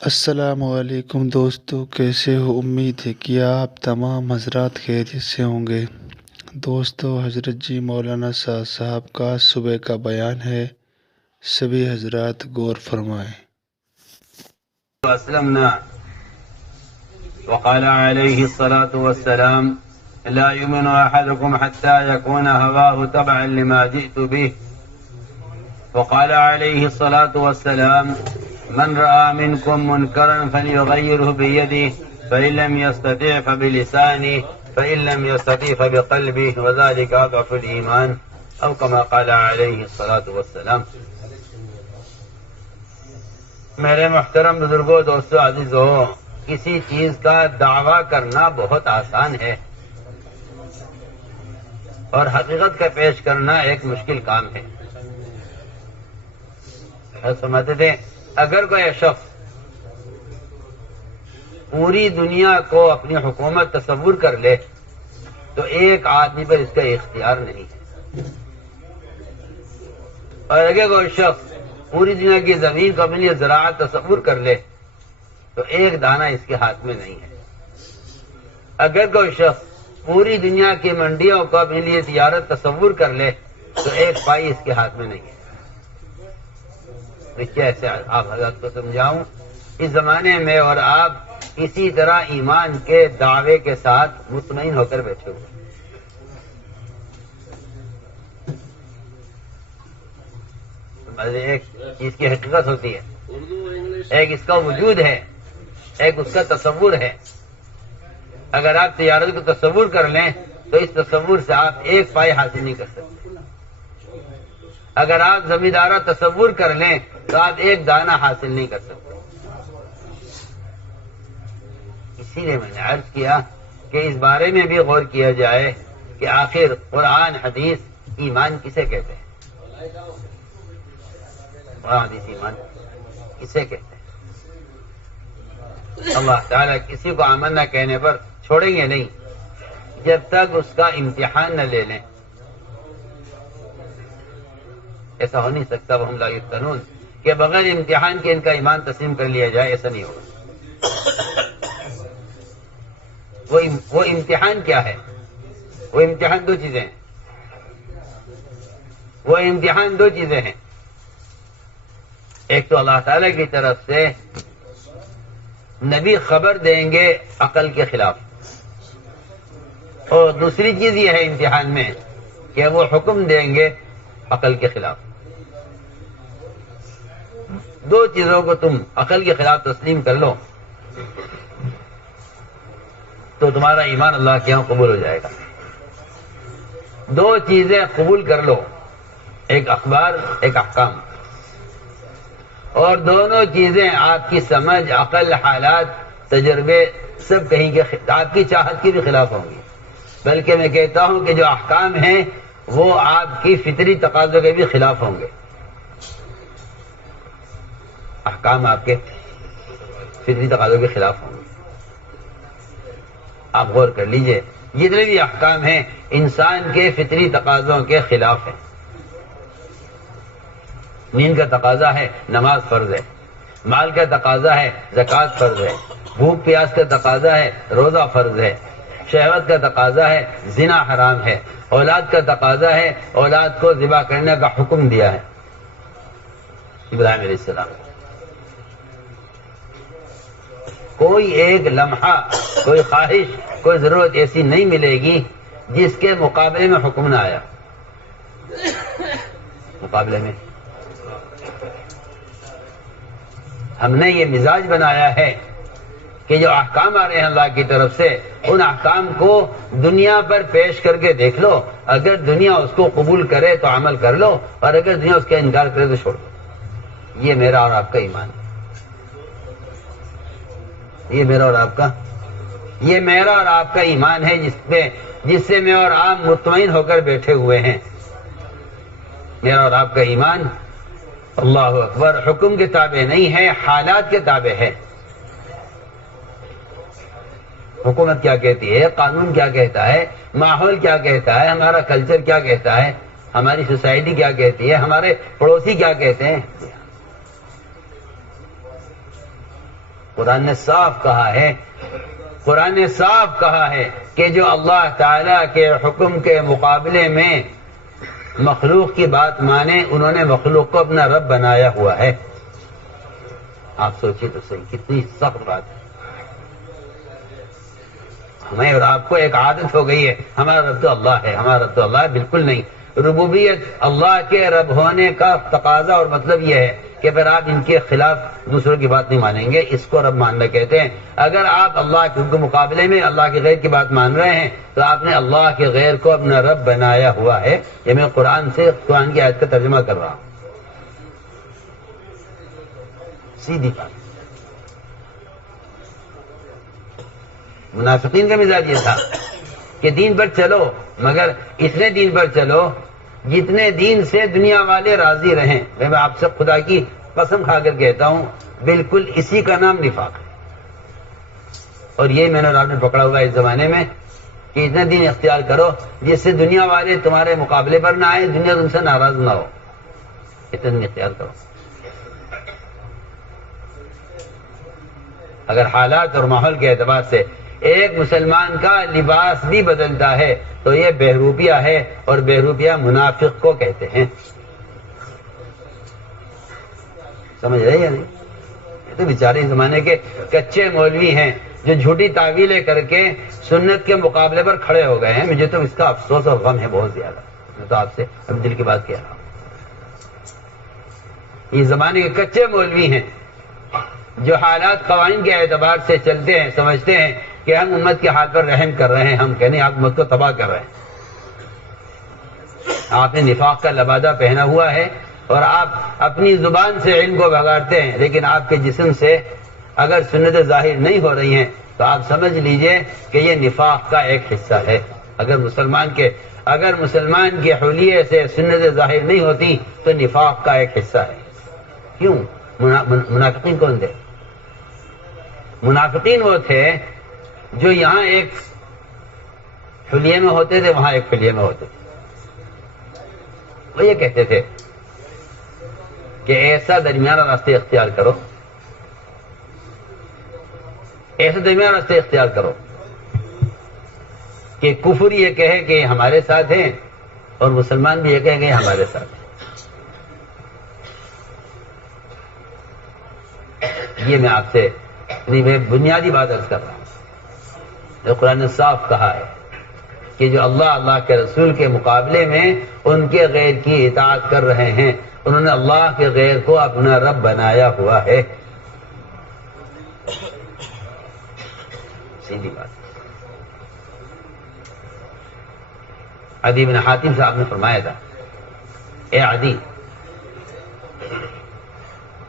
السلام علیکم دوستو، کیسے ہو؟ امید ہے کہ آپ تمام حضرات خیریت سے ہوں گے۔ دوستو، حضرت جی مولانا سعد صاحب کا صبح کا بیان ہے، سبھی حضرات غور فرمائیں۔ وأسلمنا وقال عليه الصلاة والسلام: لا يؤمن أحدكم حتى يكون هواه تبعا لما جئت به. وقال عليه الصلاة والسلام: من رأى منكم منكرا فليغيره بيده، فإن لم يستطع فبلسانه، فإن لم يستطع فبقلبه، وذلك أضعف الإيمان، أو كما قال عليه الصلاة والسلام۔ میرے محترم بزرگوں، دوستو، عزیزو، کسی چیز کا دعویٰ کرنا بہت آسان ہے اور حقیقت کا پیش کرنا ایک مشکل کام ہے۔ سمجھتے تھے اگر کوئی شخص پوری دنیا کو اپنی حکومت تصور کر لے تو ایک آدمی پر اس کا اختیار نہیں ہے، اور اگر کوئی شخص پوری دنیا کی زمین کو اپنے لیے زراعت تصور کر لے تو ایک دانہ اس کے ہاتھ میں نہیں ہے۔ اگر کوئی شخص پوری دنیا کی منڈیوں کو اپنے لیے تجارت تصور کر لے تو ایک پائی اس کے ہاتھ میں نہیں ہے۔ کیسے آپ حضرت کو سمجھاؤں؟ اس زمانے میں اور آپ اسی طرح ایمان کے دعوے کے ساتھ مطمئن ہو کر بیٹھے ہوئے۔ ایک چیز کی حقیقت ہوتی ہے، ایک اس کا وجود ہے، ایک اس کا تصور ہے۔ اگر آپ تجارت کو تصور کر لیں تو اس تصور سے آپ ایک پائی حاصل نہیں کر سکتے۔ اگر آپ زمیندارہ تصور کر لیں تو آپ ایک دانہ حاصل نہیں کر سکتے۔ اسی لیے میں نے عرض کیا کہ اس بارے میں بھی غور کیا جائے کہ آخر قرآن حدیث ایمان کسے کہتے ہیں؟ قرآن حدیث ایمان کسے کہتے ہیں؟ اللہ تعالیٰ کسی کو آمنا کہنے پر چھوڑیں گے نہیں جب تک اس کا امتحان نہ لے لیں۔ ایسا ہو نہیں سکتا وہ لا یفتنون کہ بغیر امتحان کے ان کا ایمان تسلیم کر لیا جائے، ایسا نہیں ہوگا۔ وہ امتحان کیا ہے؟ وہ امتحان دو چیزیں ہیں۔ وہ امتحان دو چیزیں ہیں، ایک تو اللہ تعالیٰ کی طرف سے نبی خبر دیں گے عقل کے خلاف، اور دوسری چیز یہ ہے امتحان میں کہ وہ حکم دیں گے عقل کے خلاف۔ دو چیزوں کو تم عقل کے خلاف تسلیم کر لو تو تمہارا ایمان اللہ کے یہاں قبول ہو جائے گا۔ دو چیزیں قبول کر لو، ایک اخبار، ایک احکام، اور دونوں چیزیں آپ کی سمجھ، عقل، حالات، تجربے سب کہیں گے آپ کی چاہت کے بھی خلاف ہوں گی۔ بلکہ میں کہتا ہوں کہ جو احکام ہیں وہ آپ کی فطری تقاضوں کے بھی خلاف ہوں گے۔ احکام آپ کے فطری تقاضوں کے خلاف ہوں گے۔ آپ غور کر لیجئے، جتنے بھی احکام ہیں انسان کے فطری تقاضوں کے خلاف ہیں۔ نیند کا تقاضا ہے نماز فرض ہے، مال کا تقاضا ہے زکوٰۃ فرض ہے، بھوک پیاس کا تقاضا ہے روزہ فرض ہے، شہوت کا تقاضا ہے زنا حرام ہے، اولاد کا تقاضا ہے اولاد کو ذبح کرنے کا حکم دیا ہے ابراہیم علیہ السلام۔ کوئی ایک لمحہ، کوئی خواہش، کوئی ضرورت ایسی نہیں ملے گی جس کے مقابلے میں حکم نہ آیا۔ مقابلے میں ہم نے یہ مزاج بنایا ہے کہ جو احکام آ رہے ہیں اللہ کی طرف سے ان احکام کو دنیا پر پیش کر کے دیکھ لو، اگر دنیا اس کو قبول کرے تو عمل کر لو، اور اگر دنیا اس کا انکار کرے تو چھوڑ دو۔ یہ میرا اور آپ کا ایمان ہے، یہ میرا اور آپ کا ایمان ہے جس سے میں اور آپ مطمئن ہو کر بیٹھے ہوئے ہیں۔ میرا اور آپ کا ایمان اللہ اکبر حکم کے تابع نہیں ہے، حالات کے تابع ہے۔ حکومت کیا کہتی ہے، قانون کیا کہتا ہے، ماحول کیا کہتا ہے، ہمارا کلچر کیا کہتا ہے، ہماری سوسائٹی کیا کہتی ہے، ہمارے پڑوسی کیا کہتے ہیں۔ قرآن نے صاف کہا ہے، قرآن نے صاف کہا ہے کہ جو اللہ تعالیٰ کے حکم کے مقابلے میں مخلوق کی بات مانے انہوں نے مخلوق کو اپنا رب بنایا ہوا ہے۔ آپ سوچئے تو صحیح، کتنی سخت بات ہے۔ ہمیں اور آپ کو ایک عادت ہو گئی ہے، ہمارا رب تو اللہ ہے، ہمارا رب تو اللہ ہے۔ بالکل نہیں، ربوبیت اللہ کے رب ہونے کا تقاضا اور مطلب یہ ہے کہ پھر آپ ان کے خلاف دوسروں کی بات نہیں مانیں گے، اس کو رب ماننا کہتے ہیں۔ اگر آپ اللہ کے مقابلے میں اللہ کے غیر کی بات مان رہے ہیں تو آپ نے اللہ کے غیر کو اپنا رب بنایا ہوا ہے۔ یہ میں قرآن کی آیت کا ترجمہ کر رہا ہوں، سیدھی بات۔ منافقین کا مزاج یہ تھا کہ دین پر چلو، مگر اتنے دین پر چلو جتنے دین سے دنیا والے راضی رہیں۔ میں آپ سے خدا کی قسم کھا کر کہتا ہوں، بالکل اسی کا نام نفاق ہے۔ اور یہ میں نے اور آپ نے پکڑا ہوا اس زمانے میں کہ اتنا دین اختیار کرو جس سے دنیا والے تمہارے مقابلے پر نہ آئے، دنیا تم سے ناراض نہ ہو، اتنا دین اختیار کرو۔ اگر حالات اور ماحول کے اعتبار سے ایک مسلمان کا لباس بھی بدلتا ہے تو یہ بہروپیہ ہے، اور بہروپیہ منافق کو کہتے ہیں۔ سمجھ رہے یا نہیں؟ یہ تو بیچارے زمانے کے کچے مولوی ہیں جو جھوٹی تعویلیں کر کے سنت کے مقابلے پر کھڑے ہو گئے ہیں۔ مجھے تو اس کا افسوس اور غم ہے بہت زیادہ۔ میں تو آپ سے اب دل کی بات کہہ رہا ہوں، یہ زمانے کے کچے مولوی ہیں جو حالات قوانین کے اعتبار سے چلتے ہیں، سمجھتے ہیں کہ ہم امت کے ہاتھ پر رحم کر رہے ہیں، ہم کہنے آپ امت کو تباہ کر رہے ہیں۔ آپ نے نفاق کا لبادہ پہنا ہوا ہے اور آپ اپنی زبان سے علم کو بگاڑتے ہیں، لیکن آپ کے جسم سے اگر سنتیں ظاہر نہیں ہو رہی ہیں تو آپ سمجھ لیجئے کہ یہ نفاق کا ایک حصہ ہے۔ اگر مسلمان کے حلیے سے سنتیں ظاہر نہیں ہوتی تو نفاق کا ایک حصہ ہے۔ کیوں؟ منافقین کون تھے؟ منافقین وہ تھے جو یہاں ایک حلیے میں ہوتے تھے، وہاں ایک حلیے میں ہوتے تھے۔ وہ یہ کہتے تھے کہ ایسا درمیانہ راستہ اختیار کرو، ایسا درمیانہ راستہ اختیار کرو کہ کفر یہ کہے کہ ہمارے ساتھ ہیں اور مسلمان بھی یہ کہے کہ ہمارے ساتھ ہیں۔ یہ میں آپ سے بنیادی بات عرض کر رہا ہوں۔ جو قرآن نے صاف کہا ہے کہ جو اللہ کے رسول کے مقابلے میں ان کے غیر کی اطاعت کر رہے ہیں، انہوں نے اللہ کے غیر کو اپنا رب بنایا ہوا ہے۔ سیدھی بات۔ عدی بن حاتم صاحب نے فرمایا تھا، اے عدی،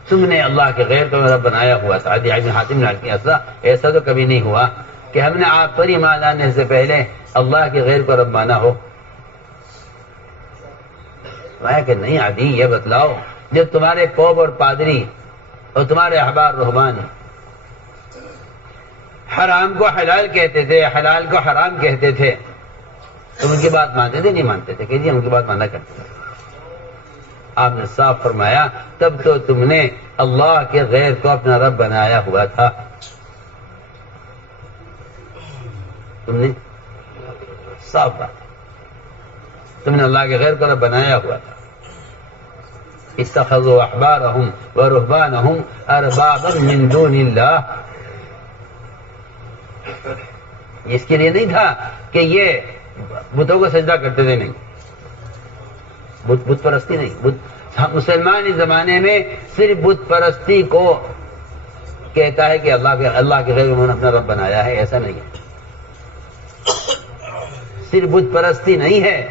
تم نے اللہ کے غیر کو رب بنایا ہوا تھا۔ عدی بن حاتم نے کیا ایسا تو کبھی نہیں ہوا کہ ہم نے آپ پر ایمان لانے سے پہلے اللہ کے غیر کو رب مانا ہو۔ کہ نہیں عدی، یہ بتلاؤ جب تمہارے پوپ اور پادری اور تمہارے احبار رہبان حرام کو حلال کہتے تھے، حلال کو حرام کہتے تھے، تم ان کی بات مانتے تھے؟ نہیں مانتے تھے کہ جی ہم ان کی بات ماننا کرتے تھے۔ آپ نے صاف فرمایا تب تو تم نے اللہ کے غیر کو اپنا رب بنایا ہوا تھا۔ تم نے صاف بات، تم نے اللہ کے غیر کو رب بنایا ہوا تھا۔ اتخذوا احبارهم ورهبانهم اربابا من دون اللہ۔ اس کے لیے نہیں تھا کہ یہ بتوں کو سجدہ کرتے تھے، نہیں، بت پرستی نہیں۔ مسلمان اس زمانے میں صرف بت پرستی کو کہتا ہے کہ اللہ کے غیر انہوں نے اپنا رب بنایا ہے، ایسا نہیں ہے۔ صرف بت پرستی نہیں ہے،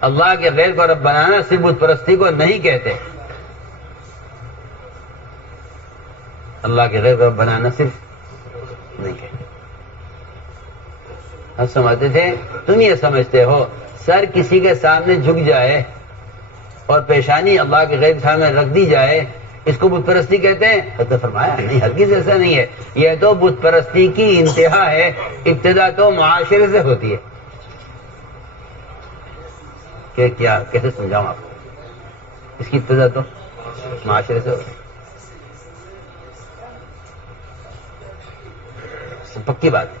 اللہ کے غیر کو رب بنانا صرف بت پرستی کو نہیں کہتے۔ اللہ کے غیر کو رب بنانا صرف نہیں کہتے۔ ہم سمجھتے تھے، تم یہ سمجھتے ہو سر کسی کے سامنے جھک جائے اور پیشانی اللہ کے غیر کے سامنے رکھ دی جائے، اس کو بت پرستی کہتے ہیں؟ حضرت فرمایا نہیں، ہرگز ایسا نہیں ہے۔ یہ تو بت پرستی کی انتہا ہے، ابتدا تو معاشرے سے ہوتی ہے۔ کہ کیا کیسے سمجھاؤں آپ کو؟ اس کی ابتدا تو معاشرے سے ہوتی ہے۔ پکی بات ہے.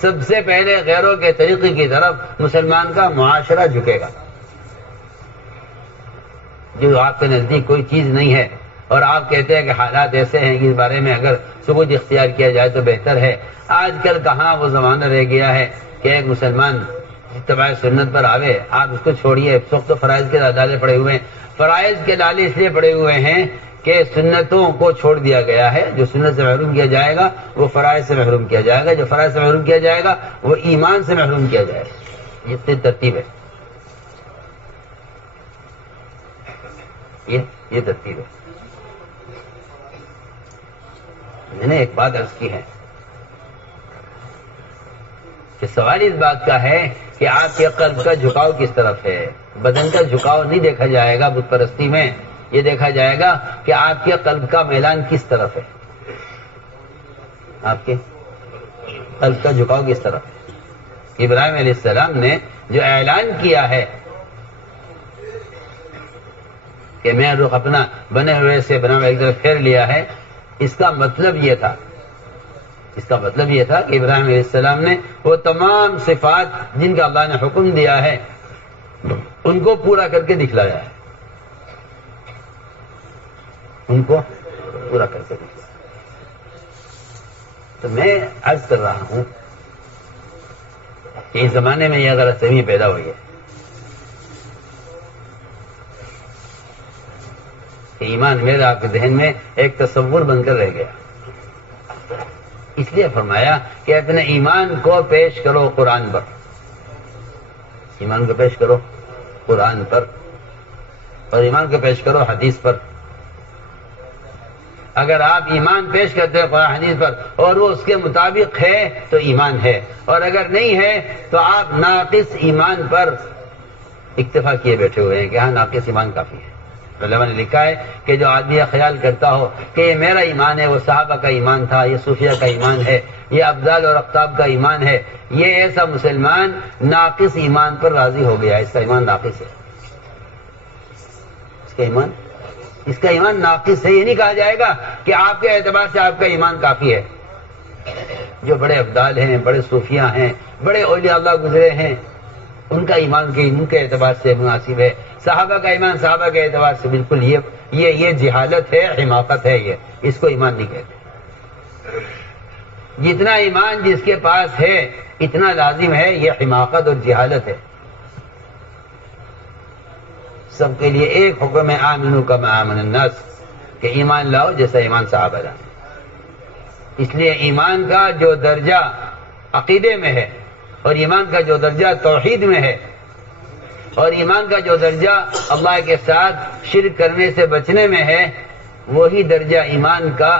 سب سے پہلے غیروں کے طریقے کی طرف مسلمان کا معاشرہ جھکے گا. جو آپ کے نزدیک کوئی چیز نہیں ہے اور آپ کہتے ہیں کہ حالات ایسے ہیں کہ اس بارے میں اگر سکوت اختیار کیا جائے تو بہتر ہے. آج کل کہاں وہ زمانہ رہ گیا ہے کہ ایک مسلمان اتباع سنت پر آوے. آپ اس کو چھوڑیے. اس وقت تو فرائض کے لالے پڑے ہوئے ہیں. فرائض کے لالے اس لیے پڑے ہوئے ہیں کہ سنتوں کو چھوڑ دیا گیا ہے. جو سنت سے محروم کیا جائے گا وہ فرائض سے محروم کیا جائے گا. جو فرائض سے محروم کیا جائے گا وہ ایمان سے محروم کیا جائے گا. یہ ترتیب ہے. یہ ترتیب ہے. میں نے ایک بات عرض کی ہے کہ سوال اس بات کا ہے کہ آپ کے قلب کا جھکاؤ کس طرف ہے. بدن کا جھکاؤ نہیں دیکھا جائے گا بت پرستی میں. یہ دیکھا جائے گا کہ آپ کے قلب کا میلان کس طرف ہے. آپ کے قلب کا جھکاؤ کس طرف ہے. ابراہیم علیہ السلام نے جو اعلان کیا ہے کہ میں رخ اپنا بنے ہوئے سے بنا ہوا ایک طرف پھیر لیا ہے, اس کا مطلب یہ تھا کہ ابراہیم علیہ السلام نے وہ تمام صفات جن کا اللہ نے حکم دیا ہے ان کو پورا کر کے دکھلایا ہے. ان کو پورا کر کے دکھلایا. تو میں عرض کر رہا ہوں کہ اس زمانے میں یہ غلط فہمی پیدا ہوئی ہے کہ ایمان میرا آپ کے ذہن میں ایک تصور بن کر رہ گیا. اس لیے فرمایا کہ اپنے ایمان کو پیش کرو قرآن پر. ایمان کو پیش کرو قرآن پر اور ایمان کو پیش کرو حدیث پر. اگر آپ ایمان پیش کرتے ہیں قرآن حدیث پر اور وہ اس کے مطابق ہے تو ایمان ہے, اور اگر نہیں ہے تو آپ ناقص ایمان پر اکتفا کیے بیٹھے ہوئے ہیں کہ ہاں ناقص ایمان کافی ہے. علماء نے لکھا ہے کہ جو آدمی یہ خیال کرتا ہو کہ یہ میرا ایمان ہے, وہ صحابہ کا ایمان تھا, یہ صوفیہ کا ایمان ہے, یہ ابدال اور اقطاب کا ایمان ہے, یہ ایسا مسلمان ناقص ایمان پر راضی ہو گیا. اس کا ایمان ناقص ہے. اس کا ایمان ناقص ہے. یہ نہیں کہا جائے گا کہ آپ کے اعتبار سے آپ کا ایمان کافی ہے. جو بڑے ابدال ہیں, بڑے صوفیہ ہیں, بڑے اولیاء اللہ گزرے ہیں, ان کا ایمان ان کے اعتبار سے مناسب ہے. صحابہ کا ایمان صحابہ کے اعتبار سے بالکل یہ جہالت ہے, حماقت ہے. یہ اس کو ایمان نہیں کہتے. جتنا ایمان جس کے پاس ہے اتنا لازم ہے, یہ حماقت اور جہالت ہے. سب کے لیے ایک حکم ہے, آمنو کما آمن الناس, کہ ایمان لاؤ جیسا ایمان صحابہ لائے. اس لیے ایمان کا جو درجہ عقیدے میں ہے اور ایمان کا جو درجہ توحید میں ہے اور ایمان کا جو درجہ اللہ کے ساتھ شرک کرنے سے بچنے میں ہے, وہی درجہ ایمان کا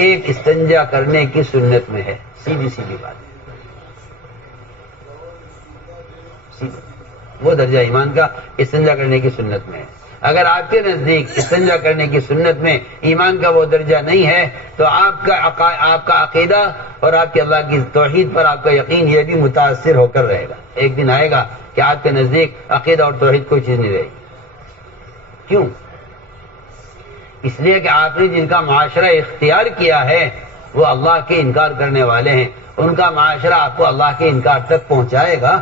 ایک استنجا کرنے کی سنت میں ہے. سیدھی بات ہے. وہ درجہ ایمان کا استنجا کرنے کی سنت میں ہے. اگر آپ کے نزدیک استنجا کرنے کی سنت میں ایمان کا وہ درجہ نہیں ہے تو آپ کا عقیدہ اور آپ کے اللہ کی توحید پر آپ کا یقین یہ بھی متاثر ہو کر رہے گا. ایک دن آئے گا کہ آپ کے نزدیک عقیدہ اور توحید کوئی چیز نہیں رہے گی. کیوں؟ اس لیے کہ آپ نے جن کا معاشرہ اختیار کیا ہے وہ اللہ کے انکار کرنے والے ہیں. ان کا معاشرہ آپ کو اللہ کے انکار تک پہنچائے گا.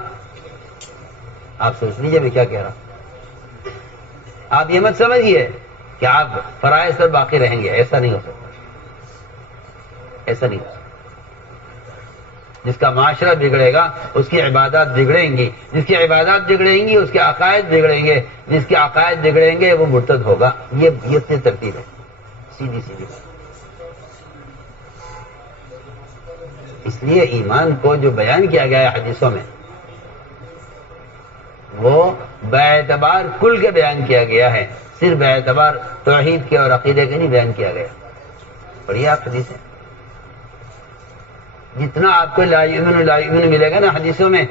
آپ سوچ لیجئے میں کیا کہہ رہا ہوں. آپ یہ مت سمجھیے کہ آپ فرائض پر باقی رہیں گے. ایسا نہیں ہو سکتا. ایسا نہیں ہو سکتا. جس کا معاشرہ بگڑے گا اس کی عبادات بگڑیں گی. جس کی عبادات بگڑیں گی اس کے عقائد بگڑیں گے. جس کے عقائد بگڑیں گے وہ مرتد ہوگا. یہ ترتیب ہے. سیدھی بات. اس لیے ایمان کو جو بیان کیا گیا ہے حدیثوں میں وہ باعتبار کل کے بیان کیا گیا ہے, صرف باعتبار توحید کے اور عقیدے کے نہیں بیان کیا گیا. پڑھیے آپ حدیث ہے. جتنا آپ کو لا یؤمن ملے گا نا حدیثوں میں,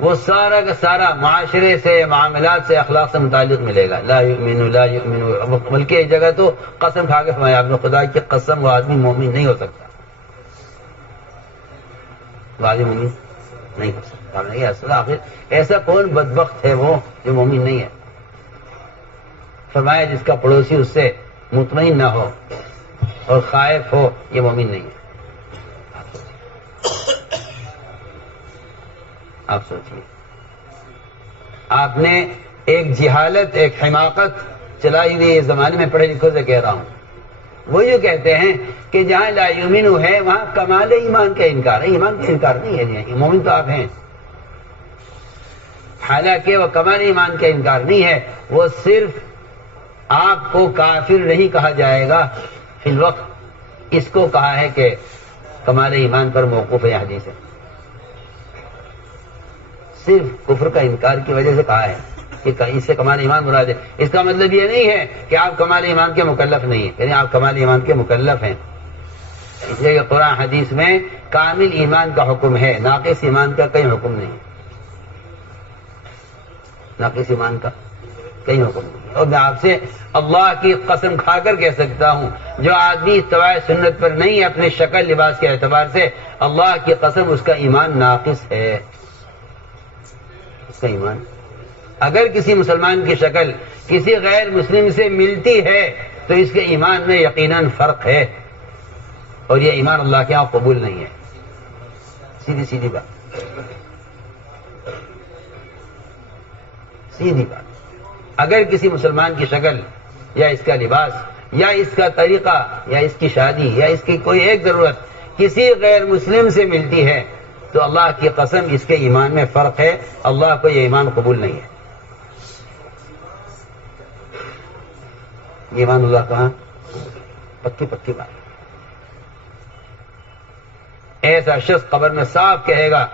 وہ سارا کا سارا معاشرے سے, معاملات سے, اخلاق سے متعلق ملے گا. لا یؤمن. بلکہ ایک جگہ تو قسم کھا کے فرمایا آپ نے, خدا کی قسم وہ آدمی مومن نہیں ہو سکتا. وہ آدمی مومن نہیں ہو سکتا. آخر ایسا کون بدبخت ہے وہ جو مومن نہیں ہے. فرمایا جس کا پڑوسی اس سے مطمئن نہ ہو اور خائف ہو, یہ مومن نہیں ہے. آپ سوچیے، آپ نے ایک جہالت، ایک حماقت چلائی ہوئی اس زمانے میں، پڑھے لکھوں سے کہہ رہا ہوں. وہ یوں کہتے ہیں کہ جہاں لا یؤمن ہے وہاں کمال ایمان کا انکار ہے. ایمان کا انکار نہیں ہے، مومن تو آپ ہیں، حالانکہ وہ کمال ایمان کا انکار نہیں ہے. وہ صرف آپ کو کافر نہیں کہا جائے گا فی الوقت، اس کو کہا ہے کہ کمال ایمان پر موقوف ہے حدیث ہے. صرف کفر کا انکار کی وجہ سے کہا ہے کہ اس سے کمال ایمان مراد ہے. اس کا مطلب یہ نہیں ہے کہ آپ کمال ایمان کے مکلف نہیں ہیں، یعنی آپ کمال ایمان کے مکلف ہیں. اس لیے کہ قرآن حدیث میں کامل ایمان کا حکم ہے، ناقص ایمان کا کہیں حکم نہیں. ناقص ایمان کا کہیں حکم نہیں. اور میں آپ سے اللہ کی قسم کھا کر کہہ سکتا ہوں، جو آدمی اتباع سنت پر نہیں ہے اپنے شکل لباس کے اعتبار سے، اللہ کی قسم اس کا ایمان ناقص ہے. اس کا ایمان، اگر کسی مسلمان کی شکل کسی غیر مسلم سے ملتی ہے تو اس کے ایمان میں یقیناً فرق ہے، اور یہ ایمان اللہ کے یہاں قبول نہیں ہے. سیدھی سیدھی بات، سیدھی بات. اگر کسی مسلمان کی شکل یا اس کا لباس یا اس کا طریقہ یا اس کی شادی یا اس کی کوئی ایک ضرورت کسی غیر مسلم سے ملتی ہے تو اللہ کی قسم اس کے ایمان میں فرق ہے، اللہ کو یہ ایمان قبول نہیں ہے. ایمان اللہ کہاں؟ پکی پکی بات. ایسا شخص قبر میں صاف کہے گا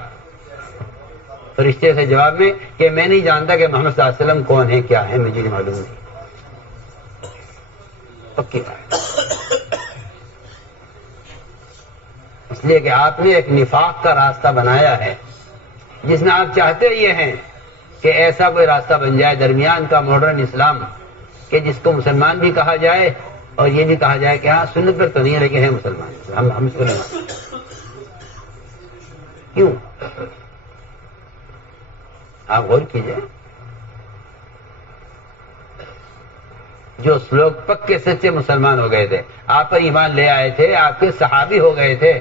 فرشتے سے جواب میں کہ میں نہیں جانتا کہ محمد صلی اللہ علیہ وسلم کون ہے، کیا ہے، مجھے نہیں معلوم نہیں. پکی بات. اس لیے کہ آپ نے ایک نفاق کا راستہ بنایا ہے جس میں آپ چاہتے یہ ہیں کہ ایسا کوئی راستہ بن جائے درمیان کا ماڈرن اسلام کہ جس کو مسلمان بھی کہا جائے اور یہ بھی کہا جائے کہ ہاں سنت پر تو نہیں ہے لیکن ہے مسلمان، ہم اس کو نہیں مانتے. کیوں؟ آپ غور کیجئے. جو لوگ پکے سچے مسلمان ہو گئے تھے، آپ پر ایمان لے آئے تھے، آپ کے صحابی ہو گئے تھے،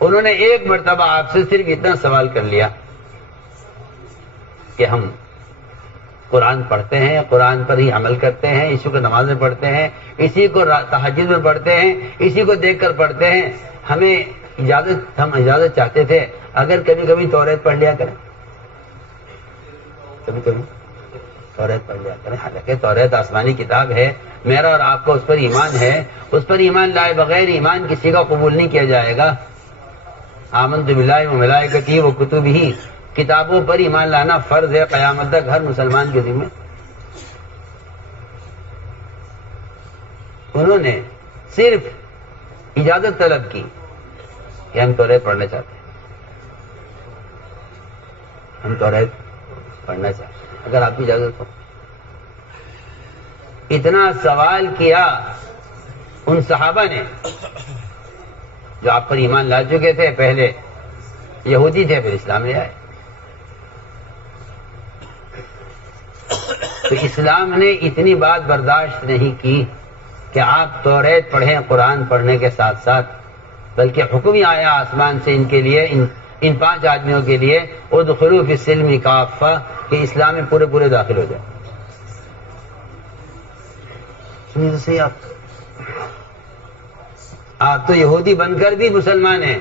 انہوں نے ایک مرتبہ آپ سے صرف اتنا سوال کر لیا کہ ہم قرآن پڑھتے ہیں، قرآن پر ہی عمل کرتے ہیں، اسی کو نمازیں پڑھتے ہیں، اسی کو تہجد میں پڑھتے ہیں، اسی کو دیکھ کر پڑھتے ہیں. ہم اجازت چاہتے تھے اگر کبھی کبھی توریت پڑھ لیا کریں، کبھی کبھی توریت پڑھ لیا کریں. حالانکہ توریت آسمانی کتاب ہے، میرا اور آپ کو اس پر ایمان ہے. اس پر ایمان لائے بغیر ایمان کسی کا قبول نہیں کیا جائے گا. آمنت باللہ و ملائکتہ و کتبہ، کتابوں پر ایمان لانا فرض ہے قیامت تک ہر مسلمان کے ذمہ. انہوں نے صرف اجازت طلب کی کہ ہم توریت پڑھنا چاہتے ہیں، ہم توریت پڑھنا چاہتے ہیں، اگر آپ کی اجازت ہو. اتنا سوال کیا ان صحابہ نے جو آپ پر ایمان لا چکے تھے، پہلے یہودی تھے پھر اسلام لے آئے. تو اسلام نے اتنی بات برداشت نہیں کی کہ آپ توریت پڑھیں قرآن پڑھنے کے ساتھ ساتھ، بلکہ حکم ہی آیا آسمان سے ان کے لیے، ان 5 آدمیوں کے لیے، ادخلوا فی السلم کافہ، کہ اسلام میں پورے پورے داخل ہو جائے. سنیے تو صحیح، آپ تو یہودی بن کر بھی مسلمان ہیں،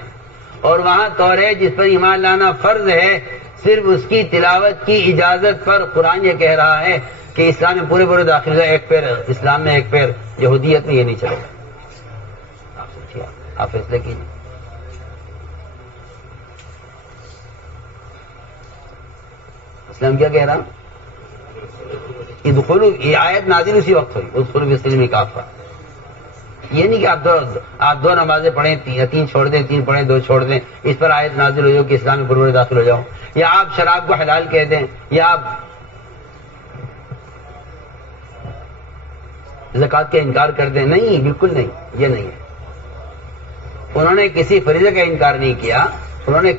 اور وہاں توریت جس پر ایمان لانا فرض ہے، صرف اس کی تلاوت کی اجازت پر قرآن یہ کہہ رہا ہے کہ اسلام میں پورے پورے داخل ہو جائے. ایک پیر اسلام میں، ایک پیر یہودیت میں، یہ نہیں چلے گا. آپ سوچیے، آپ فیصلے کیجیے. اسلام کیا کہہ رہا؟ ادخلوا، یہ آیت نازل اسی وقت ہوئی، ادخلوا فی السلم کافہ. یہ نہیں کہ آپ دو نمازیں پڑھیں، 3 چھوڑ دیں، 3 پڑھیں 2 چھوڑ دیں، اس پر آیت نازل ہو جاؤ کہ اسلام میں پورے داخل ہو جاؤ، یا آپ شراب کو حلال کہہ دیں، یا آپ زکوٰۃ کا انکار کر دیں. نہیں، بالکل نہیں، یہ نہیں ہے. انہوں نے کسی فریضے کا انکار نہیں کیا، انہوں نے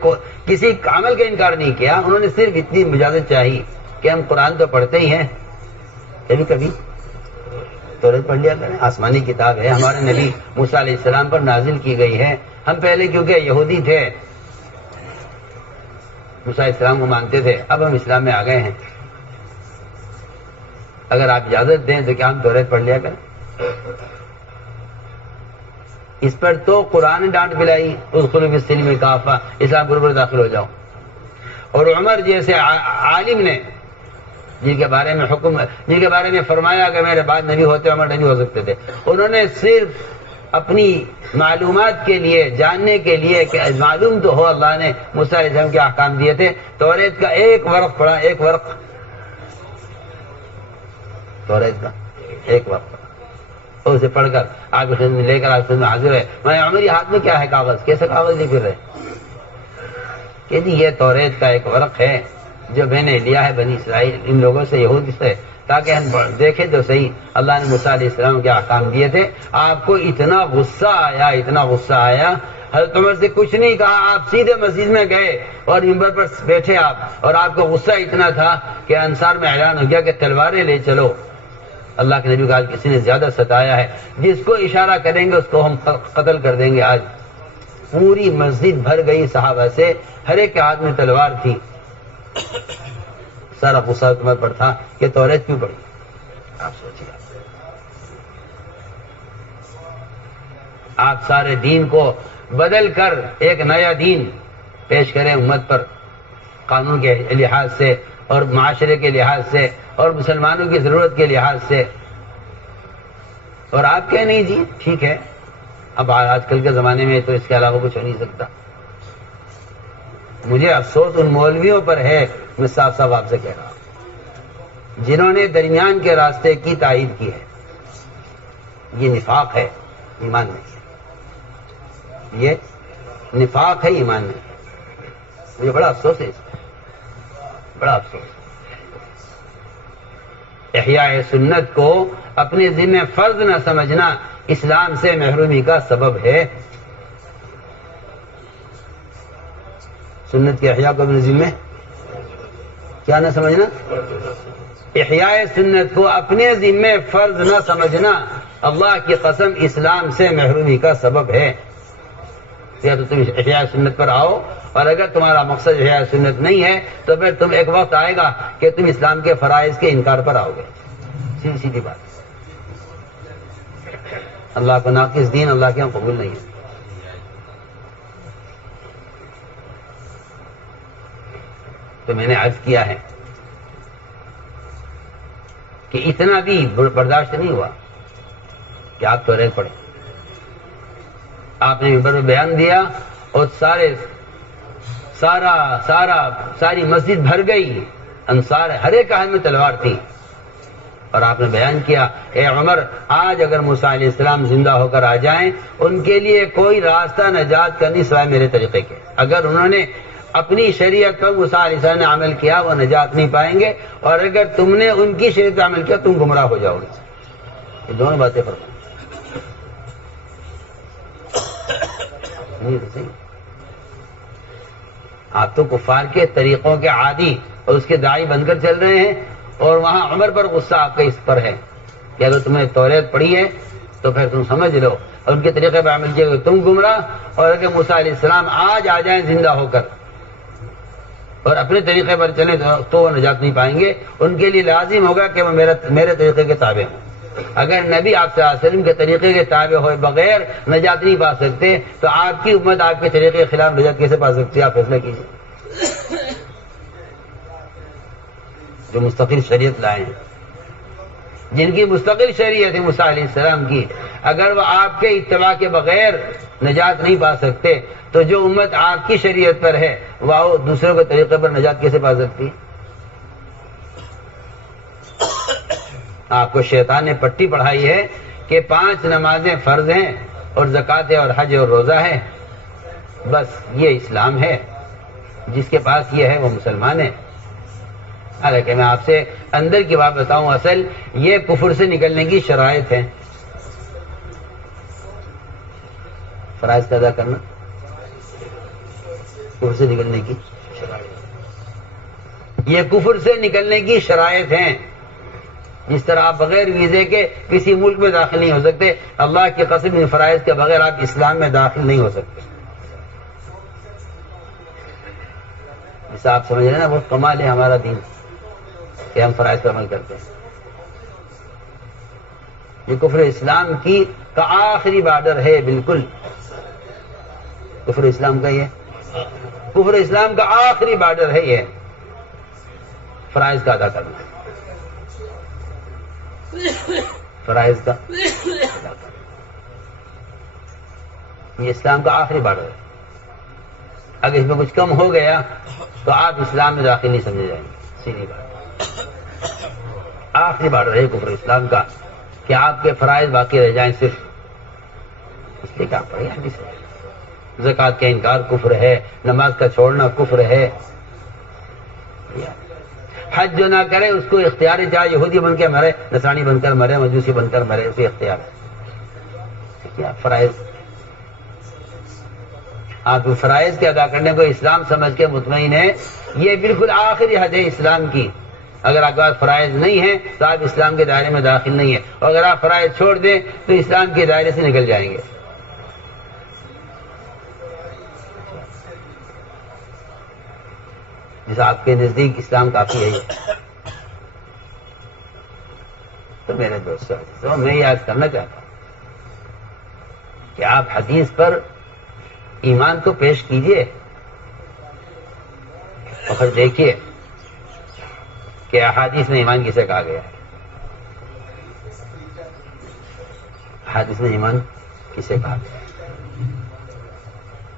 کسی عمل کا انکار نہیں کیا. انہوں نے صرف اتنی اجازت چاہی کہ ہم قرآن تو پڑھتے ہی ہیں، کبھی کبھی توریت پڑھ لیا کریں، آسمانی کتاب ہے، ہمارے نبی موسیٰ علیہ السلام پر نازل کی گئی ہے. ہم پہلے کیونکہ یہودی تھے موسیٰ علیہ السلام کو مانتے تھے، اب ہم اسلام میں آ گئے ہیں، اگر آپ اجازت دیں تو کیا ہم توریت پڑھ لیا کریں؟ اس پر تو قرآن نے ڈانٹ پلائی، ادخلوا فی السلم کافہ، اسلام گروپ داخل ہو جاؤ۔ اور عمر جیسے عالم نے جن کے بارے میں فرمایا کہ میرے بعد نبی ہوتے، عمر نبی ہو سکتے تھے، انہوں نے صرف اپنی معلومات کے لیے، جاننے کے لیے کہ معلوم تو ہو اللہ نے موسیٰ علیہ السلام کے احکام دیے تھے، توریت کا ایک ورق پڑھا، ایک ورق، توریت کا ایک ورق پڑھا، اور اسے پڑھ کر آپ کے لے کر آپ میں حاضر ہے۔ میں عمر ہاتھ میں کیا ہے کاغذ، کیسے کاغذ لے پھر رہے کہ جی یہ توریت کا ایک ورق ہے جو میں نے لیا ہے بنی اسرائیل ان لوگوں سے، یہود سے، تاکہ ہم دیکھیں تو صحیح اللہ نے موسیٰ علیہ السلام کے احکام دیے تھے۔ آپ کو اتنا غصہ آیا، اتنا غصہ آیا، حضرت عمر سے کچھ نہیں کہا، آپ سیدھے مسجد میں گئے اور منبر پر بیٹھے آپ، اور آپ کو غصہ اتنا تھا کہ انصار میں اعلان ہو گیا کہ تلواریں لے چلو، اللہ کے نبی کا کسی نے زیادہ ستایا ہے، جس کو اشارہ کریں گے اس کو ہم قتل کر دیں گے۔ آج پوری مسجد بھر گئی صحابہ سے، ہر ایک کے ہاتھ میں تلوار تھی، سارا غصہ تمہیں پر تھا کہ توریت کیوں پڑھی؟ آپ سوچیے، آپ سارے دین کو بدل کر ایک نیا دین پیش کریں امت پر، قانون کے لحاظ سے اور معاشرے کے لحاظ سے اور مسلمانوں کی ضرورت کے لحاظ سے، اور آپ کہیں نہیں جی ٹھیک ہے، اب آج کل کے زمانے میں تو اس کے علاوہ کچھ ہو نہیں سکتا۔ مجھے افسوس ان مولویوں پر ہے، میں صاف صاف آپ سے کہہ رہا ہوں، جنہوں نے درمیان کے راستے کی تائید کی ہے۔ یہ نفاق ہے، ایمان نہیں ہے، یہ نفاق ہے، ایمان نہیں ہے۔ مجھے بڑا افسوس ہے، اس پر بڑا افسوس۔ احیاء سنت کو اپنے ذمہ فرض نہ سمجھنا اسلام سے محرومی کا سبب ہے۔ سنت کے احیاء کو اپنے ذمہ کیا نہ سمجھنا؟ احیاء سنت کو اپنے ذمہ فرض نہ سمجھنا اللہ کی قسم اسلام سے محرومی کا سبب ہے۔ یا تو تم احیاء سنت پر آؤ، اور اگر تمہارا مقصد احیاء سنت نہیں ہے تو پھر تم ایک وقت آئے گا کہ تم اسلام کے فرائض کے انکار پر آؤ گے، سیدھی سیدھی بات۔ اللہ کو ناقص دین اللہ کے یہاں قبول نہیں ہے۔ تو میں نے عرض کیا ہے کہ اتنا بھی برداشت نہیں ہوا کہ آپ توریت پڑھیں۔ آپ نے منبر میں بیان دیا اور ساری مسجد بھر گئی، انصار ہر ایک ہاتھ میں تلوار تھی، اور آپ نے بیان کیا اے عمر، آج اگر موسیٰ علیہ السلام زندہ ہو کر آ جائیں، ان کے لیے کوئی راستہ نجات کا نہیں سوائے میرے طریقے کے۔ اگر انہوں نے اپنی شریعت پر موسیٰ علیہ السلام نے عمل کیا وہ نجات نہیں پائیں گے، اور اگر تم نے ان کی شریعت پر عمل کیا تم گمراہ ہو جاؤ گے۔ یہ دونوں باتیں فرمائیں۔ آپ تو کفار کے طریقوں کے عادی اور اس کے داعی بن کر چل رہے ہیں، اور وہاں عمر پر غصہ آپ کا اس پر ہے کہ اگر تم نے توریت پڑھی ہے تو پھر تم سمجھ لو، اور ان کے طریقے پر عمل کیا تم گمراہ، اور اگر موسیٰ علیہ السلام آج آ جائیں زندہ ہو کر اور اپنے طریقے پر چلیں تو وہ نجات نہیں پائیں گے۔ ان کے لیے لازم ہوگا کہ وہ میرے طریقے کے تابع ہوں۔ اگر نبی آپ صلی اللہ علیہ وسلم کے طریقے کے تابع ہوئے بغیر نجات نہیں پا سکتے تو آپ کی امت آپ کے طریقے کے خلاف نجات کیسے پا سکتی ہے؟ آپ فیصلہ کیجیے۔ جو مستقل شریعت لائے ہیں، جن کی مستقل شریعت ہے موسیٰ علیہ السلام کی، اگر وہ آپ کے اتباع کے بغیر نجات نہیں پا سکتے تو جو امت آپ کی شریعت پر ہے وہ دوسروں کے طریقے پر نجات کیسے پا سکتی ہے؟ آپ کو شیطان نے پٹی پڑھائی ہے کہ 5 نمازیں فرض ہیں اور زکوٰۃ اور حج اور روزہ ہے، بس یہ اسلام ہے، جس کے پاس یہ ہے وہ مسلمان ہے۔ حالانکہ میں آپ سے اندر کی بات بتاؤں، اصل یہ کفر سے نکلنے کی شرائط ہیں۔ فرائض کا ادا کرنا کفر سے نکلنے کی شرائط، یہ کفر سے نکلنے کی شرائط ہیں۔ جس طرح آپ بغیر ویزے کے کسی ملک میں داخل نہیں ہو سکتے، اللہ کی قسم ان فرائض کے بغیر آپ اسلام میں داخل نہیں ہو سکتے۔ جیسا آپ سمجھ رہے ہیں نا، وہ کمال ہے ہمارا دین کہ ہم فرائض پر عمل کرتے ہیں. یہ کفر اسلام کی کا آخری بارڈر ہے. بالکل کفر اسلام کا، یہ کفر اسلام کا آخری بارڈر ہے، یہ فرائض کا ادا کرنا، فرائض کا ادا کرنا. یہ اسلام کا آخری بارڈر ہے. اگر اس میں کچھ کم ہو گیا تو آپ اسلام میں داخل نہیں سمجھے جائیں گے. سیدھی بات، آخری بارڈر ہے کفر اسلام کا کہ آپ کے فرائض باقی رہ جائیں صرف. اس لیے کیا پڑے حدیث ہے، زکوٰۃ کا انکار کفر ہے، نماز کا چھوڑنا کفر ہے. حج جو نہ کرے اس کو اختیار ہے، چاہے یہودی بن کے مرے، نصرانی بن کر مرے، مجوسی بن کر مرے، اسے اختیار ہے. کیا فرائض، آپ فرائض کے ادا کرنے کو اسلام سمجھ کے مطمئن ہے. یہ بالکل آخری حد ہے اسلام کی. اگر آپ کے پاس فرائض نہیں ہیں تو آپ اسلام کے دائرے میں داخل نہیں ہیں، اور اگر آپ فرائض چھوڑ دیں تو اسلام کے دائرے سے نکل جائیں گے. جیسا آپ کے نزدیک اسلام کافی ہے. تو میرے دوستوں، میں یاد کرنا چاہتا ہوں کہ آپ حدیث پر ایمان تو پیش کیجئے اور پھر دیکھیے کہ احادیث میں ایمان کسے کہا گیا ہے. احادیث میں ایمان کسے کہا گیا ہے؟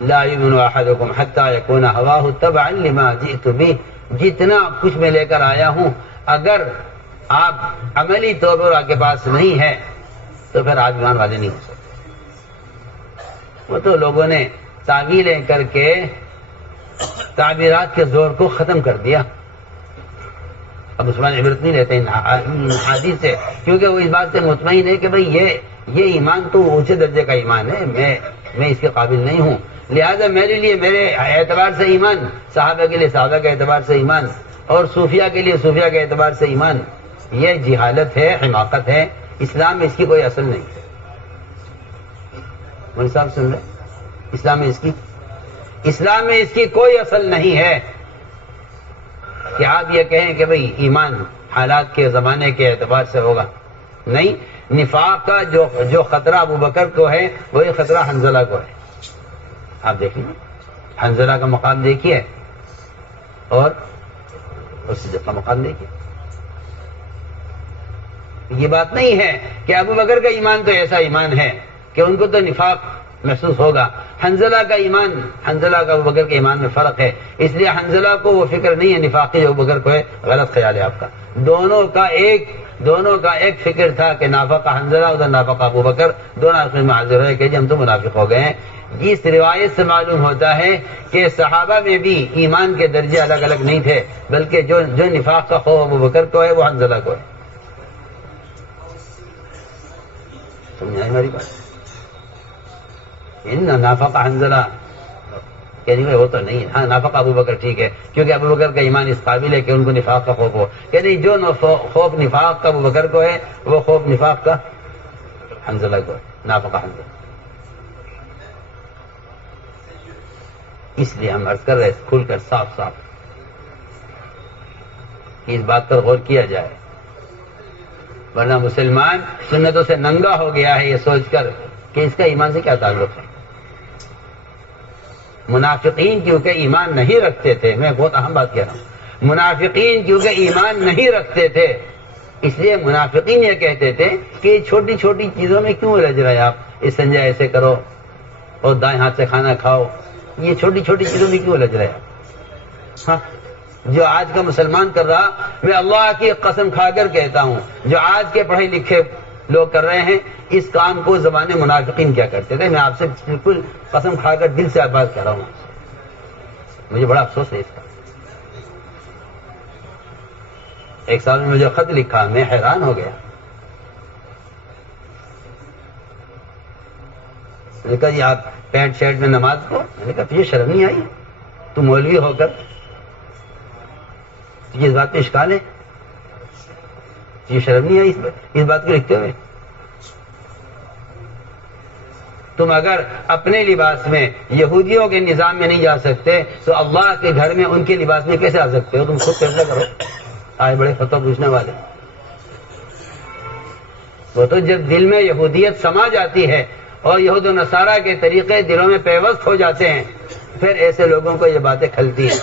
لا یؤمن احدکم حتی یکون ہواہ تبعا لما جئت بہ. جتنا کچھ میں لے کر آیا ہوں اگر آپ عملی طور پر آپ کے پاس نہیں ہے تو پھر آپ ایمان والے نہیں ہو سکتے. وہ تو لوگوں نے تعویلیں کر کے تعبیرات کے زور کو ختم کر دیا. اب مسلمان عبرت نہیں لیتے ان حدیث سے، کیونکہ وہ اس بات سے مطمئن ہے کہ بھئی یہ ایمان تو اونچے درجے کا ایمان ہے، میں اس کے قابل نہیں ہوں. لہذا میرے لیے میرے اعتبار سے ایمان، صحابہ کے لیے صحابہ کے اعتبار سے ایمان، اور صوفیہ کے لیے صوفیہ کے اعتبار سے ایمان. یہ جہالت ہے، حماقت ہے. اسلام میں اس کی کوئی اصل نہیں. مولوی صاحب سن رہے؟ اسلام میں اس کی کوئی اصل نہیں ہے کہ آپ یہ کہیں کہ بھئی ایمان حالات کے زمانے کے اعتبار سے ہوگا. نہیں، نفاق کا جو خطرہ ابو بکر کو ہے وہی خطرہ حنظلہ کو ہے. آپ دیکھیں حنظلہ کا مقام دیکھیے اور صدیق کا مقام دیکھیے. یہ بات نہیں ہے کہ ابو بکر کا ایمان تو ایسا ایمان ہے کہ ان کو تو نفاق محسوس ہوگا. حنظلہ کا ایمان، حنظلہ کا ابو بکر کے ایمان میں فرق ہے. اس لیے حنظلہ کو وہ فکر نہیں ہے نفاق کی جو ابو بکر کو ہے. غلط خیال ہے آپ کا. دونوں کا ایک فکر تھا کہ نافقہ حنظلہ ادھر نافقہ ابو بکر. دونوں اس میں حاضر ہوئے کہ ہم تو منافق ہو گئے ہیں. اس روایت سے معلوم ہوتا ہے کہ صحابہ میں بھی ایمان کے درجے الگ الگ نہیں تھے، بلکہ جو نفاق کا خوف ابو بکر کو ہے وہ حنظلہ کو ہے. سمجھائیں ہماری بات؟ نافقہ حنظلہ کہنے میں وہ تو نہیں ہے. ہاں نافقہ ابو بکر ٹھیک ہے، کیونکہ ابو بکر کا ایمان اس قابل ہے کہ ان کو نفاق کا خوف ہو. یعنی جو خوف نفاق کا ابو بکر کو ہے وہ خوف نفاق کا حنظلہ کو ہے. نافقہ حنظلہ. اس لیے ہم عرض کر رہے کھل کر صاف کہ اس بات پر غور کیا جائے، ورنہ مسلمان سنتوں سے ننگا ہو گیا ہے یہ سوچ کر کہ اس کا ایمان سے کیا تعلق ہے. منافقین کیونکہ ایمان نہیں رکھتے تھے، میں بہت اہم بات کہہ رہا ہوں، منافقین کیونکہ ایمان نہیں رکھتے تھے اس لیے منافقین یہ کہتے تھے کہ چھوٹی چھوٹی چیزوں میں کیوں رج رہے آپ، استنجا ایسے کرو اور دائیں ہاتھ سے کھانا کھاؤ، یہ چھوٹی چھوٹی چیزوں میں کیوں رج رہے آپ. ہاں، جو آج کا مسلمان کر رہا، میں اللہ کی قسم کھا کر کہتا ہوں، جو آج کے پڑھے لکھے لوگ کر رہے ہیں اس کام کو زمانے منافقین کیا کرتے تھے. میں آپ سے بالکل قسم کھا کر دل سے بات کر رہا ہوں. مجھے بڑا افسوس ہے اس کا. ایک سال میں مجھے خط لکھا، میں حیران ہو گیا. میں نے کہا جی آپ پینٹ شرٹ میں نماز کو، میں نے کہا تجھے شرم نہیں آئی؟ تو مولوی ہو کر تجھے اس بات پہ اشکال ہے؟ تجھے شرم نہیں آئی اس بات کو لکھتے ہوئے؟ تم اگر اپنے لباس میں یہودیوں کے نظام میں نہیں جا سکتے تو اللہ کے گھر میں ان کے لباس میں کیسے آ سکتے ہو؟ تم خود فیصلہ کرو. آج بڑے فتویٰ پوچھنے والے. وہ تو جب دل میں یہودیت سما جاتی ہے اور یہود و نصارہ کے طریقے دلوں میں پیوست ہو جاتے ہیں پھر ایسے لوگوں کو یہ باتیں کھلتی ہیں.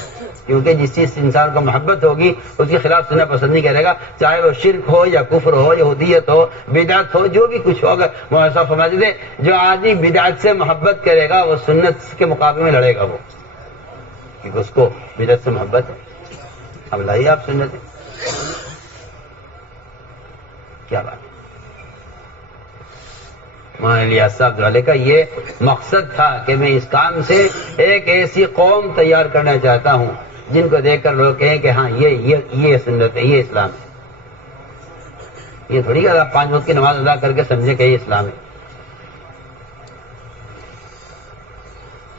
کیونکہ جس چیز سے انسان کو محبت ہوگی اس کے خلاف سننا پسند نہیں کرے گا، چاہے وہ شرک ہو یا کفر ہو، یہودیت ہو، بدعت ہو، جو بھی کچھ ہو. اگر مولانا فرماتے تھے جو آدمی بدعت سے محبت کرے گا وہ سنت کے مقابلے میں لڑے گا، وہ کیونکہ اس کو بدعت سے محبت ہے. اب لائیے آپ سنت ہے کیا بات. مولانا الیاس صاحب والے کا یہ مقصد تھا کہ میں اس کام سے ایک ایسی قوم تیار کرنا چاہتا ہوں جن کو دیکھ کر لوگ کہیں کہ ہاں یہ سنت ہے، یہ اسلام ہے. یہ تھوڑی کہ آپ 5 وقت کی نماز ادا کر کے سمجھے کہ یہ اسلام ہے.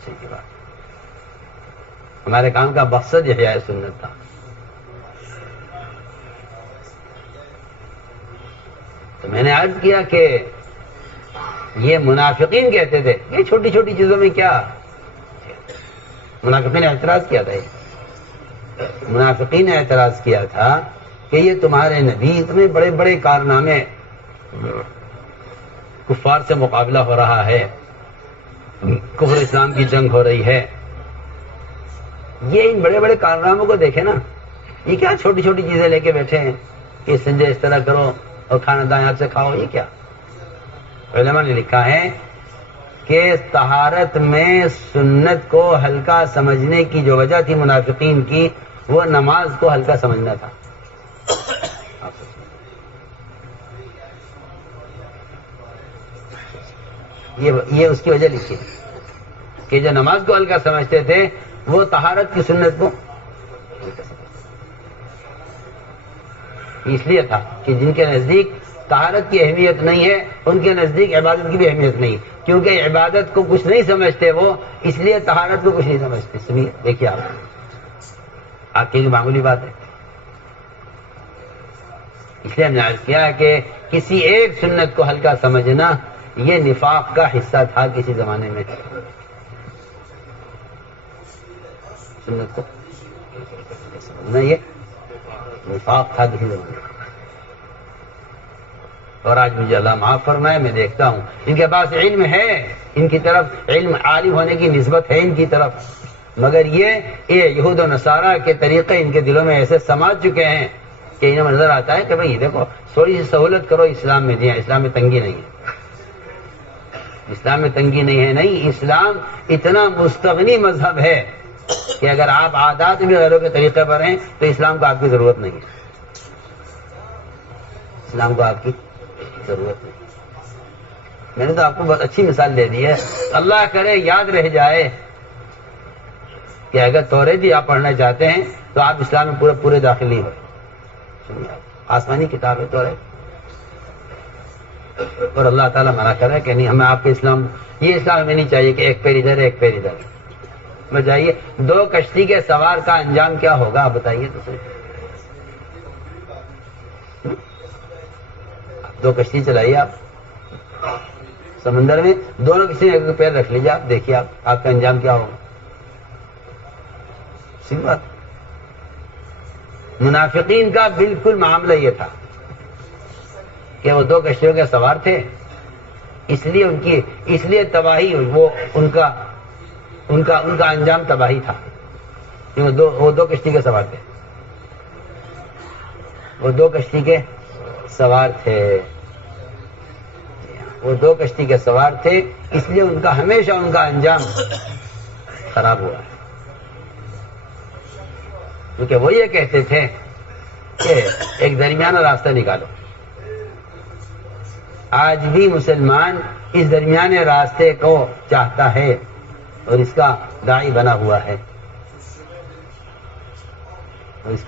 صحیح بات. ہمارے کام کا مقصد یہ ہے سنت تھا. تو میں نے عرض کیا کہ یہ منافقین کہتے تھے یہ چھوٹی چھوٹی چیزوں میں کیا. منافقین نے اعتراض کیا تھا. منافقین نے اعتراض کیا تھا کہ یہ تمہارے نبی اتنے بڑے بڑے کارنامے، کفار سے مقابلہ ہو رہا ہے، کفر اسلام کی جنگ ہو رہی ہے، یہ ان بڑے بڑے کارناموں کو دیکھے نا، یہ کیا چھوٹی چھوٹی چیزیں لے کے بیٹھے ہیں کہ سنجے اس طرح کرو اور کھانا دائیں ہاتھ سے کھاؤ. یہ کیا؟ علماء نے لکھا ہے کہ طہارت میں سنت کو ہلکا سمجھنے کی جو وجہ تھی منافقین کی، وہ نماز کو ہلکا سمجھنا تھا. یہ اس کی وجہ لکھی کہ جو نماز کو ہلکا سمجھتے تھے وہ طہارت کی سنت کو اس لیے تھا کہ جن کے نزدیک طہارت کی اہمیت نہیں ہے ان کے نزدیک عبادت کی بھی اہمیت نہیں، کیونکہ عبادت کو کچھ نہیں سمجھتے وہ، اس لیے طہارت کو کچھ نہیں سمجھتے. سنیے دیکھیے آپ کی معمولی بات ہے. اس لیے ہم نے عرض کیا کہ کسی ایک سنت کو ہلکا سمجھنا یہ نفاق کا حصہ تھا کسی زمانے میں. سنت کو سمجھنا یہ نفاق تھا کسی زمانے میں. اور آج مجھے اللہ معاف فرمائے، میں دیکھتا ہوں ان کے پاس علم ہے، ان کی طرف علم عالم ہونے کی نسبت ہے ان کی طرف، مگر یہ یہود و نصارہ کے طریقے ان کے دلوں میں ایسے سماج چکے ہیں کہ انہیں نظر آتا ہے کہ بھئی دیکھو تھوڑی سی سہولت کرو اسلام میں دیا، اسلام میں تنگی نہیں ہے، اسلام میں تنگی نہیں ہے. نہیں، اسلام اتنا مستغنی مذہب ہے کہ اگر آپ عادات بھی غیروں کے طریقے پر ہیں تو اسلام کو آپ کی ضرورت نہیں ہے. اسلام کو آپ کی ضرورت نہیں. میں نے تو آپ کو بہت اچھی مثال دے دی ہے. اللہ کرے یاد رہ جائے کہ اگر توریت بھی آپ پڑھنا چاہتے ہیں تو آپ اسلام میں پورے داخل نہیں ہوئے. آسمانی کتاب ہے توریت، اور اللہ تعالیٰ منع کر رہا ہے کہ نہیں ہمیں آپ کے اسلام، یہ اسلام ہمیں نہیں چاہیے کہ ایک پیر ادھر ایک پیر ادھر. بجائیے 2 کشتی کے سوار کا انجام کیا ہوگا آپ بتائیے تو صحیح. 2 کشتی چلائیے آپ سمندر میں، دونوں کسی نے ایک پیر رکھ لیجیے، آپ دیکھیے آپ کا انجام کیا ہوگا. صحیح بات. منافقین کا بالکل معاملہ یہ تھا کہ وہ 2 کشتیوں کے سوار تھے، اس لیے تباہی، وہ ان کا انجام تباہی تھا. وہ 2 کشتی کے سوار تھے، وہ 2 کشتی کے سوار تھے، وہ 2 کشتی کے سوار تھے، اس لیے ہمیشہ ان کا انجام خراب ہوا ہے. کیونکہ وہ یہ کہتے تھے کہ ایک درمیانہ راستہ نکالو. آج بھی مسلمان اس درمیانے راستے کو چاہتا ہے اور اس کا داعی بنا ہوا ہے، اور اس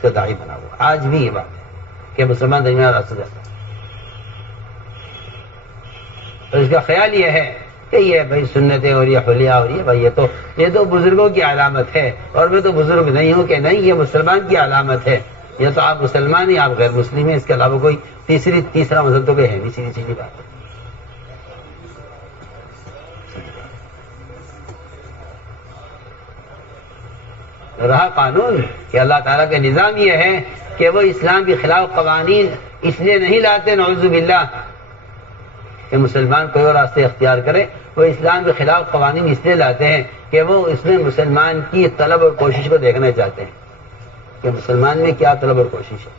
کا داعی بنا ہوا. آج بھی یہ بات ہے کہ مسلمان درمیانہ راستہ چاہتا ہے، اور اس کا خیال یہ ہے کہ یہ بھائی سنتیں اور یہ حلیہ اور یہ تو بزرگوں کی علامت ہے، اور میں تو بزرگ نہیں ہوں کہ نہیں، یہ مسلمان کی علامت ہے. یہ تو آپ مسلمان ہی، آپ غیر مسلم ہیں، اس کے علاوہ کوئی تیسرا مذہب تو کوئی ہے نہیں. سیدھی بات ہے. رہا قانون کہ اللہ تعالیٰ کا نظام یہ ہے کہ وہ اسلام کے خلاف قوانین اس لیے نہیں لاتے نعوذ باللہ کہ مسلمان کوئی اور راستے اختیار کرے، وہ اسلام کے خلاف قوانین اس لیے لاتے ہیں کہ وہ اس میں مسلمان کی طلب اور کوشش کو دیکھنا چاہتے ہیں کہ مسلمان میں کیا طلب اور کوشش ہے۔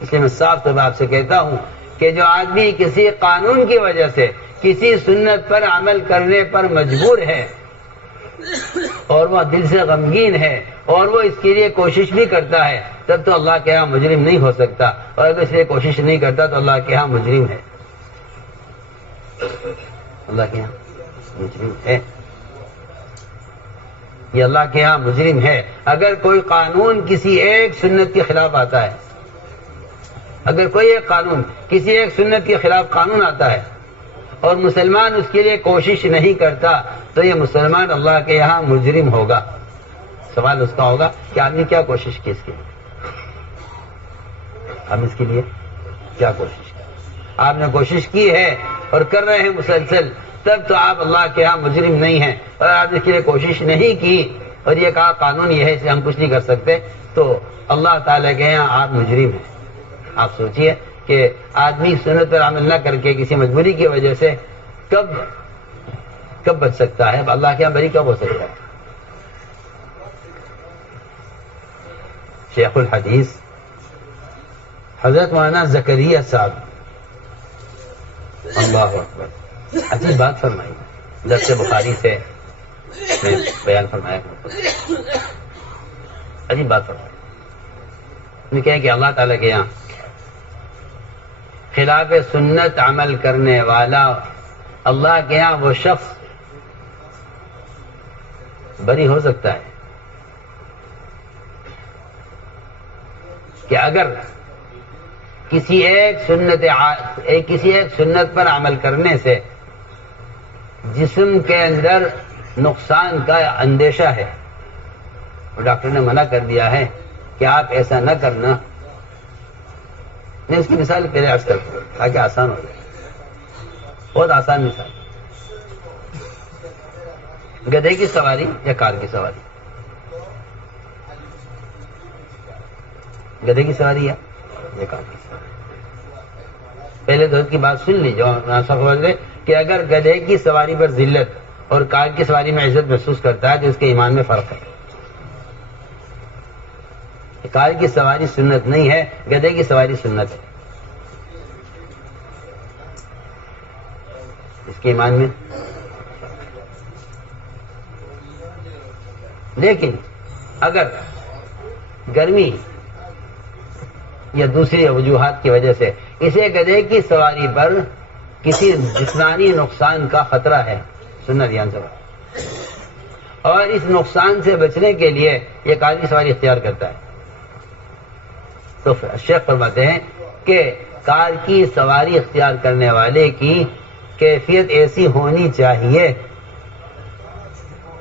اس لیے میں صاف طور پر آپ سے کہتا ہوں کہ جو آدمی کسی قانون کی وجہ سے کسی سنت پر عمل کرنے پر مجبور ہے اور وہ دل سے غمگین ہے اور وہ اس کے لیے کوشش بھی کرتا ہے، تب تو اللہ کے ہاں مجرم نہیں ہو سکتا، اور اگر اس لیے کوشش نہیں کرتا تو اللہ کے ہاں مجرم ہے، اللہ کے ہاں مجرم ہے، یہ اللہ کے ہاں مجرم ہے۔ اگر کوئی قانون کسی ایک سنت کے خلاف آتا ہے، اگر کوئی ایک قانون کسی ایک سنت کے خلاف قانون آتا ہے اور مسلمان اس کے لیے کوشش نہیں کرتا تو یہ مسلمان اللہ کے یہاں مجرم ہوگا۔ سوال اس کا ہوگا کہ آپ نے کیا کوشش کی اس کے لیے، ہم اس کے لیے کیا کوشش کی؟ آپ نے کوشش کی ہے اور کر رہے ہیں مسلسل، تب تو آپ اللہ کے ہاں مجرم نہیں ہیں، اور آپ نے اس کے لیے کوشش نہیں کی اور یہ کہا قانون یہ ہے اس لیے ہم کچھ نہیں کر سکتے، تو اللہ تعالیٰ کے یہاں آپ مجرم ہیں۔ آپ سوچئے کہ آدمی سنت پر عمل نہ کر کے کسی مجبوری کی وجہ سے کب بچ سکتا ہے، اللہ کے یہاں بری کب ہو سکتا ہے؟ شیخ الحدیث حضرت مولانا زکریا صاحب اللہ اکبر عجیب بات فرمائی، درس بخاری سے میں بیان فرمایا، عجیب بات فرمائی، میں کہا کہ اللہ تعالیٰ کے یہاں خلاف سنت عمل کرنے والا اللہ کے یہاں وہ شخص بری ہو سکتا ہے کہ اگر کسی ایک سنت پر عمل کرنے سے جسم کے اندر نقصان کا اندیشہ ہے، اور ڈاکٹر نے منع کر دیا ہے کہ آپ ایسا نہ کرنا۔ میں اس کی مثال پہلے عرض کرتا ہوں تاکہ آسان ہو جائے، بہت آسان مثال، گدھے کی سواری یا کار کی سواری، گدھے کی سواری ہے یا کار کی سواری۔ پہلے تو کی بات سن لی جو سمجھ لے کہ اگر گدھے کی سواری پر ذلت اور کار کی سواری میں عزت محسوس کرتا ہے تو اس کے ایمان میں فرق ہے۔ کار کی سواری سنت نہیں ہے، گدھے کی سواری سنت ہے، اس کے ایمان میں۔ لیکن اگر گرمی یا دوسری وجوہات کی وجہ سے اسے گدھے کی سواری پر کسی جسمانی نقصان کا خطرہ ہے، سنت دھیان سے، اور اس نقصان سے بچنے کے لیے یہ کار کی سواری اختیار کرتا ہے، تو شیخ فرماتے ہیں کہ کار کی سواری اختیار کرنے والے کی کیفیت ایسی ہونی چاہیے،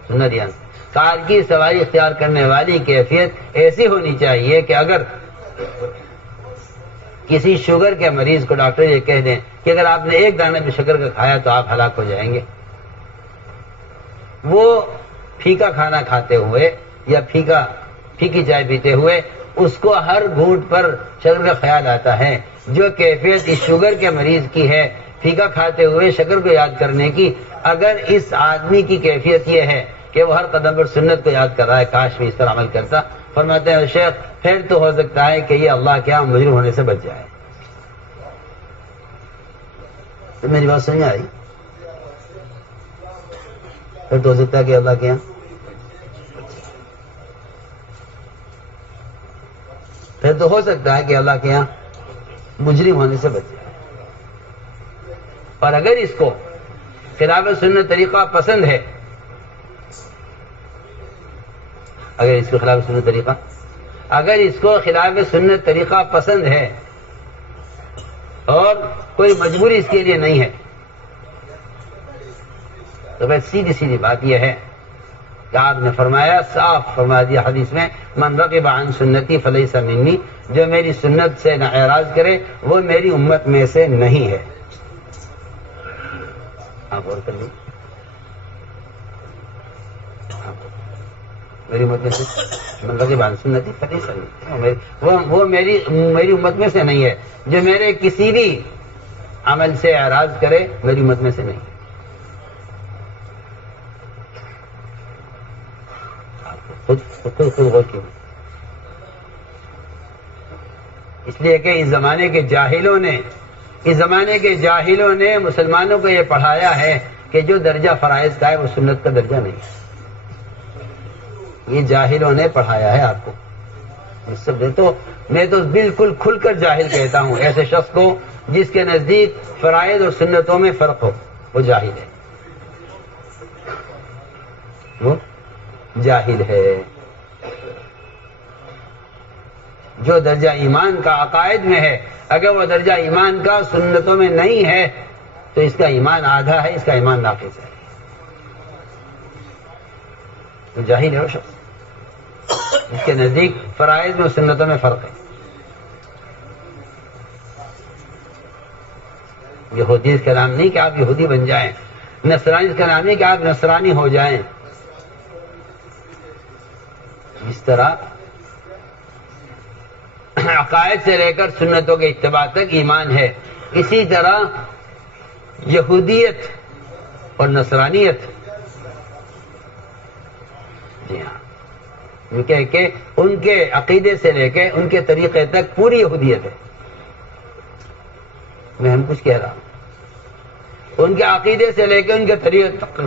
سننا دھیان، کار کی سواری اختیار کرنے والی کیفیت ایسی ہونی چاہیے کہ اگر کسی شوگر کے مریض کو ڈاکٹر یہ کہہ دیں کہ اگر آپ نے ایک دانہ بھی شکر کا کھایا تو آپ ہلاک ہو جائیں گے، وہ پھیکا کھانا کھاتے ہوئے یا پھیکی چائے پیتے ہوئے اس کو ہر گھونٹ پر شکر کا خیال آتا ہے، جو کیفیت اس شوگر کے مریض کی ہے پھیکا کھاتے ہوئے شکر کو یاد کرنے کی، اگر اس آدمی کی کیفیت یہ ہے کہ وہ ہر قدم پر سنت کو یاد کر رہا ہے، کاش بھی اس پر عمل کرتا، فرماتے ہیں شیخ پھر تو ہو سکتا ہے کہ یہ اللہ کے یہاں مجرم ہونے سے بچ جائے۔ تو میری بات سمجھ آ رہی؟ پھر تو ہو سکتا ہے کہ اللہ کے یہاں پھر تو ہو سکتا ہے کہ اللہ کے یہاں مجرم ہونے سے بچ جائے۔ اور اگر اس کو خلاف سنت طریقہ پسند ہے، اگر اس کو خلاف سنت طریقہ پسند ہے اور کوئی مجبوری اس کے لیے نہیں ہے، تو بس سیدھی بات یہ ہے کہ آپ نے فرمایا، صاف فرما دیا حدیث میں، من رغب عن سنتی فلیس منی، جو میری سنت سے نہ اعراض کرے وہ میری امت میں سے نہیں ہے۔ آپ غور کر لیں، میری امت میں سے من رغب عن سنتی فلیس منی، وہ میری امت میں سے نہیں ہے. جو میرے کسی بھی عمل سے اعراض کرے میری امت میں سے نہیں. خود غور کیوں؟ اس لیے کہ اس زمانے کے جاہلوں نے مسلمانوں کو یہ پڑھایا ہے کہ جو درجہ فرائض کا ہے وہ سنت کا درجہ نہیں ہے. یہ جاہلوں نے پڑھایا ہے آپ کو. میں تو بالکل کھل کر جاہل کہتا ہوں ایسے شخص کو جس کے نزدیک فرائض اور سنتوں میں فرق ہو، وہ جاہل ہے. وہ جاہل ہے. جو درجہ ایمان کا عقائد میں ہے، اگر وہ درجہ ایمان کا سنتوں میں نہیں ہے تو اس کا ایمان آدھا ہے، اس کا ایمان ناقص ہے. تو جاہل ہے وہ شخص اس کے نزدیک فرائض میں سنتوں میں فرق ہے. یہودی اس کا نام نہیں کہ آپ یہودی بن جائیں، نصرانی اس کا نام نہیں کہ آپ نصرانی ہو جائیں. اس طرح عقائد سے لے کر سنتوں کے اتباع تک ایمان ہے. اسی طرح یہودیت اور نصرانیت، جی ہاں، کہ ان کے عقیدے سے لے کے ان کے طریقے تک پوری یہودیت ہے. میں ہم کچھ کہہ رہا ہوں. ان کے عقیدے سے لے کے ان کے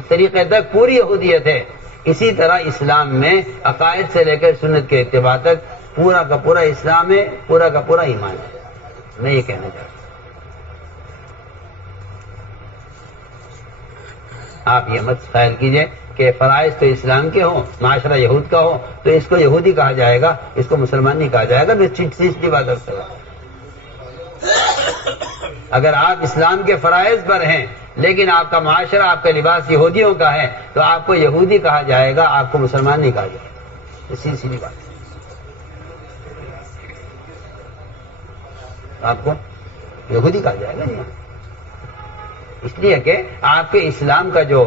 طریقے تک پوری یہودیت ہے. اسی طرح اسلام میں عقائد سے لے کر سنت کے اتباع تک پورا کا پورا اسلام ہے، پورا کا پورا ایمان ہے. میں یہ کہنا چاہتا ہوں. آپ یہ مت خیال کیجئے کہ فرائض تو اسلام کے ہوں، معاشرہ یہود کا ہو تو اس کو یہودی کہا جائے گا، اس کو مسلمان نہیں کہا جائے گا. میں سیدھی بات کرتا ہوں. اگر آپ اسلام کے فرائض پر ہیں لیکن آپ کا معاشرہ، آپ کا لباس یہودیوں کا ہے تو آپ کو یہودی کہا جائے گا، آپ کو مسلمان نہیں کہا جائے گا. سیدھی بات. آپ کو یہودی کہا جائے گا نہیں. اس لیے کہ آپ کے اسلام کا جو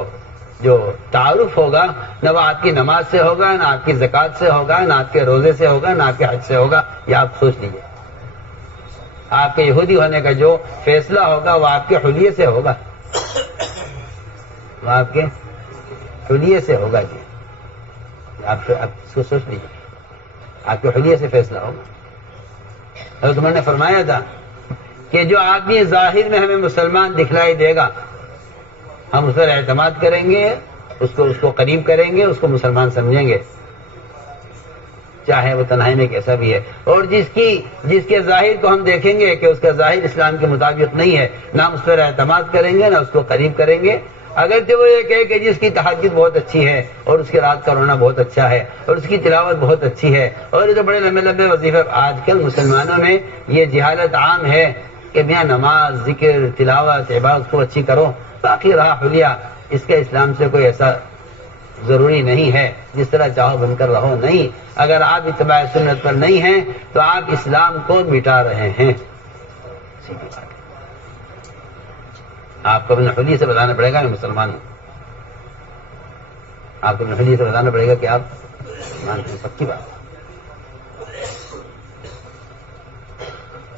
تعارف ہوگا نہ وہ آپ کی نماز سے ہوگا، نہ آپ کی زکوٰۃ سے ہوگا، نہ آپ کے روزے سے ہوگا، نہ آپ کے حج سے ہوگا. یہ آپ سوچ لیجیے. آپ کے یہودی ہونے کا جو فیصلہ ہوگا وہ آپ کے حلیے سے ہوگا، وہ آپ کے حلیے سے ہوگا. جی آپ اس کو سوچ لیجیے. آپ کے حلیے سے فیصلہ ہوگا. حضرت عمر نے فرمایا تھا کہ جو آدمی ظاہر میں ہمیں مسلمان دکھلائی دے گا ہم اس پر اعتماد کریں گے، اس کو قریب کریں گے، اس کو مسلمان سمجھیں گے، چاہے وہ تنہائی میں کیسا بھی ہے. اور جس کے ظاہر کو ہم دیکھیں گے کہ اس کا ظاہر اسلام کے مطابق نہیں ہے، نہ ہم اس پر اعتماد کریں گے نہ اس کو قریب کریں گے. اگرچہ وہ یہ کہے کہ جس کی تہجد بہت اچھی ہے اور اس کی رات کا رونا بہت اچھا ہے اور اس کی تلاوت بہت اچھی ہے اور یہ تو بڑے لمبے لمبے وظیفے. آج کل مسلمانوں میں یہ جہالت عام ہے کہ میاں نماز، ذکر، تلاوت، عبادت کو اچھی کرو، باقی رہا حلیہ اس کا اسلام سے کوئی ایسا ضروری نہیں ہے، جس طرح چاہو بن کر رہو. نہیں، اگر آپ اتباع سنت پر نہیں ہیں تو آپ اسلام کو مٹا رہے ہیں. سیدھی بات. آپ کو اپنے حلیے سے بتانا پڑے گا میں مسلمان ہوں. آپ کو اپنے حلیے سے بتانا پڑے گا کہ آپ مسلمان ہیں. پکی بات.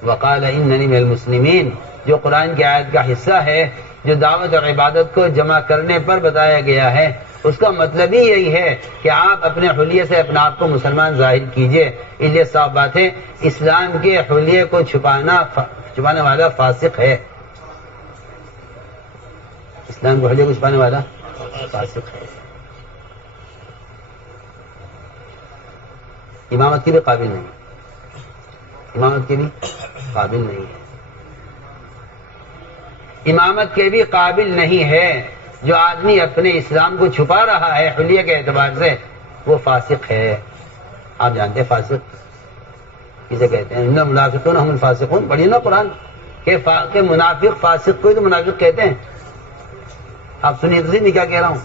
وقال اننی من المسلمین جو قرآن کی آیت کا حصہ ہے، جو دعوت اور عبادت کو جمع کرنے پر بتایا گیا ہے، اس کا مطلب ہی یہی ہے کہ آپ اپنے حلیے سے اپنے آپ کو مسلمان ظاہر کیجئے. اس لیے صاف بات ہے اسلام کے حلیے کو چھپانے والا فاسق ہے. اسلام کے حلیے کو چھپانے والا فاسق ہے. امامت کی بھی قابل نہیں، امامت کے بھی قابل نہیں ہے. امامت کے بھی قابل نہیں ہے. جو آدمی اپنے اسلام کو چھپا رہا ہے حلیے کے اعتبار سے وہ فاسق ہے. آپ جانتے ہیں فاسق کسے کہتے ہیں؟ ان المنافقون هم الفاسقون. پڑھیے نا قرآن کہ منافق فاسق کو ہی تو منافق کہتے ہیں. آپ سنیے تو نہیں کیا کہہ رہا ہوں.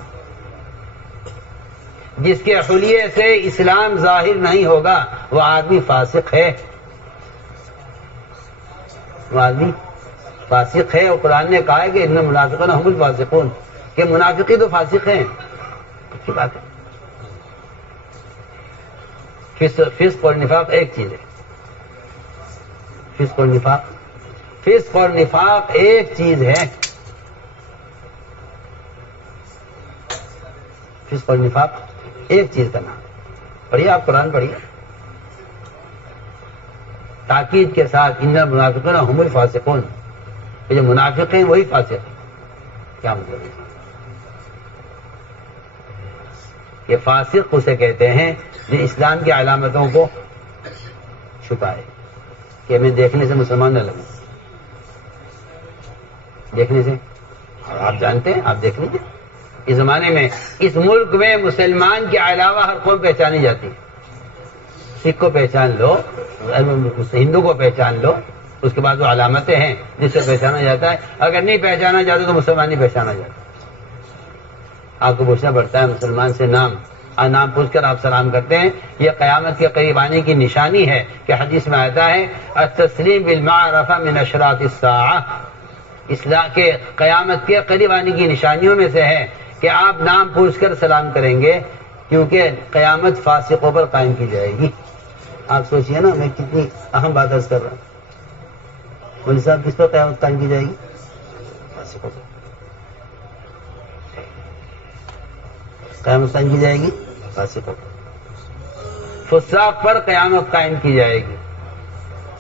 جس کے حلیے سے اسلام ظاہر نہیں ہوگا وہ آدمی فاسق ہے. وہ آدمی فاسق ہے. اور قرآن نے کہا ہے کہ ان المنافقون هم الفاسقون، کہ منافقی تو فاسق ہیں. اچھی بات ہے. فسق اور نفاق ایک چیز ہے. فسق اور نفاق ایک چیز ہے. فسق اور نفاق ایک چیز کا نام. پڑھیے آپ قرآن پڑھیے تاکید کے ساتھ، ان المنافقین هم الفاسقون. یہ جو منافق ہیں وہی فاسق ہیں. کیا مطلب ہے؟ کہ فاسق اسے کہتے ہیں جو اسلام کی علامتوں کو چھپائے، کہ میں دیکھنے سے مسلمان نہ لگوں. دیکھنے سے، اور آپ جانتے ہیں، آپ دیکھ لیجیے اس زمانے میں اس ملک میں مسلمان کے علاوہ ہر قوم پہچانی جاتی ہے. سکھ کو پہچان لو، ہندو کو پہچان لو، اس کے بعد وہ علامتیں ہیں جس سے پہچانا جاتا ہے. اگر نہیں پہچانا جاتا تو مسلمان نہیں پہچانا جاتا. آپ کو پوچھنا پڑتا ہے مسلمان سے نام پوچھ کر آپ سلام کرتے ہیں. یہ قیامت کے قریب آنے کی نشانی ہے کہ حدیث میں آتا ہے التسلیم بالمعرفہ من اشراط الساعہ. اسلام کے قیامت کے قریب آنے کی نشانیوں میں سے ہے کہ آپ نام پوچھ کر سلام کریں گے، کیونکہ قیامت فاسقوں پر قائم کی جائے گی. آپ سوچئے نا میں کتنی اہم بات عرض کر رہا ہوں. مولوی صاحب کس پر قیامت قائم کی جائے گی؟ فاسقوں پر. قیامت قائم کی جائے گی فاسقوں پر. فساق پر قیامت قائم کی جائے گی.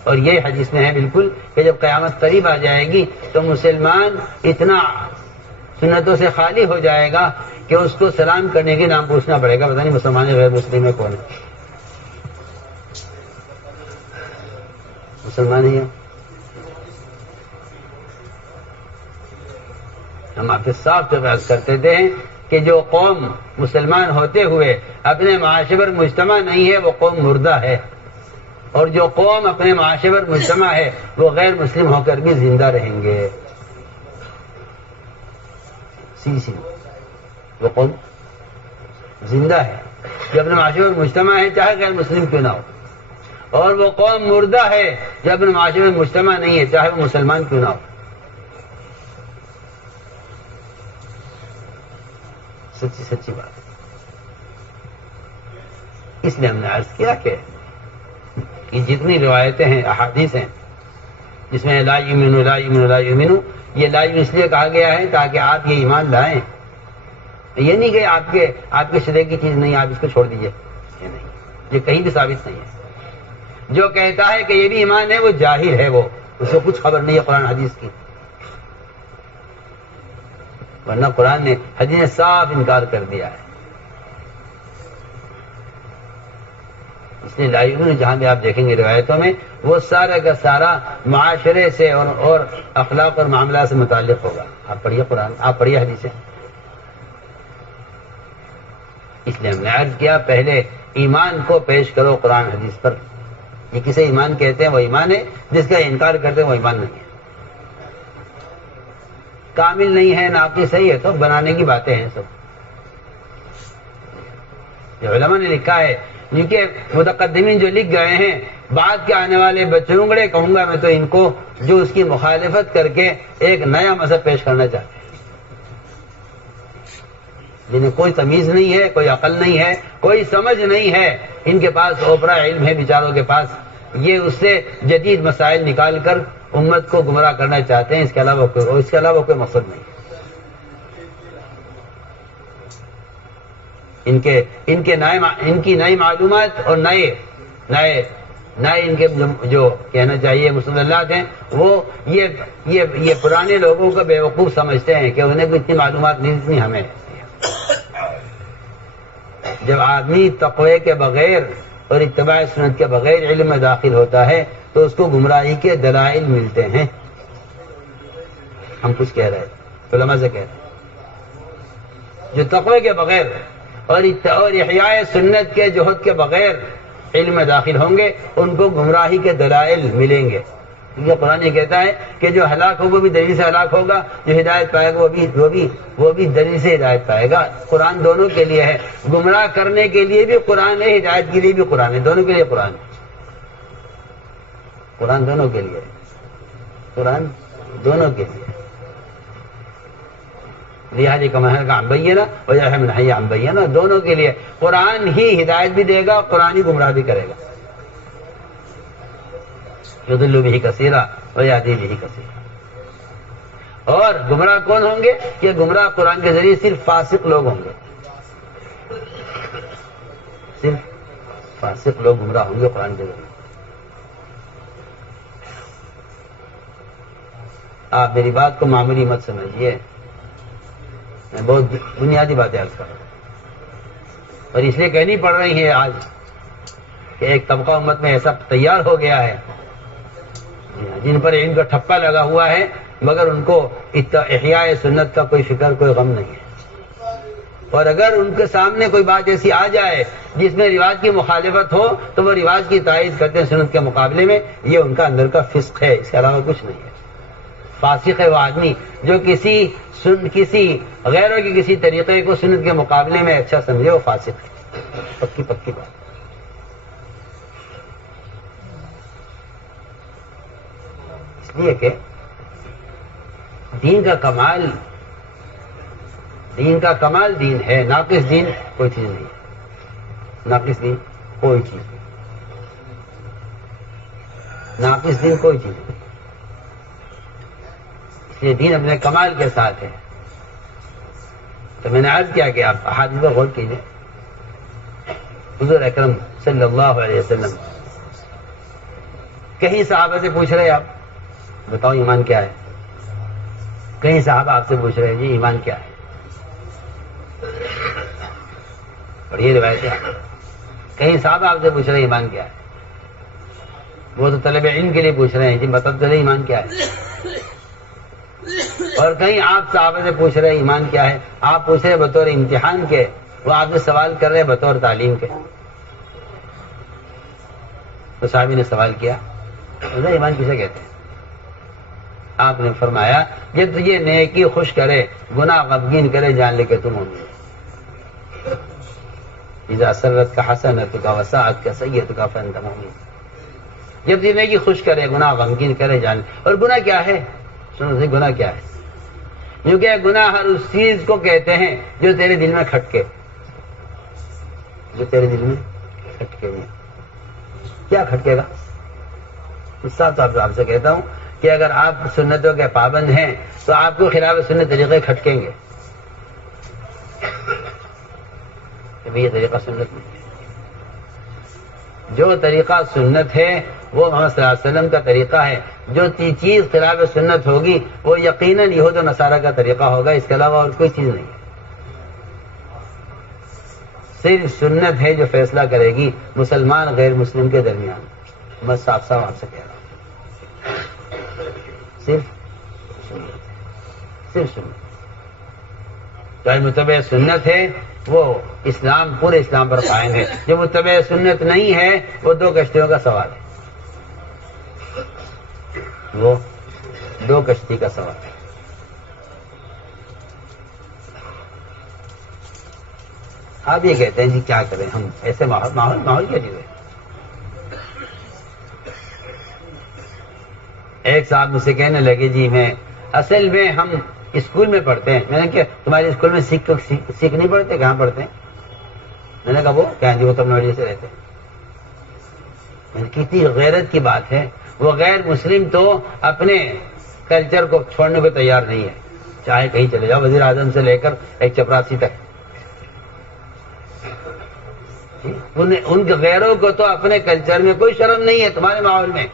اور یہ حدیث میں ہے بالکل کہ جب قیامت قریب آ جائے گی تو مسلمان اتنا سنتوں سے خالی ہو جائے گا کہ اس کو سلام کرنے کے نام پوچھنا پڑے گا. پتہ نہیں مسلمان غیر مسلم ہے کون ہے. مسلمان ہی ہے. ہم آپ کے صاف سے بات کرتے تھے کہ جو قوم مسلمان ہوتے ہوئے اپنے معاشرے پر مجتمع نہیں ہے وہ قوم مردہ ہے، اور جو قوم اپنے معاشرے پر مجتمع ہے وہ غیر مسلم ہو کر بھی زندہ رہیں گے. سی وہ قوم زندہ ہے جو اپنے معاشرے پر مجتمع ہے چاہے غیر مسلم کیوں نہ ہو، اور وہ قوم مردہ ہے جو اپنے معاشرے پر مجتمع نہیں ہے چاہے وہ مسلمان کیوں نہ ہو. سچی بات ہے. اس لیے ہم نے عرض کیا کہ جتنی روایتیں ہیں، احادیث ہیں جس میں لا یؤمنو لا یؤمنو لا یؤمنو، یہ لا یؤمنو اس لیے کہا گیا ہے تاکہ آپ یہ ایمان لائیں. یہ نہیں کہ آپ کے شرع کی چیز نہیں آپ اس کو چھوڑ دیجئے، یہ نہیں، یہ کہیں بھی ثابت نہیں ہے. جو کہتا ہے کہ یہ بھی ایمان ہے وہ جاہل ہے، وہ اس کو کچھ خبر نہیں ہے قرآن حدیث کی. ورنہ قرآن نے حدیث نے صاف انکار کر دیا ہے. اس لیے لا یؤمنو جہاں بھی آپ دیکھیں گے روایتوں میں وہ سارا کا سارا معاشرے سے اور اخلاق اور معاملات سے متعلق ہوگا. آپ پڑھیے قرآن، آپ پڑھیے حدیثیں. اس لیے ہم نے عرض کیا پہلے ایمان کو پیش کرو قرآن حدیث پر. یہ کسے ایمان کہتے ہیں؟ وہ ایمان ہے جس کا انکار کرتے ہیں وہ ایمان نہیں ہے. کامل نہیں ہے، ناقص صحیح ہے تو بنانے کی باتیں ہیں سب. یہ علماء نے لکھا ہے، کیونکہ متقدمین جو لکھ گئے ہیں بعد کے آنے والے بچڑونگڑے کہوں گا میں تو ان کو، جو اس کی مخالفت کر کے ایک نیا مذہب پیش کرنا چاہتے ہیں، جنہیں کوئی تمیز نہیں ہے، کوئی عقل نہیں ہے، کوئی سمجھ نہیں ہے. ان کے پاس اوپرا علم ہے بیچاروں کے پاس. یہ اس سے جدید مسائل نکال کر امت کو گمراہ کرنا چاہتے ہیں. اس کے علاوہ کوئی مقصد نہیں. ان کی نئی معلومات اور نئے ان کے جو کہنا چاہیے مسلمات ہیں وہ یہ پرانے لوگوں کو بیوقوف سمجھتے ہیں کہ انہیں کوئی اتنی معلومات نہیں جتنی ہمیں. جب آدمی تقوی کے بغیر اور اتباع سنت کے بغیر علم میں داخل ہوتا ہے تو اس کو گمراہی کے دلائل ملتے ہیں. ہم کچھ کہہ رہے ہیں، علماء سے کہہ رہے ہیں جو تقوی کے بغیر اور احیاء سنت کے جہد کے بغیر علم میں داخل ہوں گے ان کو گمراہی کے دلائل ملیں گے. کیونکہ قرآن یہ کہتا ہے کہ جو ہلاک ہوگا وہ بھی دلیل سے ہلاک ہوگا، جو ہدایت پائے گا وہ بھی دلیل سے ہدایت پائے گا. قرآن دونوں کے لیے ہے، گمراہ کرنے کے لیے بھی قرآن ہے، ہدایت کے لیے بھی قرآن ہے. دونوں کے لیے قرآن ہے. قرآن دونوں کے لیے ہے. قرآن دونوں کے لیے. لِيَهْلِكَ مَنْ هَلَكَ عَنْ بَيِّنَةٍ وَيَحْيَىٰ مَنْ حَيَّ عَنْ بَيِّنَةٍ، دونوں کے لیے قرآن ہی ہدایت بھی دے گا، قرآن ہی گمراہ بھی کرے گا. يُضِلُّ بِهِ كَثِيرًا وَيَهْدِي بِهِ كَثِيرًا. اور گمراہ کون ہوں گے؟ یہ گمراہ قرآن کے ذریعے صرف فاسق لوگ ہوں گے، صرف فاسق لوگ گمراہ ہوں گے قرآن کے ذریعے. آپ میری بات کو معمولی مت سمجھیے، میں بہت بنیادی باتیں عرض کر رہا ہوں، اور اس لیے کہنی پڑ رہی ہے آج کہ ایک طبقہ امت میں ایسا تیار ہو گیا ہے جن پر علم کا ٹھپا لگا ہوا ہے، مگر ان کو احیاء سنت کا کوئی فکر، کوئی غم نہیں ہے. اور اگر ان کے سامنے کوئی بات ایسی آ جائے جس میں رواج کی مخالفت ہو تو وہ رواج کی تائید کرتے ہیں سنت کے مقابلے میں. یہ ان کا اندر کا فسق ہے، اس کے علاوہ کچھ نہیں ہے. فاسق ہے وہ آدمی جو کسی غیروں کے کسی طریقے کو سنت کے مقابلے میں اچھا سمجھے، وہ فاسق ہے. پکی پکی بات. اس لیے کہ دین کا کمال دین ہے، ناقص دین کوئی چیز نہیں ہے. ناقص دین کوئی چیز نہیں، ناقص دین کوئی چیز نہیں. یہ دین اپنے کمال کے ساتھ ہے. تو میں نے عرض کیا کہ آپ احادیث پر غور کیجئے. حضور اکرم صلی اللہ علیہ وسلم کہیں صحابہ سے پوچھ رہے آپ بتاؤ ایمان کیا ہے، کہیں صحابہ آپ سے پوچھ رہے جی ایمان کیا ہے. اور یہ روایت ہے، کہیں صحابہ آپ سے پوچھ رہے ایمان کیا ہے. وہ تو طلب علم کے لیے پوچھ رہے ہیں جی بتا چلے ایمان کیا ہے. اور کہیں آپ صحابہ سے پوچھ رہے ایمان کیا ہے، آپ پوچھ رہے بطور امتحان کے، وہ آپ سے سوال کر رہے بطور تعلیم کے. تو صحابی نے سوال کیا ایمان کسے کہتے ہیں؟ آپ نے فرمایا یہ تجھے نیکی خوش کرے، گناہ غمگین کرے، جان لے کے تم مومن. اذا سرت کا حسنت کا وسعت کا سیئت کا فانت مومن. جب تجھے نیکی خوش کرے، گناہ غمگین کرے، جان لے. اور گناہ کیا ہے؟ سنو سے گناہ کیا ہے؟ کیونکہ گناہ ہر اس چیز کو کہتے ہیں جو تیرے دل میں کھٹکے، جو تیرے دل میں کھٹکے ہوئے. کیا کھٹکے گا؟ صاحب آپ سے کہتا ہوں کہ اگر آپ سنتوں کے پابند ہیں تو آپ کو خلاف سنت طریقے کھٹکیں گے کہ یہ طریقہ سنت نہیں. جو طریقہ سنت ہے وہ محمد صلی اللہ علیہ وسلم کا طریقہ ہے. جو چیز خلاف سنت ہوگی وہ یقیناً یہود و نصارہ کا طریقہ ہوگا، اس کے علاوہ اور کوئی چیز نہیں ہے. صرف سنت ہے جو فیصلہ کرے گی مسلمان غیر مسلم کے درمیان. میں صاف صاف آپ سے کہہ رہا ہوں، صرف سنت. جو متبع سنت ہے وہ اسلام، پورے اسلام پر قائم ہے. جو متبع سنت نہیں ہے وہ دو کشتیوں کا سوال ہے، وہ دو کشتی کا سوال ہے. آپ یہ کہتے ہیں جی کیا کریں ہم ایسے ماحول کیا چیز ہے. ایک صاحب مجھ سے کہنے لگے جی میں اصل میں ہم اسکول میں پڑھتے ہیں. میں نے کہا تمہارے اسکول میں سکھ نہیں پڑھتے؟ کہاں پڑھتے ہیں؟ میں نے کہا وہ کہیں جی وہ تمل ناڈو سے رہتے ہیں. کتنی غیرت کی بات ہے. وہ غیر مسلم تو اپنے کلچر کو چھوڑنے کو تیار نہیں ہے، چاہے کہیں چلے جاؤ، وزیر اعظم سے لے کر ایک چپراسی تک. ان کے غیروں کو تو اپنے کلچر میں کوئی شرم نہیں ہے. تمہارے ماحول میں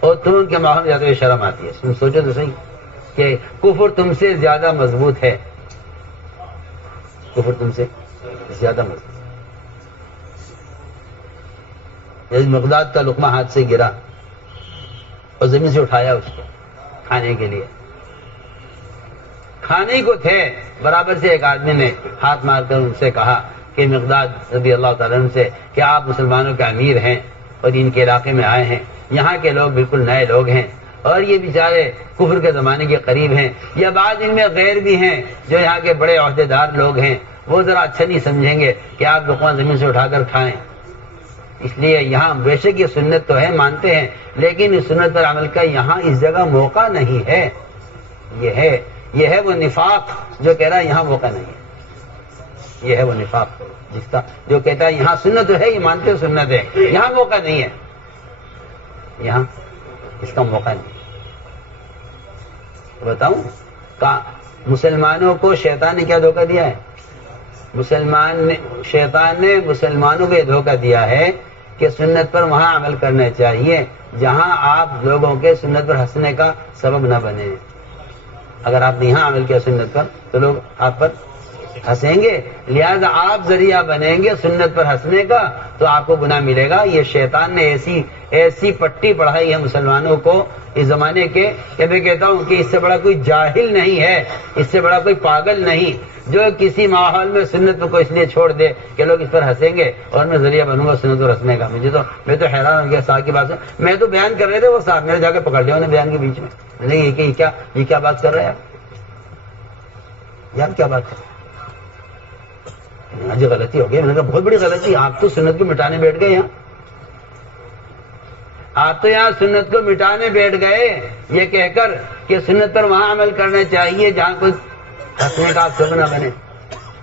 اور تم ان کے ماحول میں جاتے ہوئے شرم آتی ہے. تم سوچو تو صحیح کہ کفر تم سے زیادہ مضبوط ہے، کفر تم سے زیادہ مضبوط. مقداد کا لقمہ ہاتھ سے گرا اور زمین سے اٹھایا اس کو کھانے کے لیے. کھانے کو تھے برابر سے ایک آدمی نے ہاتھ مار کر ان سے کہا کہ مقداد رضی اللہ تعالیٰ عنہ سے کہ آپ مسلمانوں کے امیر ہیں اور ان کے علاقے میں آئے ہیں، یہاں کے لوگ بالکل نئے لوگ ہیں اور یہ بیچارے کفر کے زمانے کے قریب ہیں، یا بعض ان میں غیر بھی ہیں جو یہاں کے بڑے عہدیدار لوگ ہیں، وہ ذرا اچھا نہیں سمجھیں گے کہ آپ لقمہ زمین سے اٹھا کر کھائیں. اس لیے یہاں بے شک یہ سنت تو ہے، مانتے ہیں، لیکن اس سنت پر عمل کا یہاں اس جگہ موقع نہیں ہے. یہ ہے یہ ہے وہ نفاق جو کہہ رہا ہے یہاں موقع نہیں ہے. یہ ہے وہ نفاق جس کا جو کہتا ہے یہاں سنت ہے، یہ مانتے ہو سنت ہے، یہاں موقع نہیں ہے، یہاں اس کا موقع نہیں. بتاؤں مسلمانوں کو شیطان نے کیا دھوکہ دیا ہے؟ شیطان نے مسلمانوں کو یہ دھوکہ دیا ہے کہ سنت پر وہاں عمل کرنا چاہیے جہاں آپ لوگوں کے سنت پر ہنسنے کا سبب نہ بنے. اگر آپ نے یہاں عمل کیا سنت پر تو لوگ آپ پر ہنسیں گے، لہذا آپ ذریعہ بنیں گے سنت پر ہنسنے کا تو آپ کو گناہ ملے گا. یہ شیطان نے ایسی پٹی پڑھائی ہے مسلمانوں کو اس زمانے کے کہ میں کہتا ہوں کہ اس سے بڑا کوئی جاہل نہیں ہے، اس سے بڑا کوئی پاگل نہیں جو کسی ماحول میں سنت کو اس لیے چھوڑ دے کہ لوگ اس پر ہنسیں گے اور میں ذریعہ بنوں گا سنت پر ہنسنے کا. میں تو حیران ہو گیا صاحب کی بات سے. میں تو بیان کر رہے تھے، وہ صاحب میرے جا کے پکڑ لیا انہیں بیان کے بیچ میں. نہیں یہ کیا بات کر رہے ہیں یار، کیا بات کر رہے ہیں؟ آج غلطی ہو گئی. میں نے کہا بہت بڑی غلطی، آپ تو سنت کو مٹانے بیٹھ گئے یہاں. آپ تو یہاں سنت کو مٹانے بیٹھ گئے یہ کہہ کر کہ سنت پر وہاں عمل کرنا چاہیے جہاں کوئی ہنسنے کا سبب نہ بنے.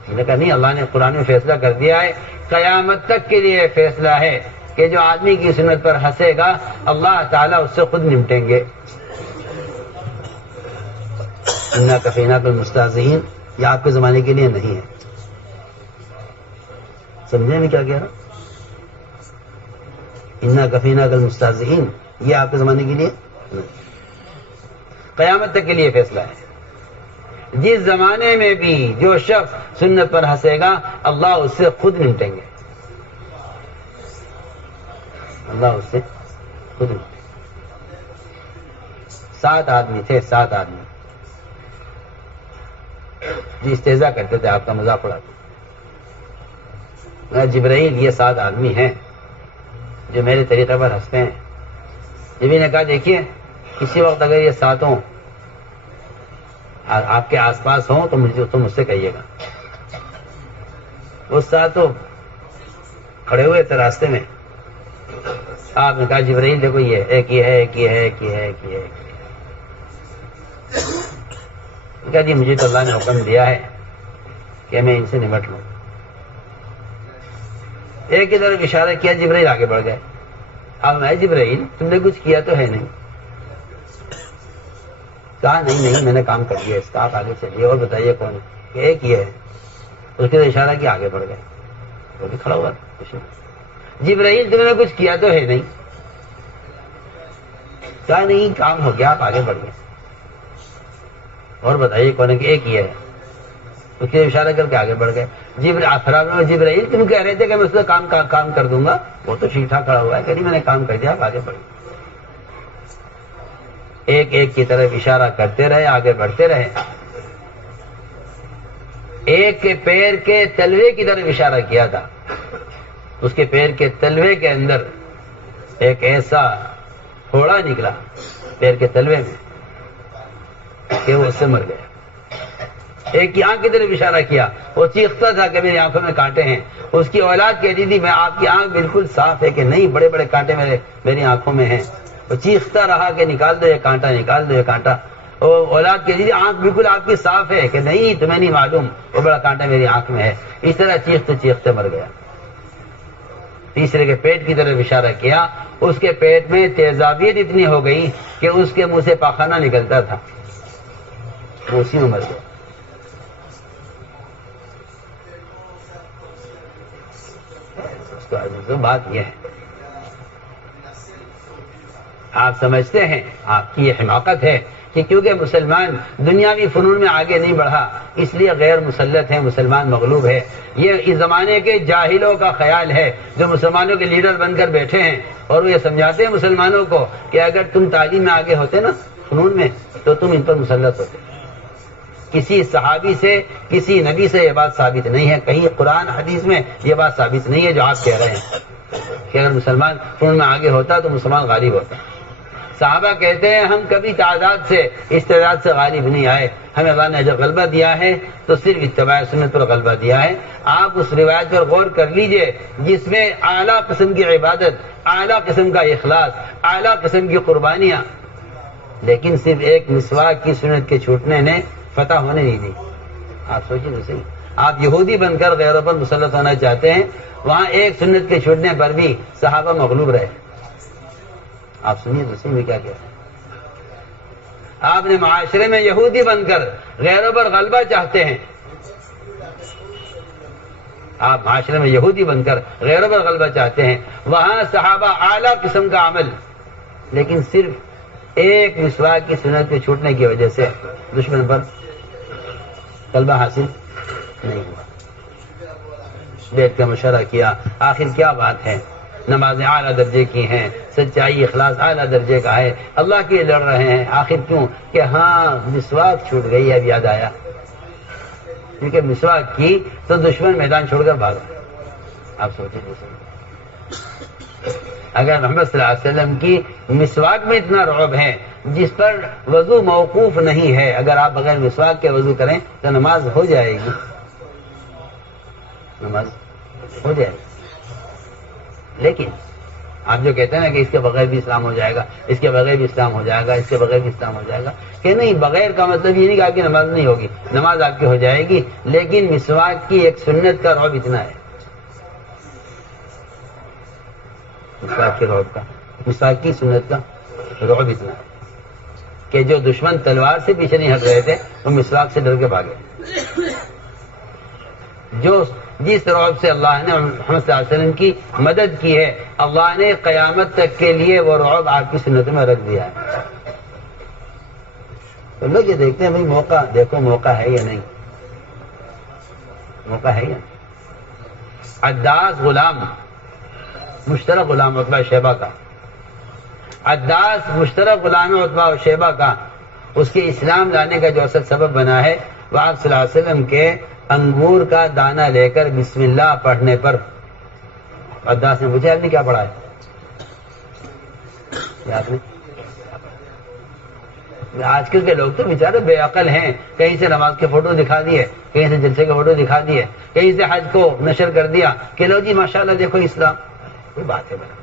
میں نے کہا نہیں، اللہ نے قرآن میں فیصلہ کر دیا ہے، قیامت تک کے لیے فیصلہ ہے کہ جو آدمی کی سنت پر ہنسے گا اللہ تعالیٰ اس سے خود نمٹیں گے. انا کفیناک المستہزئین یہ آپ کے زمانے کے لیے نہیں ہے. سمجھے میں کیا کہہ رہا؟ انا کفیناک المستہزئین یہ آپ کے زمانے کے لیے نہیں. قیامت تک کے لیے فیصلہ ہے. جس زمانے میں بھی جو شخص سنت پر ہنسے گا اللہ اس سے خود نمٹیں گے. اللہ اس سے خود نمٹیں گے. 7 آدمی تھے، 7 آدمی جی استہزاء کرتے تھے، آپ کا مذاق اڑاتے. جبرائیل یہ 7 آدمی ہیں جو میرے طریقے پر ہنستے ہیں. جبرائیل نے کہا دیکھیے کسی وقت اگر یہ 7 آپ کے آس پاس ہوں تو مجھ سے کہیے گا. وہ 7 کھڑے ہوئے تھے راستے میں. آپ نے کہا جبرائیل دیکھو یہ ایک یہ ہے، ایک یہ ہے، ایک یہ ہے، ایک یہ ہے. کہا جی مجھے تو اللہ نے حکم دیا ہے کہ میں ان سے نمٹ لوں. ایک کی طرف اشارہ کیا، جبرائیل آگے بڑھ گئے. اب میں جبرائیل تم نے کچھ کیا تو ہے نہیں؟ کہا نہیں میں نے کام کر دیا اس کا، آپ آگے چلیے اور بتائیے کون ہے. کہ ایک یہ ہے. اس کے اشارہ کیا آگے بڑھ گئے. وہ بھی کھڑا ہوا جبرائیل تم نے کچھ کیا تو ہے نہیں؟ کہا نہیں کام ہو گیا، آپ آگے بڑھ گئے. اور بتائیے کون ہے؟ کہ ایک یہ ہے. اس کے اشارہ کر کے آگے بڑھ گئے. جبرائیل تم کہہ رہے تھے کہ میں اس کا کام کر دوں گا. وہ تو ٹھیک ٹھاک کھڑا ہوا ہے کہ نہیں میں نے کام کر دیا، آپ آگے بڑھ گئے. ایک ایک کی طرف اشارہ کرتے رہے، آگے بڑھتے رہے. ایک کے پیر کے تلوے کی طرف اشارہ کیا تھا. اس کے پیر کے تلوے کے اندر ایک ایسا پھوڑا نکلا پیر کے تلوے میں کہ وہ اس سے مر گیا. ایک کی آنکھ کی طرف اشارہ کیا، وہ چیختا تھا کہ میری آنکھوں میں کانٹے ہیں. اس کی اولاد کہتی تھی میں آپ کی آنکھ بالکل صاف ہے. کہ نہیں بڑے بڑے کانٹے میری آنکھوں میں ہیں. وہ چیختا رہا کہ نکال دو یہ کانٹا، نکال دو یہ کانٹا. وہ اولاد کہتی تھی آنکھ بالکل آپ کی صاف ہے. کہ نہیں تمہیں نہیں معلوم وہ بڑا کانٹا میری آنکھ میں ہے. اس طرح چیختے چیختے مر گیا. تیسرے کے پیٹ کی طرف اشارہ کیا. اس کے پیٹ میں تیزابیت اتنی ہو گئی کہ اس کے منہ سے پاخانہ نکلتا تھا. وہ اسی میں مر گیا. تو بات یہ ہے آپ سمجھتے ہیں آپ کی یہ حماقت ہے کہ کیونکہ مسلمان دنیاوی فنون میں آگے نہیں بڑھا اس لیے غیر مسلط ہے، مسلمان مغلوب ہے. یہ اس زمانے کے جاہلوں کا خیال ہے جو مسلمانوں کے لیڈر بن کر بیٹھے ہیں اور وہ یہ سمجھاتے ہیں مسلمانوں کو کہ اگر تم تعلیم میں آگے ہوتے نا فنون میں تو تم ان پر مسلط ہوتے. کسی صحابی سے کسی نبی سے یہ بات ثابت نہیں ہے. کہیں قرآن حدیث میں یہ بات ثابت نہیں ہے جو آپ کہہ رہے ہیں کہ اگر مسلمان فنون میں آگے ہوتا تو مسلمان غالب ہوتا. صحابہ کہتے ہیں ہم کبھی تعداد سے استعداد سے غالب نہیں آئے. ہمیں اللہ نے جب غلبہ دیا ہے تو صرف اتباع سنت پر غلبہ دیا ہے. آپ اس روایت پر غور کر لیجئے جس میں اعلیٰ قسم کی عبادت، اعلیٰ قسم کا اخلاص، اعلیٰ قسم کی قربانیاں، لیکن صرف ایک مسواک کی سنت کے چھوٹنے نے فتح ہونے نہیں دی. آپ سوچیں تو صحیح, آپ یہودی بن کر غیروں پر مسلط ہونا چاہتے ہیں, وہاں ایک سنت کے چھوٹنے پر بھی صحابہ مغلوب رہے. آپ سنیے تو صحیح میں کیا کہہ رہے ہیں. آپ نے معاشرے میں یہودی بن کر غیروں پر غلبہ چاہتے ہیں, آپ معاشرے میں یہودی بن کر غیروں پر غلبہ چاہتے ہیں, وہاں صحابہ اعلیٰ قسم کا عمل, لیکن صرف ایک مسواک کی سنت کے چھوٹنے کی وجہ سے دشمن پر غلبہ حاصل نہیں ہوا. بیٹھ کر مشورہ کیا, آخر کیا بات ہے, نمازیں اعلیٰ درجے کی ہیں, سچائی اخلاص اعلیٰ درجے کا ہے, اللہ کے لڑ رہے ہیں, آخر کیوں, کہ ہاں مسواک چھوٹ گئی, اب یاد آیا. کیونکہ مسواک کی تو دشمن میدان چھوڑ کر بھاگا. آپ سوچیں اگر محمد صلی اللہ علیہ وسلم کی مسواک میں اتنا رعب ہے جس پر وضو موقوف نہیں ہے, اگر آپ بغیر مسواک کے وضو کریں تو نماز ہو جائے گی, نماز ہو جائے گی. لیکن آپ جو کہتے ہیں نا کہ اس کے بغیر بھی اسلام ہو جائے گا, اس کے بغیر بھی اسلام ہو جائے گا, اس کے بغیر بھی اسلام ہو جائے گا, کہ نہیں, بغیر کا مطلب یہ نہیں کہ آپ کی نماز نہیں ہوگی, نماز آپ کی ہو جائے گی, لیکن مسواک کی ایک سنت کا رعب اتنا ہے, مسواک کے رعب کا, مسواک کی سنت کا رعب اتنا ہے کہ جو دشمن تلوار سے پیچھے نہیں ہٹ رہے تھے وہ مسواک سے ڈر کے بھاگے. جس رعب سے اللہ نے محمد صلی اللہ علیہ وسلم کی مدد کی ہے, اللہ نے قیامت تک کے لیے وہ رعب آپ کی سنت میں رکھ دیا ہے. تو لوگ یہ دیکھتے ہیں بھائی موقع دیکھو, موقع ہے یا نہیں, موقع ہے یا نہیں. عداس غلام مشترک غلام عتبہ شیبہ کا, عداس مشترک غلام عتبہ شیبہ کا, اس کے اسلام لانے کا جو اصل سبب بنا ہے وہ آپ صلی اللہ علیہ وسلم کے انگور کا دانہ لے کر بسم اللہ پڑھنے پر. عداس نے پوچھا آپ نے کیا پڑھا ہے, آپ نے, آج کل کے لوگ تو بیچارے بے عقل ہیں, کہیں سے نماز کے فوٹو دکھا دیے, کہیں سے جلسے کے فوٹو دکھا دیے, کہیں سے حج کو نشر کر دیا کہ لو جی ماشاءاللہ دیکھو اسلام. کوئی بات ہے بنا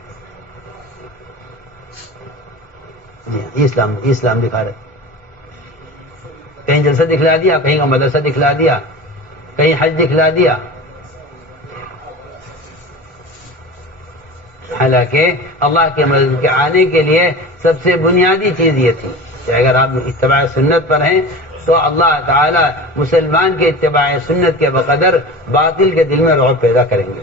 جی اسلام دکھا رہے, کہیں جلسہ دکھلا دیا, کہیں کا مدرسہ دکھلا دیا, کہیں حج دکھلا دیا. حالانکہ اللہ کے مدد کے آنے کے لیے سب سے بنیادی چیز یہ تھی کہ اگر آپ اتباع سنت پر ہیں تو اللہ تعالی مسلمان کے اتباع سنت کے بقدر باطل کے دل میں رعب پیدا کریں گے.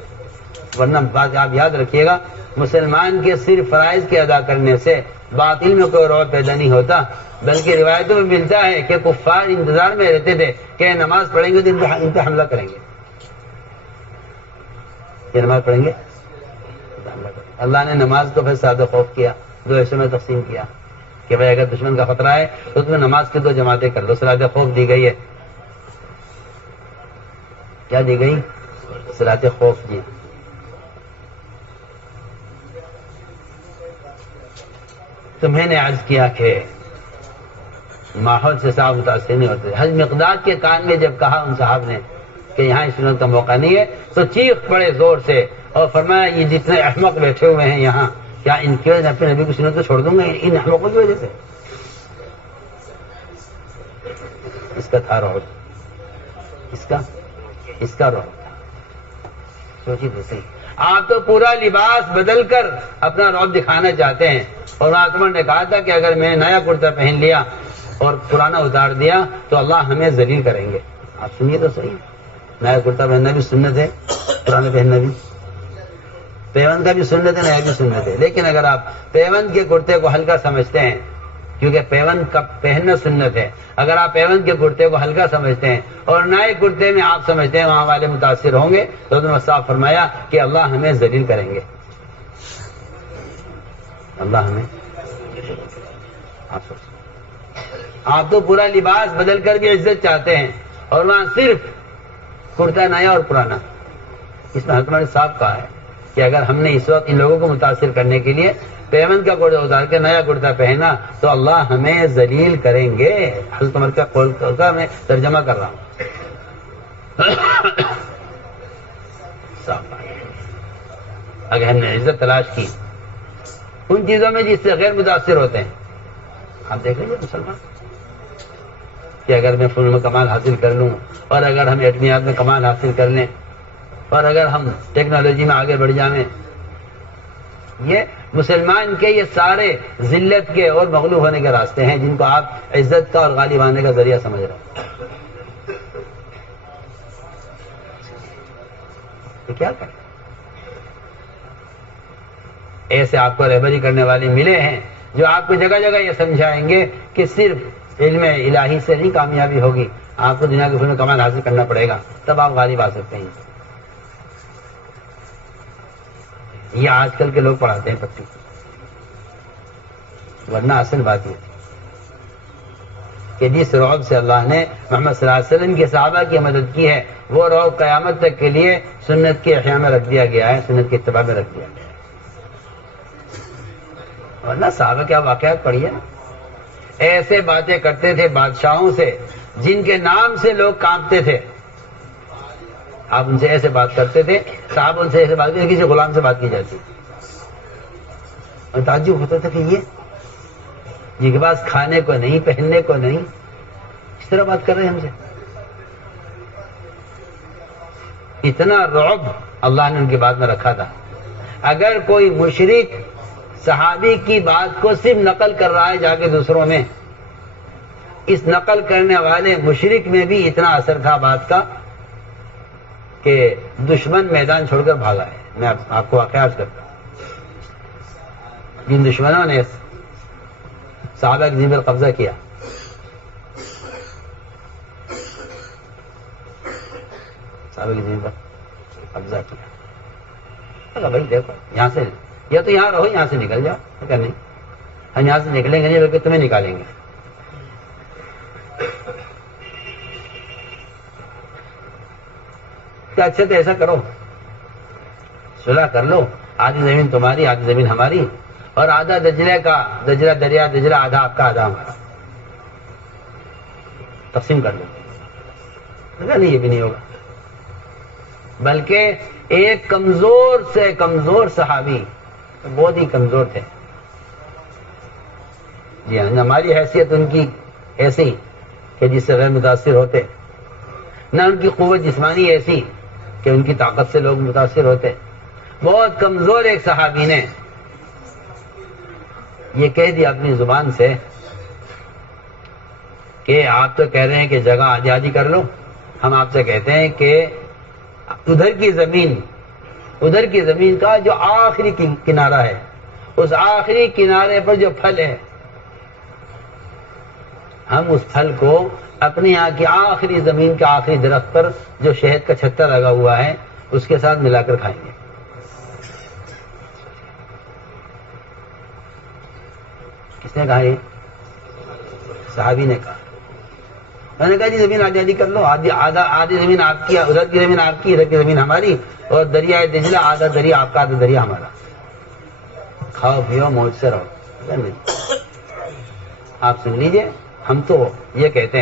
ورنہ بات آپ یاد رکھیے گا, مسلمان کے صرف فرائض کے ادا کرنے سے باطل میں کوئی رعب پیدا نہیں ہوتا, بلکہ روایتوں میں ملتا ہے کہ کفار انتظار میں رہتے تھے کہ نماز پڑھیں گے تو ان پہ حملہ کریں گے, یہ نماز پڑھیں گے. اللہ نے نماز کو پھر سادہ خوف کیا, دو حصوں میں تقسیم کیا کہ بھائی اگر دشمن کا خطرہ ہے تو تمہیں نماز کی 2 جماعتیں کر دو. صلاۃ خوف دی گئی ہے, کیا دی گئی, صلاۃ خوف دی. تمہیں نے عرض کیا کہ ماحول سے صاحب متاثر نہیں ہوتے. حج مقداد کے کان میں جب کہا ان صاحب نے کہ یہاں اس سنت کا موقع نہیں ہے تو چیخ پڑے زور سے اور فرمایا یہ جتنے احمق بیٹھے ہوئے ہیں یہاں, کیا ان کی وجہ سے اپنے نبی کی سنت کو چھوڑ دوں گا ان احمقوں کی وجہ سے. اس کا تھا رعب, اس کا رعب تھا. سوچیے تو صحیح, آپ تو پورا لباس بدل کر اپنا رعب دکھانا چاہتے ہیں, اور عمر نے کہا تھا کہ اگر میں نے نیا کرتا پہن لیا اور پرانا اتار دیا تو اللہ ہمیں ذلیل کریں گے. آپ سنیے تو صحیح, نیا کرتا پہننا بھی سنت ہے, پرانا پہننا بھی, پیوند کا بھی سنت ہے, نیا بھی سنت ہے. لیکن اگر آپ پیوند کے کرتے کو ہلکا سمجھتے ہیں, کیونکہ پیوند کا پہننا سنت ہے, اگر آپ پیوند کے کرتے کو ہلکا سمجھتے ہیں اور نئے کرتے میں آپ سمجھتے ہیں وہاں والے متاثر ہوں گے, تو انہوں نے صاف فرمایا کہ اللہ ہمیں ذلیل کریں گے, اللہ ہمیں. آپ تو پورا لباس بدل کر بھی عزت چاہتے ہیں اور وہاں صرف کرتا نیا اور پرانا. اس میں حکمت صاحب کہا ہے کہ اگر ہم نے اس وقت ان لوگوں کو متاثر کرنے کے لیے پیمنٹ کا کرتا اتار کے نیا کرتا پہنا تو اللہ ہمیں ذلیل کریں گے. حضرت عمر کا قول کا میں ترجمہ کر رہا ہوں. اگر ہم نے عزت تلاش کی ان چیزوں میں جس سے غیر متاثر ہوتے ہیں, آپ دیکھ لیجیے مسلمان کہ اگر میں فنون میں کمال حاصل کر لوں، اور اگر ہم ایٹمیات میں کمال حاصل کر لیں، اور اگر ہم ٹیکنالوجی میں آگے بڑھ جائیں، یہ مسلمان کے یہ سارے ذلت کے اور مغلوب ہونے کے راستے ہیں جن کو آپ عزت کا اور غالب آنے کا ذریعہ سمجھ رہے ہیں. تو کیا کریں؟ ایسے آپ کو رہبری کرنے والے ملے ہیں جو آپ کو جگہ جگہ یہ سمجھائیں گے کہ صرف علم الہی سے نہیں کامیابی ہوگی، آپ کو دنیا کے فنون میں کمال حاصل کرنا پڑے گا، تب آپ غالب آ سکتے ہیں. یہ آج کل کے لوگ پڑھاتے ہیں پٹی، ورنہ اصل بات یہ کہ جس رعب سے اللہ نے محمد صلی اللہ علیہ وسلم کے صحابہ کی مدد کی ہے، وہ رعب قیامت تک کے لیے سنت کے احیاء میں رکھ دیا گیا ہے، سنت کے اتباع میں رکھ دیا گیا ہے. ورنہ صحابہ کیا واقعات پڑھی ہے، ایسے باتیں کرتے تھے بادشاہوں سے جن کے نام سے لوگ کانپتے تھے. آپ ان سے ایسے بات کرتے تھے، صاحب ان سے ایسے بات کرتے، کسی غلام سے بات کی جاتی، اور تعجب ہوتا تھا کہ یہ جن کے پاس کھانے کو نہیں، پہننے کو نہیں، اس طرح بات کر رہے ہیں ہم سے. اتنا رعب اللہ نے ان کی بات میں رکھا تھا. اگر کوئی مشرک صحابی کی بات کو صرف نقل کر رہا ہے جا کے دوسروں میں، اس نقل کرنے والے مشرک میں بھی اتنا اثر تھا بات کا کہ دشمن میدان چھوڑ کر بھاگا ہے. میں آپ کو واقعہ عرض کرتا ہوں. جن دشمنوں نے صحابہ کی زمین پر قبضہ کیا، صحابہ کی زمین پر قبضہ کیا، بھائی دیکھو یہاں سے یا تو یہاں رہو، یہاں سے نکل جاؤ. کہ نہیں، ہم یہاں سے نکلیں گے نہیں بلکہ تمہیں نکالیں گے. کیا اچھا تو ایسا کرو، صلح کر لو، آدھی زمین تمہاری آدھی زمین ہماری، اور آدھا دجلے کا، دجلہ دریا دجلہ آدھا آپ کا آدھا ہمارا، تقسیم کر لو. نہیں یہ بھی نہیں ہوگا. بلکہ ایک کمزور سے کمزور صحابی، بہت ہی کمزور تھے، جی ہاں، ہماری حیثیت ان کی ایسی کہ جس سے غیر متاثر ہوتے، نہ ان کی قوت جسمانی ایسی کہ ان کی طاقت سے لوگ متاثر ہوتے. بہت کمزور ایک صحابی نے یہ کہہ دیا اپنی زبان سے کہ آپ تو کہہ رہے ہیں کہ جگہ آدھی آدھی کر لو، ہم آپ سے کہتے ہیں کہ ادھر کی زمین کا جو آخری کنارہ ہے، اس آخری کنارے پر جو پھل ہے، ہم اس پھل کو اپنے یہاں کی آخری زمین کے آخری درخت پر جو شہد کا چھتا لگا ہوا ہے اس کے ساتھ ملا کر کھائیں گے. کس نے کہا؟ یہ صحابی نے کہا. میں نے کہا جی زمین آدھی آدھی کر لو، آدھی زمین آپ کی، ادھر کی زمین آپ کی، ادھر کی زمین ہماری، اور دریائے دجلہ آدھا دریا آپ کا آدھا دریا ہمارا، کھاؤ پیو موج سے رہو. نہیں، آپ سن لیجئے، ہم تو یہ کہتے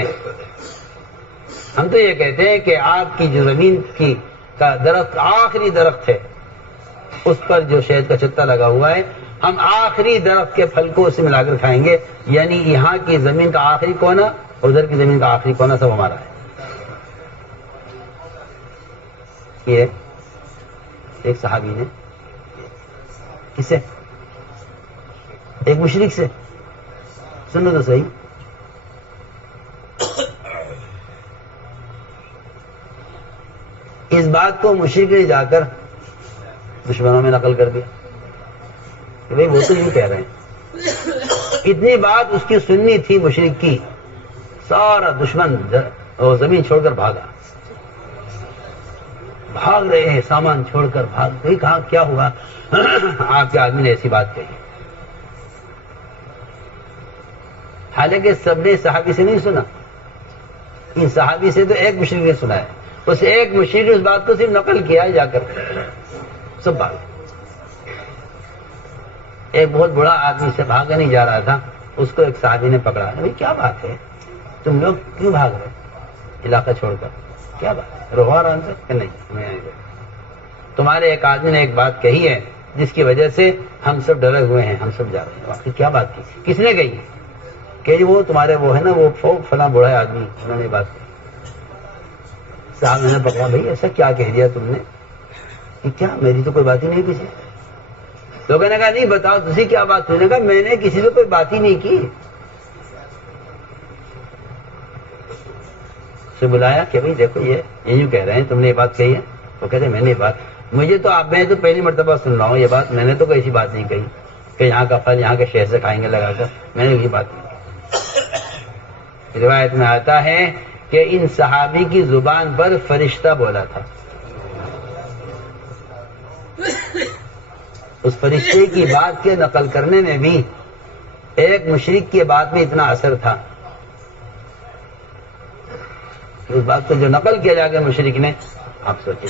ہیں کہ آپ کی جو زمین کی کا درخت آخری درخت ہے اس پر جو شہد کا چھتا لگا ہوا ہے، ہم آخری درخت کے پھل کو اس سے ملا کر کھائیں گے. یعنی یہاں کی زمین کا آخری کونا، ادھر کی زمین کا آخری کونا سب ہمارا ہے. یہ ایک صحابی نے کس سے؟ ایک مشرک سے. سنو تو صحیح. اس بات کو مشرک نے جا کر دشمنوں میں نقل کر دیا کہ بھئی وہ تو نہیں کہہ رہے ہیں. اتنی بات اس کی سننی تھی مشرک کی، سارا دشمن زمین چھوڑ کر بھاگ رہے ہیں، سامان چھوڑ کر بھاگ. کوئی کہا کیا ہوا؟ آپ کے آدمی نے ایسی بات کہی. حالانکہ سب نے صحابی سے نہیں سنا، ان صحابی سے تو ایک مشرک نے سنا ہے. اس ایک مشرک نے اس بات کو صرف نقل کیا ہے جا کر، سب بھاگ. ایک بہت بڑا آدمی سے بھاگا نہیں جا رہا تھا، اس کو ایک صحابی نے پکڑا. بھائی کیا بات ہے، تم لوگ کیوں بھاگ رہے علاقہ چھوڑ کر؟ کیا بات ہے؟ روحا ران سے کہ نہیں، تمہارے ایک آدمی نے ایک بات کہی ہے جس کی وجہ سے ہم سب ڈرے ہوئے ہیں، ہم سب جا رہے ہیں. واقعی کیا بات کی؟ کس نے کہی؟ کہ وہ تمہارے وہ ہے نا وہ فلاں بوڑھا آدمی، انہوں نے بات کی. صاحب نے پکڑا، بھائی ایسا کیا کہہ دیا تم نے کہ کیا میری تو کوئی بات ہی نہیں پیچھے. لوگوں نے کہا نہیں بتاؤ تجھے کیا بات ہوئی. نے کہا میں نے کسی سے کوئی بات ہی نہیں کی. اسے بلایا کہ بھائی دیکھو یہ یوں کہہ رہے ہیں تم نے یہ بات کہی ہے. وہ کہتے ہیں میں نے یہ بات، مجھے تو آپ میں تو پہلی مرتبہ سن رہا ہوں یہ بات، میں نے تو کوئی ایسی بات نہیں کہی کہ یہاں کا پھل یہاں کے شہر سے کھائیں گے لگا کر، میں نے یہ بات نہیں کی. روایت میں آتا ہے کہ ان صحابی کی زبان پر فرشتہ بولا تھا. اس فرشتے کی بات کے نقل کرنے میں بھی ایک مشرک کی بات میں اتنا اثر تھا. اس بات کو جو نقل کیا جا کے مشرک نے، آپ سوچیں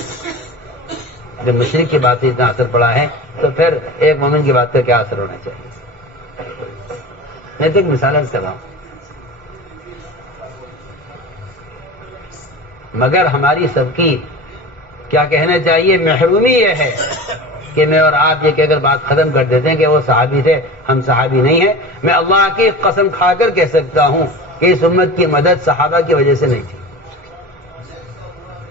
جب مشرک کی بات سے اتنا اثر پڑا ہے تو پھر ایک مومن کی بات کا کیا اثر ہونا چاہیے. میں تو ایک مثال کر رہا ہوں. مگر ہماری سب کی کیا کہنا چاہیے، محرومی یہ ہے کہ میں اور آپ یہ کہہ کر بات ختم کر دیتے ہیں کہ وہ صحابی تھے، ہم صحابی نہیں ہیں. میں اللہ کی قسم کھا کر کہہ سکتا ہوں کہ اس امت کی مدد صحابہ کی وجہ سے نہیں تھی.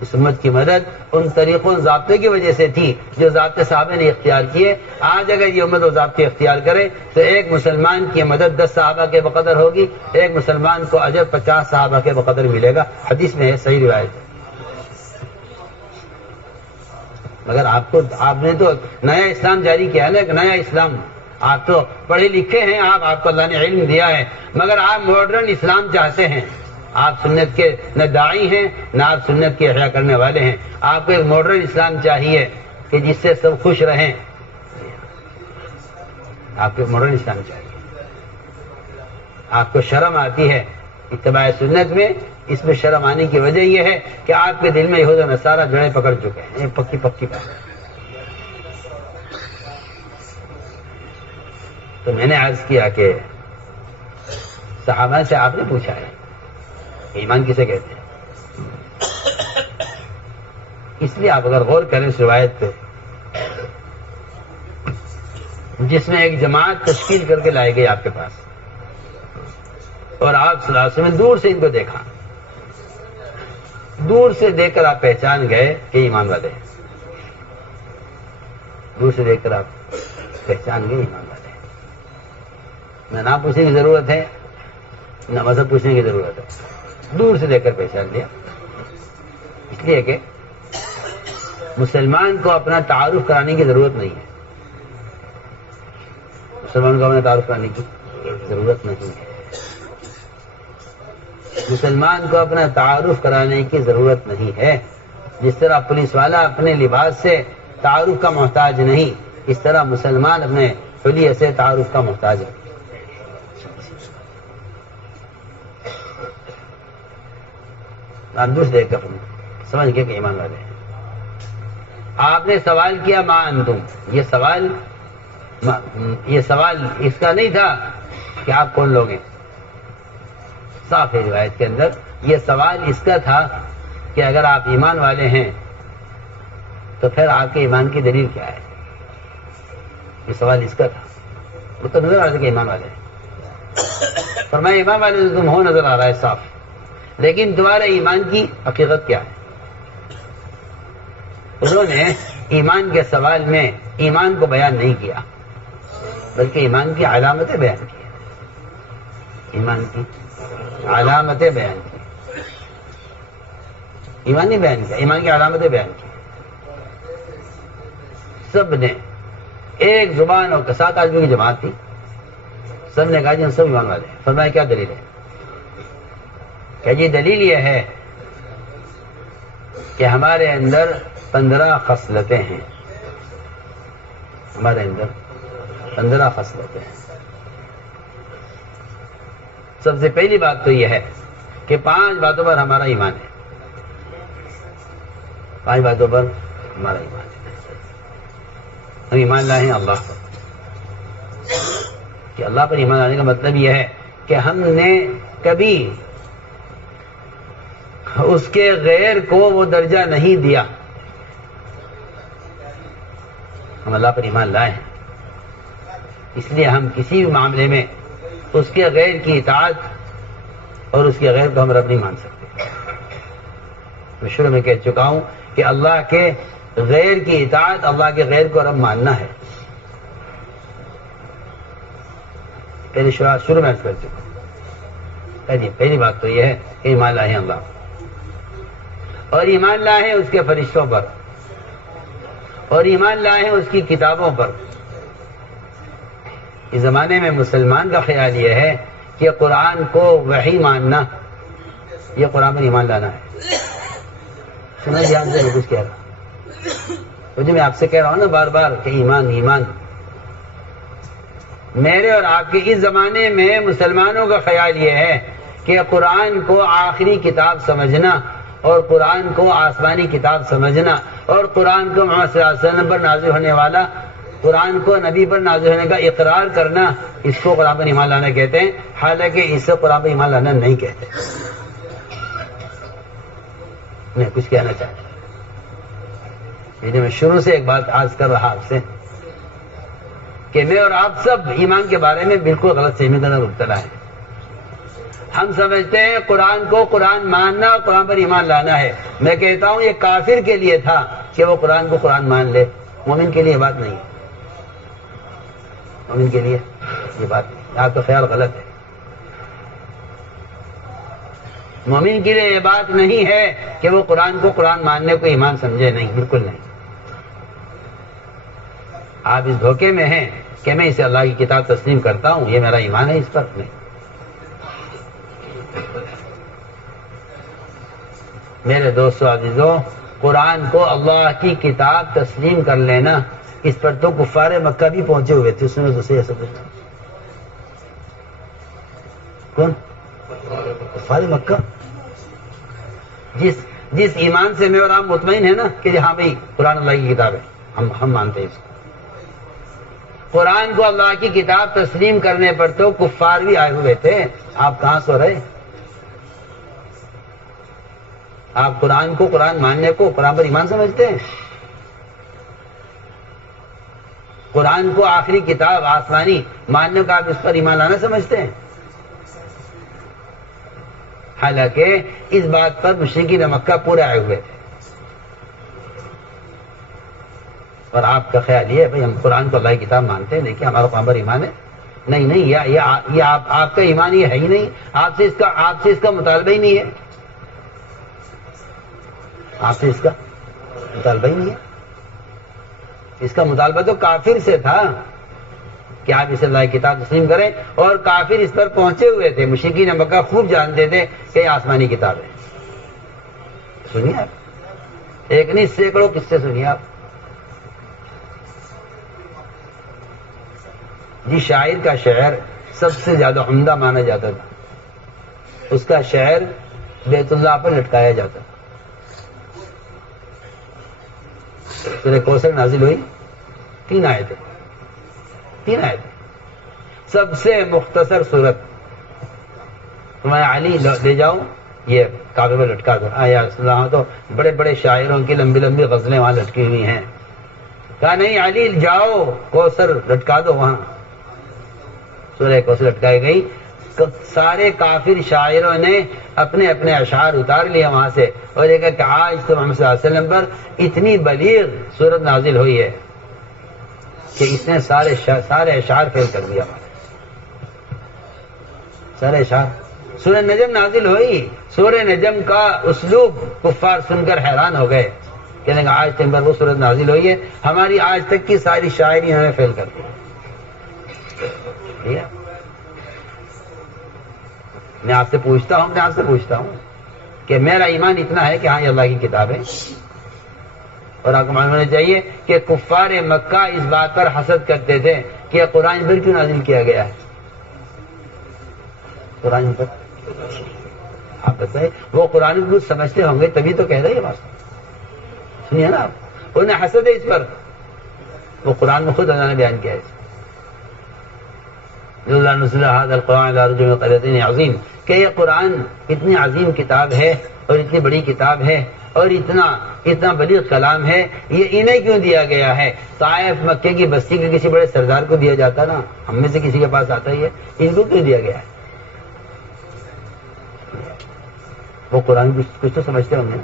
اس امت کی مدد ان طریقوں ضابطے کی وجہ سے تھی جو ضابطے صحابہ نے اختیار کیے. آج اگر یہ امت وہ ضابطے اختیار کرے تو ایک مسلمان کی مدد 10 صحابہ کے بقدر ہوگی، ایک مسلمان کو اجر 50 صحابہ کے بقدر ملے گا. حدیث میں ہے، صحیح روایت ہے. مگر آپ نے تو نیا اسلام جاری کیا ہے نا، ایک نیا اسلام. آپ تو پڑھے لکھے ہیں، آپ کو اللہ نے علم دیا ہے، مگر آپ ماڈرن اسلام چاہتے ہیں. آپ سنت کے نہ داعی ہیں نہ آپ سنت کے احیا کرنے والے ہیں. آپ کو ایک ماڈرن اسلام چاہیے کہ جس سے سب خوش رہیں. آپ کو ایک ماڈرن اسلام چاہیے. آپ کو شرم آتی ہے اتباع سنت میں. اس میں شرم آنے کی وجہ یہ ہے کہ آپ کے دل میں یہود و نصارہ جڑیں پکڑ چکے ہیں، پکی پکی بات. تو میں نے عرض کیا کہ صحابہ سے آپ نے پوچھا ہے ایمان کسے کہتے ہیں. اس لیے آپ اگر غور کریں اس روایت پہ، جس میں ایک جماعت تشکیل کر کے لائے گئی آپ کے پاس، اور آپ صلی اللہ علیہ وسلم دور سے ان کو دیکھا، دور سے دیکھ کر آپ پہچان گئے کہ ایمان والے ہیں. دور سے دیکھ کر آپ پہچان گئے ایمان والے ہیں. نہ نام پوچھنے کی ضرورت ہے نہ مذہب پوچھنے کی ضرورت ہے. دور سے دیکھ کر پہچان لیا. اس لیے کہ مسلمان کو اپنا تعارف کرانے کی ضرورت نہیں ہے. مسلمان کو اپنا تعارف کرانے کی ضرورت نہیں ہے. مسلمان کو اپنا تعارف کرانے کی ضرورت نہیں ہے. جس طرح پولیس والا اپنے لباس سے تعارف کا محتاج نہیں، اس طرح مسلمان اپنے حلیے سے تعارف کا محتاج ہے. آپ دوسرے دیکھ کر سمجھ گئے کہ ایمان والے ہیں. آپ نے سوال کیا ما انتم، یہ سوال اس کا نہیں تھا کہ آپ کون لوگ ہیں. صاف ہے روایت کے اندر یہ سوال اس کا تھا کہ اگر آپ ایمان والے ہیں تو پھر آپ کے ایمان کی دلیل کیا ہے. یہ سوال اس کا تھا. وہ تو نظر آ رہا تھا کہ ایمان والے ہیں. فرمایا ایمان والے تو تم ہو، نظر آ رہا ہے صاف، لیکن تمہارے ایمان کی حقیقت کیا ہے. انہوں نے ایمان کے سوال میں ایمان کو بیان نہیں کیا بلکہ ایمان کی علامتیں بیان کی. ایمان کی علامتیں بیان کی. ایمان نہیں بیان کیا، ایمان کی علامتیں بیان کی. سب نے ایک زبان اور 7 آدمیوں کی جماعت تھی، سب نے کہا جی ہم سب ایمان والے ہیں. فرمایا کیا دلیل ہے؟ کہ جی دلیل یہ ہے کہ ہمارے اندر 15 خصلتیں ہیں. ہمارے اندر 15 خصلتیں ہیں. سب سے پہلی بات تو یہ ہے کہ 5 باتوں پر ہمارا ایمان ہے. 5 باتوں پر ہمارا ایمان ہے. ہم ایمان لائے ہیں اللہ پر. کہ اللہ پر ایمان لانے کا مطلب یہ ہے کہ ہم نے کبھی اس کے غیر کو وہ درجہ نہیں دیا. ہم اللہ پر ایمان لائے ہیں، اس لیے ہم کسی بھی معاملے میں اس کے غیر کی اطاعت اور اس کے غیر کو ہم رب نہیں مان سکتے. میں شروع میں کہہ چکا ہوں کہ اللہ کے غیر کی اطاعت، اللہ کے غیر کو رب ماننا ہے. شروع میں کر چکا ہوں. پہلی بات تو یہ ہے کہ ایمان لائے اللہ، اور ایمان لائے اس کے فرشتوں پر، اور ایمان لائے اس کی کتابوں پر. اس زمانے میں مسلمان کا خیال یہ ہے کہ قرآن کو وحی ماننا یہ قرآن پر ایمان لانا ہے. سنا دھیان سے میں کچھ کہہ رہا ہوں، جو میں آپ سے کہہ رہا ہوں نا بار بار کہ ایمان ایمان. میرے اور آپ کے اس زمانے میں مسلمانوں کا خیال یہ ہے کہ قرآن کو آخری کتاب سمجھنا، اور قرآن کو آسمانی کتاب سمجھنا، اور قرآن کو محمد صلی اللہ علیہ وسلم پر نازل ہونے والا، قرآن کو نبی پر نازل ہونے کا اقرار کرنا، اس کو قرآن پر ایمان لانا کہتے ہیں. حالانکہ اس سے قرآن پر ایمان لانا نہیں کہتے. میں کچھ کہنا چاہتا ہوں. میں شروع سے ایک بات عرض کر رہا آپ سے کہ میں اور آپ سب ایمان کے بارے میں بالکل غلط فہمی کا مبتلا ہے. ہم سمجھتے ہیں قرآن کو قرآن ماننا اور قرآن پر ایمان لانا ہے. میں کہتا ہوں یہ کافر کے لیے تھا کہ وہ قرآن کو قرآن مان لے، مومن کے لیے یہ بات نہیں ہے. مومن کے لیے یہ بات نہیں. آپ کا خیال غلط ہے. مومن کے لیے یہ بات نہیں ہے کہ وہ قرآن کو قرآن ماننے کو ایمان سمجھے. نہیں، بالکل نہیں. آپ اس دھوکے میں ہیں کہ میں اسے اللہ کی کتاب تسلیم کرتا ہوں، یہ میرا ایمان ہے. اس پر نہیں. میرے دوستو عزیزو، قرآن کو اللہ کی کتاب تسلیم کر لینا، اس پر تو کفار مکہ بھی پہنچے ہوئے تھے. اس میں دوسرے ایسا پوچھتا کون؟ کفار مکہ. جس ایمان سے میں اور آپ مطمئن ہیں نا کہ ہاں بھائی قرآن اللہ کی کتاب ہے، ہم مانتے ہیں اس کو. قرآن کو اللہ کی کتاب تسلیم کرنے پر تو کفار بھی آئے ہوئے تھے. آپ کہاں سو رہے؟ آپ قرآن کو قرآن ماننے کو قرآن پر ایمان سمجھتے ہیں؟ قرآن کو آخری کتاب آسمانی ماننے کا آپ اس پر ایمان لانا سمجھتے ہیں؟ حالانکہ اس بات پر مشرکین مکہ پورے آئے ہوئے تھے. اور آپ کا خیال یہ ہے بھائی ہم قرآن کو اللہ کی کتاب مانتے ہیں لیکن ہمارا قرآن پر ایمان ہے. نہیں، یہ آپ کا ایمان یہ ہے ہی نہیں. آپ سے اس کا مطالبہ ہی نہیں ہے. آپ سے اس کا مطالبہ ہی نہیں ہے. اس کا مطالبہ تو کافر سے تھا کہ آپ اسے اللہ کی کتاب تسلیم کریں، اور کافر اس پر پہنچے ہوئے تھے. مشرکین مکہ خوب جانتے تھے کہ یہ آسمانی کتاب ہے. سنیے آپ، ایک نہیں سینکڑوں قصے سنیے آپ. جس شاعر کا شعر سب سے زیادہ عمدہ مانا جاتا تھا، اس کا شعر بیت اللہ پر لٹکایا جاتا تھا. سورہ کوثر نازل ہوئی، 3 آیتیں. سب سے مختصر صورت. تمہیں علی لے جاؤ، یہ کعبے پر لٹکا دو. یا رسول اللہ، تو بڑے بڑے شاعروں کی لمبی لمبی غزلیں وہاں لٹکی ہوئی ہیں. کہا نہیں علی جاؤ، کوثر لٹکا دو وہاں. سورہ کوثر لٹکائی گئی. سارے کافر شاعروں نے اپنے اپنے اشعار اتار لیا وہاں سے، اور یہ کہا کہ آج تو محمد صلی اللہ علیہ وسلم پر اتنی بلیغ صورت نازل ہوئی ہے کہ اس نے سارے اشعار فیل کر دیا. سارے اشعار. سورہ نجم نازل ہوئی. سورہ نجم کا اسلوب کفار سن کر حیران ہو گئے، کہنے لگا آج تم پر وہ صورت نازل ہوئی ہے، ہماری آج تک کی ساری شاعری ہمیں فیل کر دی. میں آپ سے پوچھتا ہوں کہ میرا ایمان اتنا ہے کہ ہاں یہ اللہ کی کتاب ہے. اور آپ کو معلوم ہونا چاہیے کہ کفار مکہ اس بات پر حسد کرتے تھے کہ یہ قرآن پر کیوں نازل کیا گیا ہے. قرآن پر آپ بتائیں، وہ قرآن کو سمجھتے ہوں گے تبھی تو کہہ رہے یہ بات. سنیے نا آپ، انہیں حسد ہے اس پر. وہ قرآن میں خود اللہ نے بیان کیا ہے عظیم، کہ یہ قرآن اتنی عظیم کتاب ہے اور اتنی بڑی کتاب ہے اور اتنا بلیغ کلام ہے، یہ انہیں کیوں دیا گیا ہے؟ طائف مکے کی بستی کے کسی بڑے سردار کو دیا جاتا نا، ہم میں سے کسی کے پاس آتا ہی ہے، ان کو کیوں دیا گیا ہے؟ وہ قرآن کچھ تو سمجھتے ہوں گے۔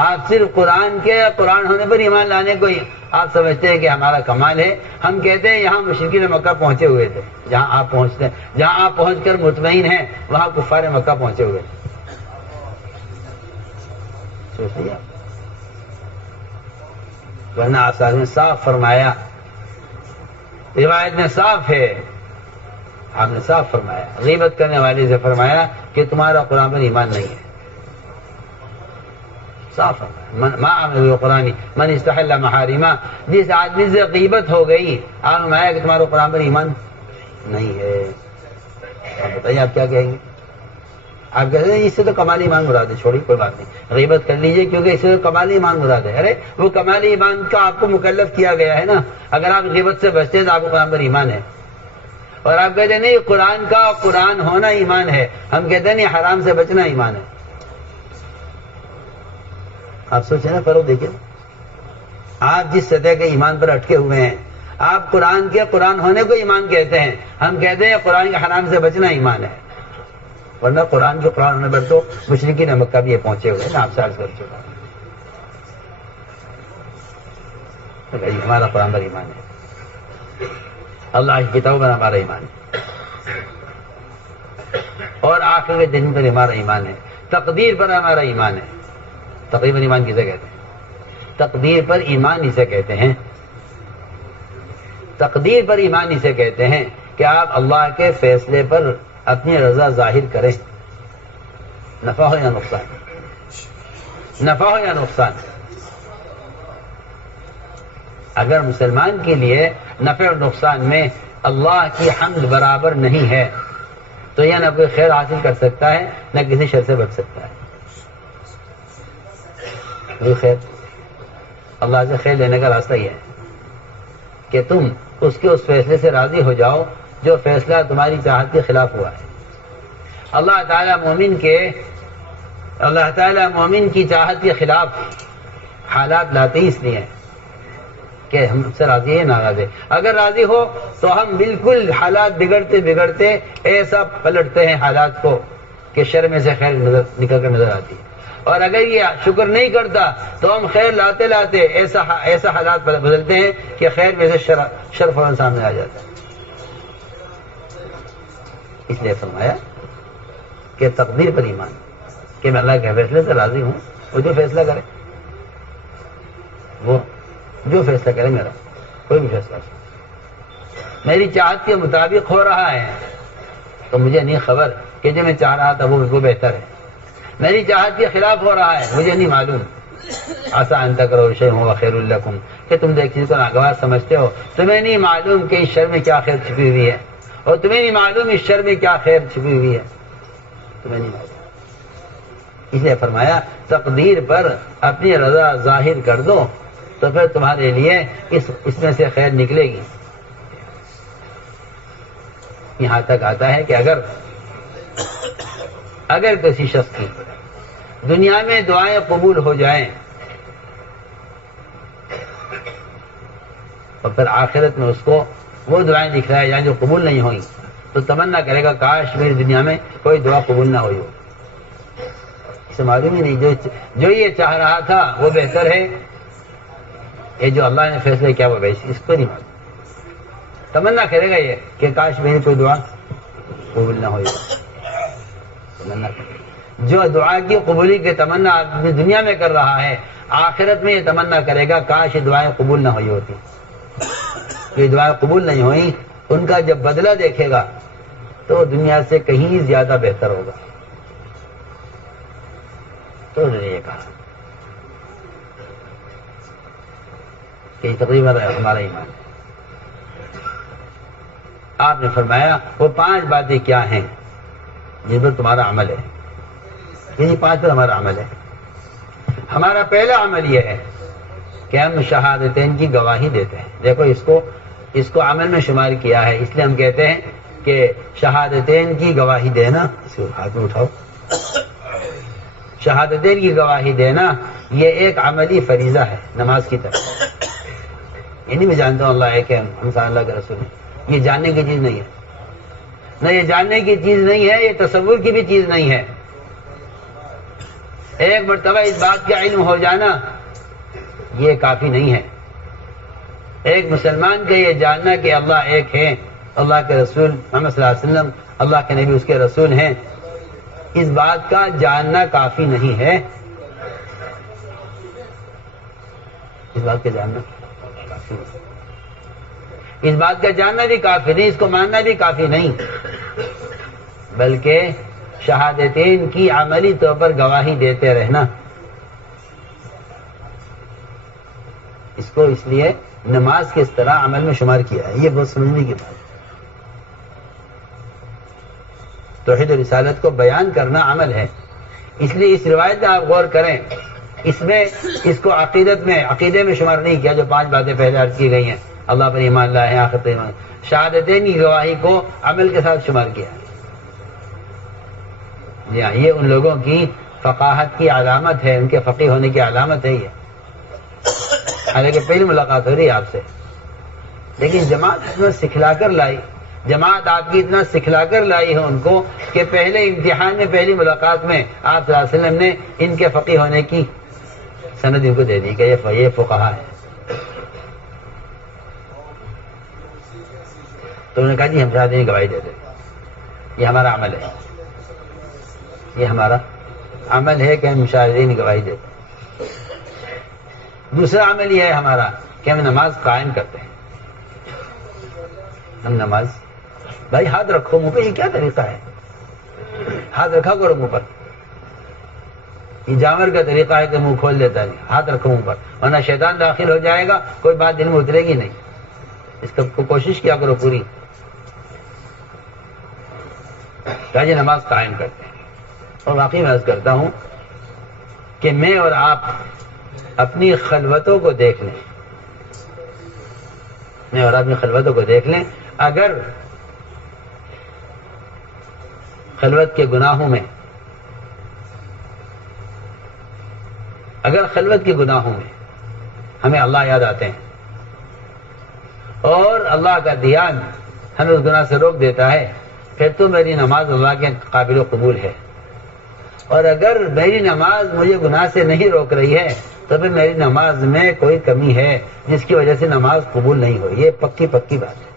آپ صرف قرآن کے قرآن ہونے پر ایمان لانے کو آپ سمجھتے ہیں کہ ہمارا کمال ہے۔ ہم کہتے ہیں یہاں مشرکین مکہ پہنچے ہوئے تھے، جہاں آپ پہنچ کر مطمئن ہیں وہاں کفار مکہ پہنچے ہوئے تھے۔ سوچ لیا، ورنہ آثار میں صاف فرمایا، روایت میں صاف ہے، آپ نے صاف فرمایا، غیبت کرنے والے سے فرمایا کہ تمہارا قرآن پر ایمان نہیں ہے، صاف فرمایا، ما عمل قرآن من استحل محارما، جس آدمی سے غیبت ہو گئی آپ نے فرمایا کہ تمہارا قرآن پر ایمان نہیں ہے۔ آپ بتائیے آپ کیا کہیں گے؟ آپ کہتے ہیں اس سے تو کمال ایمان مراد ہے، چھوڑی کوئی بات نہیں، غیبت کر لیجئے کیونکہ اس سے تو کمال ایمان مراد ہے۔ ارے وہ کمال ایمان کا آپ کو مکلف کیا گیا ہے نا، اگر آپ غیبت سے بچتے ہیں تو آپ کو قرآن پر ایمان ہے، اور آپ کہتے ہیں نہیں قرآن کا قرآن ہونا ایمان ہے، ہم کہتے ہیں نہیں حرام سے بچنا ایمان ہے۔ آپ سوچیں نا، فرق دیکھیں، آپ جس سطح کے ایمان پر اٹکے ہوئے ہیں، آپ قرآن کے قرآن ہونے کو ایمان کہتے ہیں، ہم کہتے ہیں قرآن کے حرام سے بچنا ایمان ہے، ورنہ قرآن کے قرآن ہونے پر تو مشرکین مکہ بھی یہ پہنچے ہوئے ہیں، آپ سے عرض کر چکا ہوں۔ ہمارا قرآن پر ایمان ہے، اللہ کی کتاب پر ہمارا ایمان ہے، اور آخر کے دن پر ہمارا ایمان ہے، تقدیر پر ہمارا ایمان ہے۔ تقدیر پر ایمان کسے کہتے ہیں؟ تقدیر پر ایمان اسے کہتے ہیں، تقدیر پر ایمان اسے کہتے ہیں کہ آپ اللہ کے فیصلے پر اپنی رضا ظاہر کریں، نفع ہو یا نقصان، نفع ہو یا نقصان۔ اگر مسلمان کے لیے نفع اور نقصان میں اللہ کی حمد برابر نہیں ہے تو یہ نہ کوئی خیر حاصل کر سکتا ہے نہ کسی شر سے بچ سکتا ہے۔ کوئی خیر، اللہ سے خیر لینے کا راستہ یہ ہے کہ تم اس کے اس فیصلے سے راضی ہو جاؤ جو فیصلہ تمہاری چاہت کے خلاف ہوا ہے۔ اللہ تعالیٰ مومن کی چاہت کے خلاف حالات لاتے ہی اس لیے ہیں کہ ہم سے راضی ہے ناراض ہے۔ اگر راضی ہو تو ہم بالکل حالات بگڑتے بگڑتے ایسا پلٹتے ہیں حالات کو کہ شر میں سے خیر نکل کر نظر آتی ہے، اور اگر یہ شکر نہیں کرتا تو ہم خیر لاتے لاتے ایسا حالات بدلتے ہیں کہ خیر میں سے شر فوراً سامنے آ جاتا ہے۔ اس لیے فرمایا کہ تقدیر پر ایمان، کہ میں اللہ کے فیصلے سے راضی ہوں، وہ جو فیصلہ کرے، وہ جو فیصلہ کرے میرا کوئی بھی فیصلہ میری چاہت کے مطابق ہو رہا ہے تو مجھے نہیں خبر کہ جو میں چاہ رہا تھا وہ بہتر ہے، میری چاہت کے خلاف ہو رہا ہے مجھے نہیں معلوم۔ عسیٰ ان تکرہوا شیئا وہو خیر لکم، کہ تم ایک چیز کو ناگوار سمجھتے ہو، تمہیں نہیں معلوم کہ اس شر میں کیا خیر چھپی ہوئی ہے، اور تمہیں نہیں معلوم اس شر میں کیا خیر چھپی ہوئی ہے، تمہیں نہیں معلوم۔ اس لیے فرمایا تقدیر پر اپنی رضا ظاہر کر دو تو پھر تمہارے لیے اس میں سے خیر نکلے گی۔ یہاں تک آتا ہے کہ اگر کسی شخص کی دنیا میں دعائیں قبول ہو جائیں اور پھر آخرت میں اس کو وہ دعائیں دکھلائے جائیں جو قبول نہیں ہوئیں تو تمنا کرے گا کاش میری دنیا میں کوئی دعا قبول نہ ہوئی ہو۔ اسے معلوم ہی نہیں جو یہ چاہ رہا تھا وہ بہتر ہے، یہ جو اللہ نے فیصلہ کیا وہ ویسی، اس کو نہیں معلوم۔ تمنا کرے گا یہ کہ کاش میری کوئی دعا قبول نہ ہوئی ہو، تمنا کرے گا۔ جو دعا کی قبولی کی تمنا اپنی دنیا میں کر رہا ہے آخرت میں یہ تمنا کرے گا کاش یہ دعائیں قبول نہ ہوئی ہوتی۔ یہ دعائیں قبول نہیں ہوئی، ان کا جب بدلہ دیکھے گا تو دنیا سے کہیں زیادہ بہتر ہوگا۔ تو انہوں نے یہ کہا کہ تقریباً ہمارا ایمان ہے۔ آپ نے فرمایا وہ 5 باتیں کیا ہیں جن پر تمہارا عمل ہے، یعنی 5 پر ہمارا عمل ہے۔ ہمارا پہلا عمل یہ ہے کہ ہم شہادتین کی گواہی دیتے ہیں۔ دیکھو اس کو عمل میں شمار کیا ہے، اس لیے ہم کہتے ہیں کہ شہادتین کی گواہی دینا، اس کو ہاتھ میں اٹھاؤ، شہادتین کی گواہی دینا یہ ایک عملی فریضہ ہے نماز کی طرح. یہ نہیں میں جانتا ہوں اللہ ایک ہے، ہم سب اللہ کے رسول ہیں، یہ جاننے کی چیز نہیں ہے. نہ یہ جاننے کی چیز نہیں ہے، یہ تصور کی بھی چیز نہیں ہے. ایک مرتبہ اس بات کا علم ہو جانا یہ کافی نہیں ہے. ایک مسلمان کا یہ جاننا کہ اللہ ایک ہے، اللہ کے رسول محمد صلی اللہ علیہ وسلم اللہ کے نبی اس کے رسول ہیں، اس بات کا جاننا کافی نہیں ہے. اس بات کا جاننا کافی نہیں، اس بات کا جاننا بھی کافی نہیں، اس کو ماننا بھی کافی نہیں، بلکہ شہادتین کی عملی طور پر گواہی دیتے رہنا. اس کو اس لیے نماز کس طرح عمل میں شمار کیا ہے، یہ بہت سمجھنے کی بات ہے. توحید و رسالت کو بیان کرنا عمل ہے. اس لیے اس روایت میں آپ غور کریں، اس میں اس کو عقیدے میں شمار نہیں کیا جو 5 باتیں پہلے عرض کی گئی ہیں، اللہ پر ایمان لائے ہیں، آخرت پر ایمان. شہادتین کی گواہی کو عمل کے ساتھ شمار کیا ہے. جی ہاں، یہ ان لوگوں کی فقاہت کی علامت ہے، ان کے فقیہ ہونے کی علامت ہے. یہ حالانکہ پہلی ملاقات ہو رہی ہے آپ سے، لیکن جماعت اتنا سکھلا کر لائی، جماعت آپ کی اتنا سکھلا کر لائی ہے ان کو کہ پہلے امتحان میں، پہلی ملاقات میں آپ صلی اللہ علیہ وسلم نے ان کے فقیہ ہونے کی سند ان کو دے دی کہ یہ فقہا ہے. تو انہوں نے کہا جی ہم شہادتین گواہی دے دیں، یہ ہمارا عمل ہے، یہ ہمارا عمل ہے کہ ہم شہادتین گواہی دیتے ہیں. دوسرا عمل یہ ہے ہمارا کہ ہم نماز قائم کرتے ہیں. ہم نماز، بھائی ہاتھ رکھو منہ پہ، یہ کیا طریقہ ہے؟ ہاتھ رکھا کرو منہ پر. یہ جانور کا طریقہ ہے کہ منہ کھول دیتا ہے. ہاتھ رکھو منہ پر، ورنہ شیطان داخل ہو جائے گا، کوئی بات دل میں اترے گی نہیں. اس کو کوشش کیا کرو پوری. جی نماز قائم کرتے ہیں. اور واقعی میں عرض کرتا ہوں کہ میں اور آپ اپنی خلوتوں کو دیکھ لیں، میں اور اپنی خلوتوں کو دیکھ لیں. اگر خلوت کے گناہوں میں ہمیں اللہ یاد آتے ہیں اور اللہ کا دھیان ہمیں اس گناہ سے روک دیتا ہے، پھر تو میری نماز اللہ کے قابل و قبول ہے. اور اگر میری نماز مجھے گناہ سے نہیں روک رہی ہے تو پھر میری نماز میں کوئی کمی ہے جس کی وجہ سے نماز قبول نہیں ہوئی. یہ پکی بات ہے.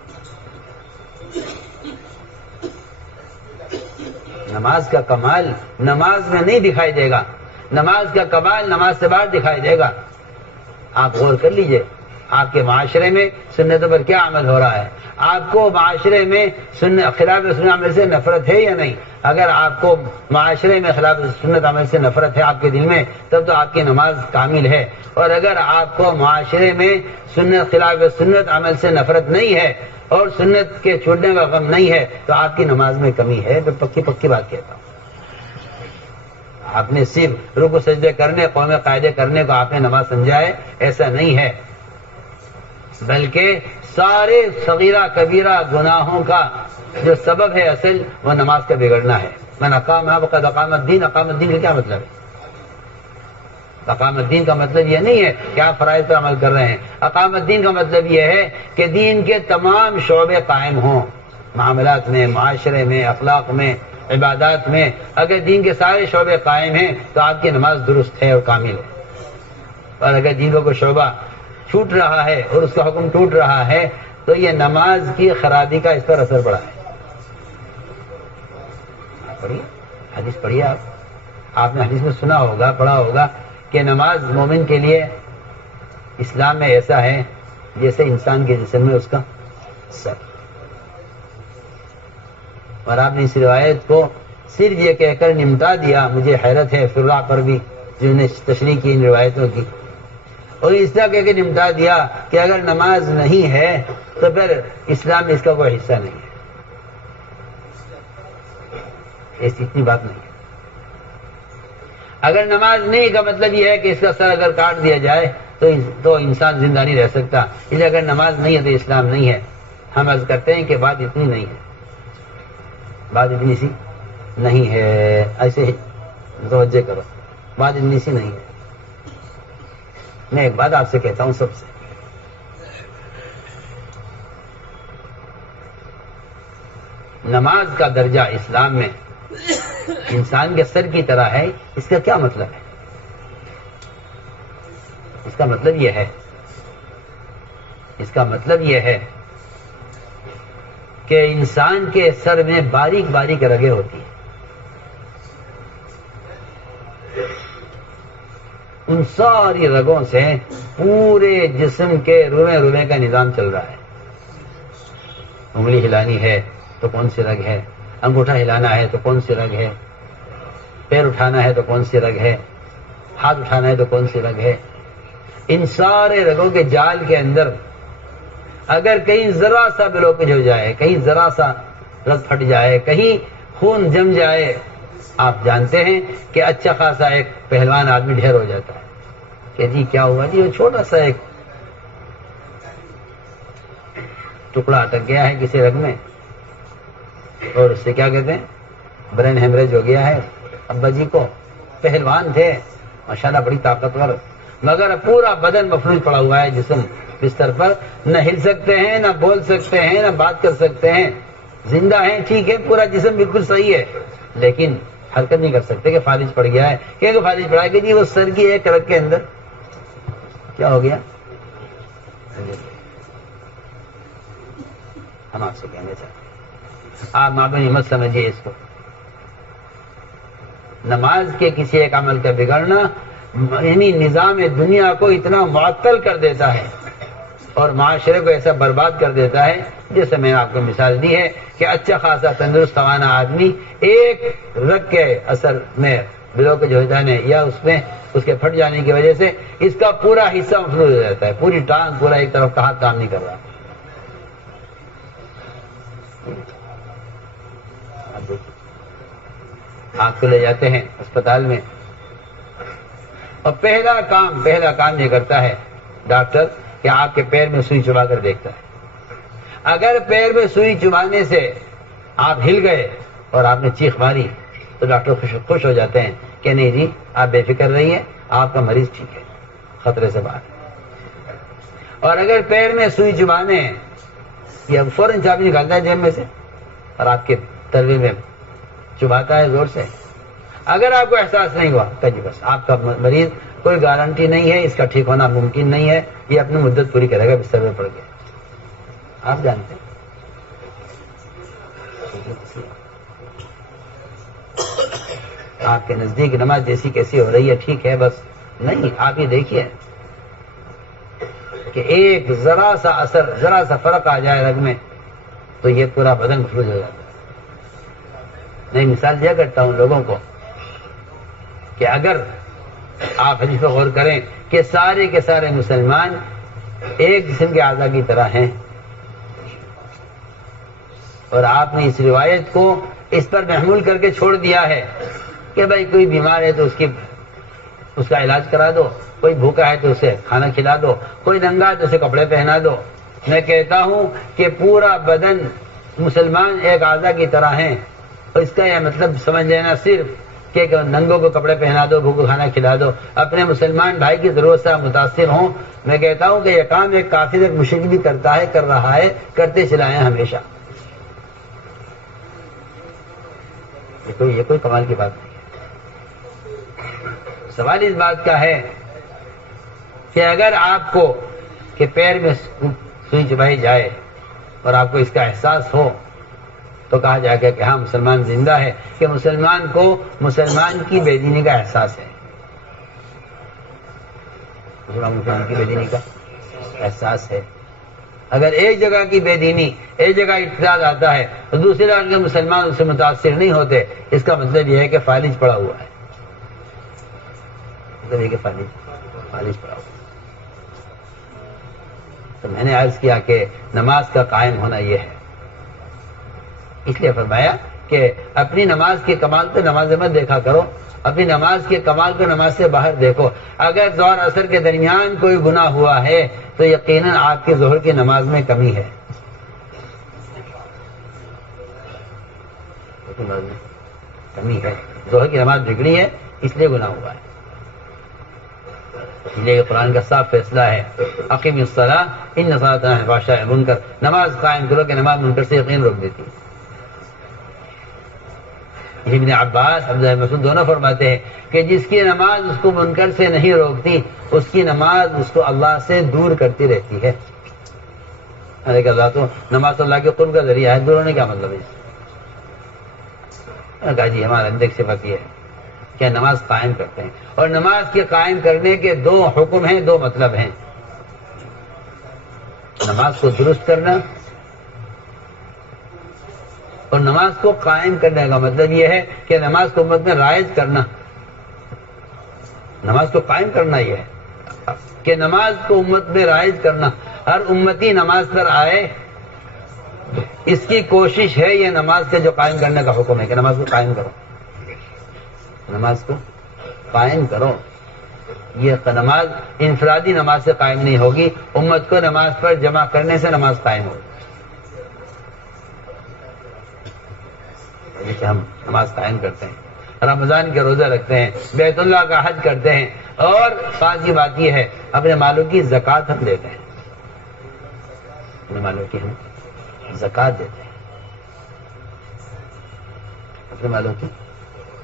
نماز کا کمال نماز میں نہیں دکھائی دے گا، نماز کا کمال نماز سے باہر دکھائی دے گا. آپ غور کر لیجئے آپ کے معاشرے میں سنتوں پر کیا عمل ہو رہا ہے. آپ کو معاشرے میں خلاف سنت عمل سے نفرت ہے یا نہیں؟ اگر آپ کو معاشرے میں خلاف سنت عمل سے نفرت ہے آپ کے دل میں، تب تو آپ کی نماز کامل ہے. اور اگر آپ کو معاشرے میں خلاف سنت عمل سے نفرت نہیں ہے اور سنت کے چھوڑنے کا غم نہیں ہے تو آپ کی نماز میں کمی ہے. میں پکی بات کہتا ہوں. آپ نے صرف رکوع سجدے کرنے، قوم قاعدے کرنے کو آپ نے نماز سمجھا ہے، ایسا نہیں ہے، بلکہ سارے صغیرہ کبیرہ گناہوں کا جو سبب ہے اصل وہ نماز کا بگڑنا ہے. من اقام فقد اقام الدین. اقام الدین کا کیا مطلب ہے؟ اقام الدین کا مطلب یہ نہیں ہے کہ آپ فرائض پر عمل کر رہے ہیں. اقام الدین کا مطلب یہ ہے کہ دین کے تمام شعبے قائم ہوں، معاملات میں، معاشرے میں، اخلاق میں، عبادات میں. اگر دین کے سارے شعبے قائم ہیں تو آپ کی نماز درست ہے اور کامل ہے. اور اگر دین کا کوئی شعبہ چھوٹ رہا ہے اور اس کا حکم ٹوٹ رہا ہے تو یہ نماز کی خرابی کا اس پر اثر پڑا ہے. پڑھیے حدیث، پڑھیے. آپ نے حدیث میں سنا ہوگا، پڑھا ہوگا کہ نماز مومن کے لیے اسلام میں ایسا ہے جیسے انسان کے جسم میں اس کا سر. اور آپ نے اس روایت کو صرف یہ کہہ کر نمٹا دیا. مجھے حیرت ہے فرا پر بھی جنہوں نے تشریح کی ان روایتوں کی، اور اس طرح کہہ کے نمٹا دیا کہ اگر نماز نہیں ہے تو پھر اسلام میں اس کا کوئی حصہ نہیں ہے. ایسی اتنی بات نہیں ہے. اگر نماز نہیں کا مطلب یہ ہے کہ اس کا سر اگر کاٹ دیا جائے تو انسان زندہ نہیں رہ سکتا. اس لیے اگر نماز نہیں ہے تو اسلام نہیں ہے. ہم عرض کرتے ہیں کہ بات اتنی نہیں ہے، بات اتنی سی نہیں ہے. ایسے توجہ کرو. بات اتنی سی نہیں ہے. میں ایک بات آپ سے کہتا ہوں سب سے، نماز کا درجہ اسلام میں انسان کے سر کی طرح ہے. اس کا کیا مطلب ہے؟ اس کا مطلب یہ ہے کہ انسان کے سر میں باریک باریک رگیں ہوتی ہیں. ان ساری رگوں سے پورے جسم کے روئیں روئیں کا نظام چل رہا ہے. انگلی ہلانی ہے تو کون سی رگ ہے، انگوٹھا ہلانا ہے تو کون سی رگ ہے، پیر اٹھانا ہے تو کون سی رگ ہے، ہاتھ اٹھانا ہے تو کون سی رگ ہے. ان سارے رگوں کے جال کے اندر اگر کہیں ذرا سا بلوکج ہو جائے، کہیں ذرا سا رگ پھٹ جائے، کہیں خون جم جائے، آپ جانتے ہیں کہ اچھا خاصا ایک پہلوان آدمی ڈھیر ہو جاتا ہے کہ جی کیا ہوا جی، وہ چھوٹا سا ایک ٹکڑا اٹک گیا ہے کسی رگ میں اور اس سے کیا کہتے ہیں برین ہیمریج ہو گیا ہے. ابا جی کو پہلوان تھے ماشاءاللہ، بڑی طاقتور، مگر پورا بدن مفلوج پڑا ہوا ہے، جسم بستر پر، نہ ہل سکتے ہیں، نہ بول سکتے ہیں، نہ بات کر سکتے ہیں. زندہ ہیں ٹھیک ہے، پورا جسم بالکل صحیح ہے، لیکن حرکت نہیں کر سکتے کہ فالج پڑ گیا ہے. کہ فالج پڑا ہے کہ جی وہ سر کی ایک رگ کے اندر کیا ہو گیا. ہم آپ سے کہنا چاہتے ہیں، آپ معمولی مت سمجھیے اس کو. نماز کے کسی ایک عمل کا بگڑنا یعنی نظام دنیا کو اتنا معطل کر دیتا ہے اور معاشرے کو ایسا برباد کر دیتا ہے. جیسے میں نے آپ کو مثال دی ہے کہ اچھا خاصا تندرست توانا آدمی ایک رگ کے اثر میں بلوکج ہو جانے یا اس میں اس کے پھٹ جانے کی وجہ سے اس کا پورا حصہ مفلوج ہو جاتا ہے، پوری ٹانگ، پورا ایک طرف کا ہاتھ کام نہیں کر رہا. آپ کو لے جاتے ہیں اسپتال میں اور پہلا کام یہ کرتا ہے ڈاکٹر کہ آپ کے پیر میں سوئی چبا کر دیکھتا ہے. اگر پیر میں سوئی چبانے سے آپ ہل گئے اور آپ نے چیخ ماری تو ڈاکٹر خوش ہو جاتے ہیں کہ نہیں جی آپ بے فکر رہیے، آپ کا مریض ٹھیک ہے، خطرے سے باہر. اور اگر پیر میں سوئی چبانے یا فوراً چابی نکالتا ہے جیب میں سے اور آپ کے تلوے میں چباتا ہے زور سے، اگر آپ کو احساس نہیں ہوا تو جی بس آپ کا مریض کوئی گارنٹی نہیں ہے، اس کا ٹھیک ہونا ممکن نہیں ہے، یہ اپنی مدت پوری کرے گا، بستر میں پڑ گیا. آپ جانتے ہیں آپ کے نزدیک نماز جیسی کیسی ہو رہی ہے، ٹھیک ہے، بس نہیں. آپ یہ دیکھیے کہ ایک ذرا سا اثر، ذرا سا فرق آ جائے رگ میں تو یہ پورا بدن مفلوج ہو جاتا ہے. میں مثال دیا کرتا ہوں لوگوں کو کہ اگر آپ حدیث پر غور کریں کہ سارے کے سارے مسلمان ایک جسم کے اعضاء کی طرح ہیں اور آپ نے اس روایت کو اس پر محمول کر کے چھوڑ دیا ہے کہ بھائی کوئی بیمار ہے تو اس کا علاج کرا دو، کوئی بھوکا ہے تو اسے کھانا کھلا دو، کوئی ننگا ہے تو اسے کپڑے پہنا دو. میں کہتا ہوں کہ پورا بدن مسلمان ایک اعضاء کی طرح ہیں اور اس کا یہ مطلب سمجھ لینا صرف کہ ننگوں کو کپڑے پہنا دو، بھوکو کھانا کھلا دو، اپنے مسلمان بھائی کی ضرورت سے متاثر ہوں. میں کہتا ہوں کہ یہ کام ایک کافر، ایک مشرک بھی کرتا ہے، کر رہا ہے، کرتے چلائے ہیں ہمیشہ. یہ کوئی کمال کی بات نہیں ہے. سوال اس بات کا ہے کہ اگر آپ کو کہ پیر میں سوئی چبائی جائے اور آپ کو اس کا احساس ہو تو کہا جائے گا کہ ہاں مسلمان زندہ ہے، کہ مسلمان کو مسلمان کی بے دینی کا احساس ہے. مسلمان کی بے دینی کا احساس ہے. اگر ایک جگہ کی بے دینی، ایک جگہ اعتراض آتا ہے تو دوسری جگہ کے مسلمان اس سے متاثر نہیں ہوتے، اس کا مطلب یہ ہے کہ فالج پڑا ہوا ہے. مطلب یہ کہ فالج پڑا ہوا ہے. تو میں نے عرض کیا کہ نماز کا قائم ہونا یہ ہے. اس لیے فرمایا کہ اپنی نماز کے کمال کو نماز میں دیکھا کرو، اپنی نماز کے کمال کو نماز سے باہر دیکھو. اگر ظہر اثر کے درمیان کوئی گناہ ہوا ہے تو یقیناً آپ کی ظہر کی نماز میں کمی ہے. ظہر کی نماز بگڑی ہے، اس لیے گناہ ہوا ہے. اس لیے قرآن کا صاف فیصلہ ہے، اقیم الصلاۃ ان الصلاۃ تنہی عن الفحشاء والمنکر، نماز قائم کرو کہ نماز منکر سے یقین روک دیتی ہے۔ ابن عباس عبداللہ بن مسعود دونوں فرماتے ہیں کہ جس کی نماز اس کو منکر سے نہیں روکتی، اس کی نماز اس کو اللہ سے دور کرتی رہتی ہے۔ لیکن اللہ تو نماز تو اللہ کے قرب کا ذریعہ ہے، دور ہونے کا مطلب ہے؟ کہا جی ہمارا اندر صفت یہ ہے کہ نماز قائم کرتے ہیں، اور نماز کے قائم کرنے کے دو حکم ہیں، دو مطلب ہیں۔ نماز کو درست کرنا اور نماز کو قائم کرنے کا مطلب یہ ہے کہ نماز کو امت میں رائج کرنا۔ نماز کو قائم کرنا یہ ہے کہ نماز کو امت میں رائج کرنا، ہر امتی نماز پر آئے، اس کی کوشش ہے۔ یہ نماز کے جو قائم کرنے کا حکم ہے کہ نماز کو قائم کرو، نماز کو قائم کرو۔ یہ نماز انفرادی نماز سے قائم نہیں ہوگی، امت کو نماز پر جمع کرنے سے نماز قائم ہوگی۔ کہ ہم نماز قائم کرتے ہیں، رمضان کے روزہ رکھتے ہیں، بیت اللہ کا حج کرتے ہیں، اور خاص کی بات یہ ہے اپنے مالوں کی زکوٰۃ ہم دیتے ہیں، اپنے مالوں کی ہم زکوٰۃ دیتے ہیں، اپنے مالوں کی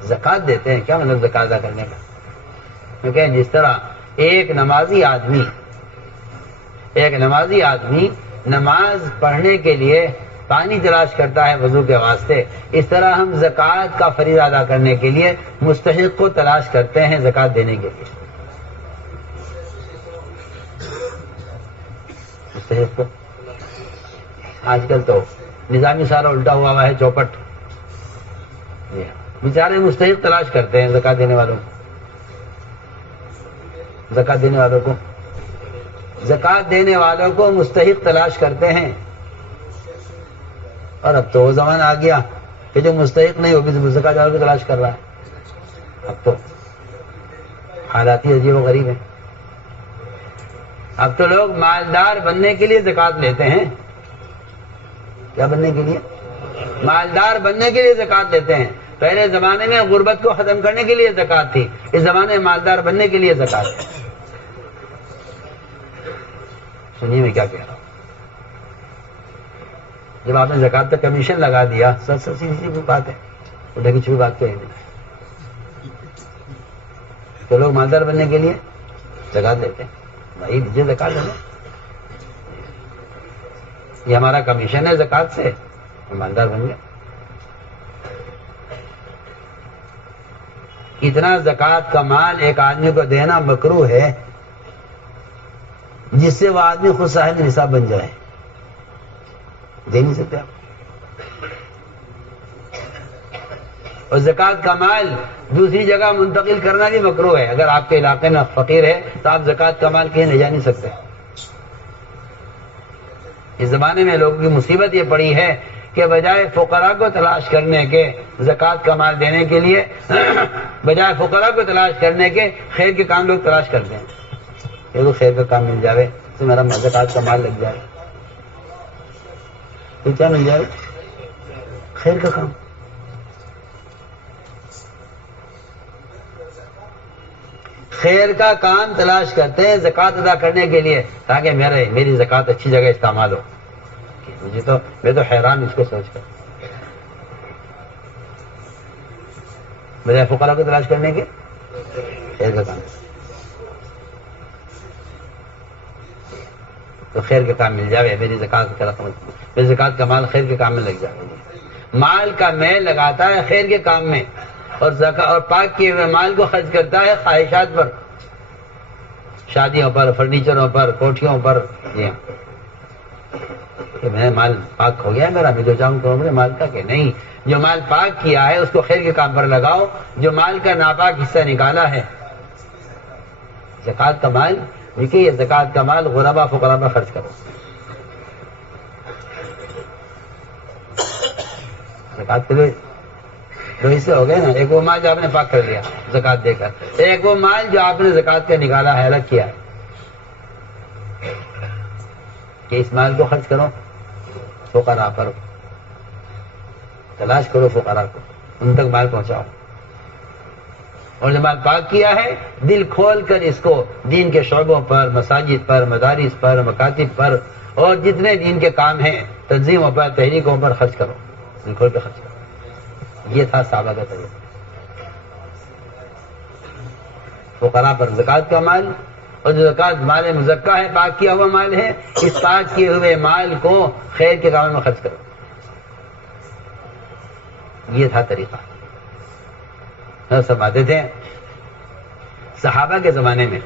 زکوٰۃ دیتے ہیں۔ کیا مطلب زکوٰۃ ادا کرنے کا؟ کیونکہ جس طرح ایک نمازی آدمی نماز پڑھنے کے لیے پانی تلاش کرتا ہے وضو کے واسطے، اس طرح ہم زکوٰۃ کا فریضہ ادا کرنے کے لیے مستحق کو تلاش کرتے ہیں زکوٰۃ دینے کے لیے۔ مستحق کو آج کل تو نظامی سارا الٹا ہوا ہے، چوپٹ، بیچارے مستحق تلاش کرتے ہیں زکوٰۃ دینے والوں کو، زکوٰۃ دینے والوں کو مستحق تلاش کرتے ہیں۔ اور اب تو وہ زمانہ آ گیا کہ جو مستحق نہیں ہوگی تو زکوٰۃ والوں کو تلاش کر رہا ہے۔ اب تو حالات ہی عجیب و غریب ہیں۔ اب تو لوگ مالدار بننے کے لیے زکوٰۃ لیتے ہیں۔ کیا بننے کے لیے؟ مالدار بننے کے لیے زکوٰۃ لیتے ہیں۔ پہلے زمانے میں غربت کو ختم کرنے کے لیے زکوٰۃ تھی، اس زمانے میں مالدار بننے کے لیے زکوٰۃ ہے۔ سنیے میں کیا کہہ رہا ہوں۔ جب آپ نے زکوٰۃ پہ کمیشن لگا دیا، سب سیدھی بات ہے، اٹھے کی چھوٹی بات کہیں نہیں، تو لوگ مالدار بننے کے لیے زکوٰۃ دیتے ہیں۔ بھائی دیجیے زکوٰۃ ہمیں، یہ ہمارا کمیشن ہے زکوٰۃ سے، ہم مالدار بن گئے۔ اتنا زکوٰۃ کا مال ایک آدمی کو دینا مکروہ ہے جس سے وہ آدمی خود صاحب نصاب بن جائے، دے نہیں سکتے آپ۔ اور زکوٰۃ کا مال دوسری جگہ منتقل کرنا بھی مکروہ ہے۔ اگر آپ کے علاقے میں فقیر ہے تو آپ زکوٰۃ کا مال کہیں لے جا نہیں سکتے۔ اس زمانے میں لوگوں کی مصیبت یہ پڑی ہے کہ بجائے فقراء کو تلاش کرنے کے زکوٰۃ کا مال دینے کے لیے، بجائے فقراء کو تلاش کرنے کے خیر کے کام لوگ تلاش کرتے ہیں۔ یہ تو خیر کا کام مل جائے تو میرا زکوٰۃ کا مال لگ جائے، تو کیا مل جائے؟ خیر کا کام۔ خیر کا کام تلاش کرتے ہیں زکوٰۃ ادا کرنے کے لیے، تاکہ میری زکوٰۃ اچھی جگہ استعمال ہو۔ میں تو حیران اس کو سوچ کر، بجائے فقراء کو تلاش کرنے کے خیر کا کام، تو خیر کا کام مل جائے، میری زکوٰۃ کا رقم، میری زکوٰۃ کا مال خیر کے کام میں لگ جائے۔ مال کا میل لگاتا ہے خیر کے کام میں، اور پاک کیے ہوئے مال کو خرچ کرتا ہے خواہشات پر، شادیوں پر، فرنیچروں پر، کوٹھیوں پر۔ جی ہاں، کہ میں مال پاک ہو گیا میرا، میں جو چاہوں کروں میرے مال کا، کہ نہیں، جو مال پاک کیا ہے اس کو خیر کے کام پر لگاؤ۔ جو مال کا ناپاک حصہ نکالا ہے، زکوٰۃ کا مال، دیکھیے یہ زکوٰۃ کا مال غربا فقراء پر خرچ کرو۔ زکوٰۃ کے دو حصے ہو گئے نا، ایک وہ مال جو آپ نے پاک کر لیا زکوٰۃ دے کر، ایک وہ مال جو آپ نے زکوٰۃ کا نکالا ہے، الگ کیا ہے، کہ اس مال کو خرچ کرو فقراء پر، تلاش کرو فقراء کو، ان تک مال پہنچاؤ۔ اور جب مال پاک کیا ہے دل کھول کر اس کو دین کے شعبوں پر، مساجد پر، مدارس پر، مکاتب پر اور جتنے دین کے کام ہیں تنظیموں پر، تحریکوں پر خرچ کرو، دل کھول کر خرچ کرو۔ یہ تھا صحابہ کا طریقہ۔ فقراء پر زکوٰۃ کا مال، اور جو زکوٰۃ مال مزکا ہے، پاک کیا ہوا مال ہے، اس پاک کیے ہوئے مال کو خیر کے کاموں میں خرچ کرو۔ یہ تھا طریقہ۔ فرماتے تھے صحابہ کے زمانے میں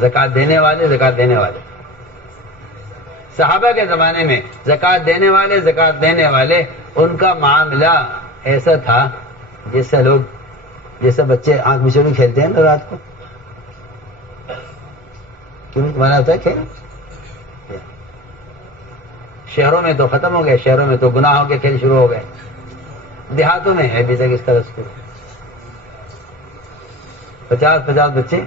زکوٰۃ دینے والے، زکوٰۃ دینے والے، صحابہ کے زمانے میں زکوٰۃ دینے والے، زکوٰۃ دینے والے، ان کا معاملہ ایسا تھا جیسے بچے آنکھ مچوڑی کھیلتے ہیں نا رات کو، کیوں تمہارا ہوتا ہے کھیل؟ شہروں میں تو ختم ہو گئے، شہروں میں تو گناہوں کے کھیل شروع ہو گئے، دیہاتوں میں ہے ابھی تک اس طرح سے 50 بچے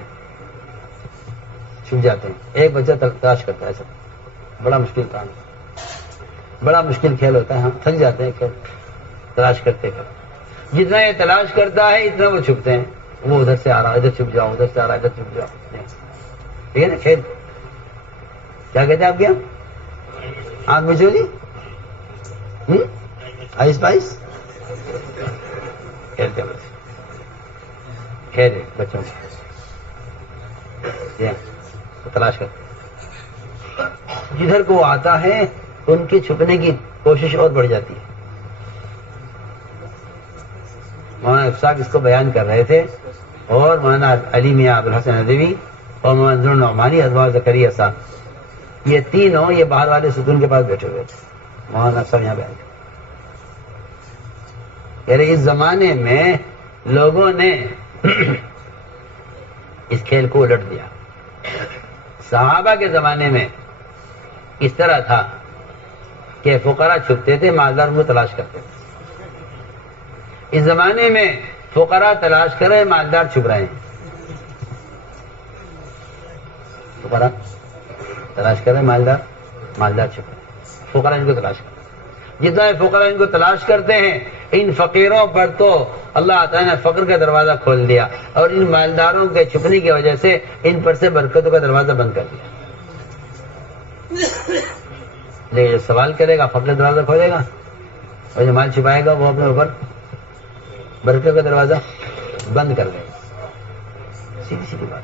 چھپ جاتے ہیں، ایک بچہ تلاش کرتا ہے، سب بڑا مشکل کام ہے، بڑا مشکل کھیل ہوتا ہے، ہم تھک جاتے ہیں کھیل تلاش کرتے کرتے۔ جتنا یہ تلاش کرتا ہے اتنا وہ چھپتے ہیں، وہ ادھر سے آ رہا ادھر چھپ جاؤ، ادھر سے آ رہا ادھر چھپ جاؤ، ٹھیک ہے نا؟ کھیل کیا کہتے ہیں آپ کیا؟ آنکھ مچولی، آئس پائس کھیلتے بچے، کھیل بچوں سے تلاش کرتے، جدھر کو آتا ہے ان کے چھپنے کی کوشش اور بڑھ جاتی ہے۔ مولانا افساق اس کو بیان کر رہے تھے، اور مولانا علی میاں ابوالحسن ندوی اور مولانا ظہور نعمانی ادوار زکریا صاحب، یہ تینوں یہ باہر والے ستون کے پاس بیٹھے ہوئے تھے۔ مولانا افسر یہاں بیان کہہ رہے اس زمانے میں لوگوں نے اس کھیل کو الٹ دیا۔ صحابہ کے زمانے میں اس طرح تھا کہ فقراء چھپتے تھے، مالدار ان کو تلاش کرتے تھے۔ اس زمانے میں فقراء تلاش کر رہے، مالدار چھپ رہے ہیں۔ فقراء تلاش کر رہے، مالدار چھپ رہے ہیں، فقراء ان کو تلاش کرتے ہیں۔ جتنا فقراء ان کو تلاش کرتے ہیں، ان فقیروں پر تو اللہ تعالیٰ نے فقر کا دروازہ کھول دیا، اور ان مالداروں کے چھپنے کی وجہ سے ان پر سے برکتوں کا دروازہ بند کر دیا۔ لیکن جو سوال کرے گا فقر کا دروازہ کھولے گا، اور جو مال چھپائے گا وہ اپنے اوپر برکت کا دروازہ بند کر دے گا۔ سیدھی سیدھی بات۔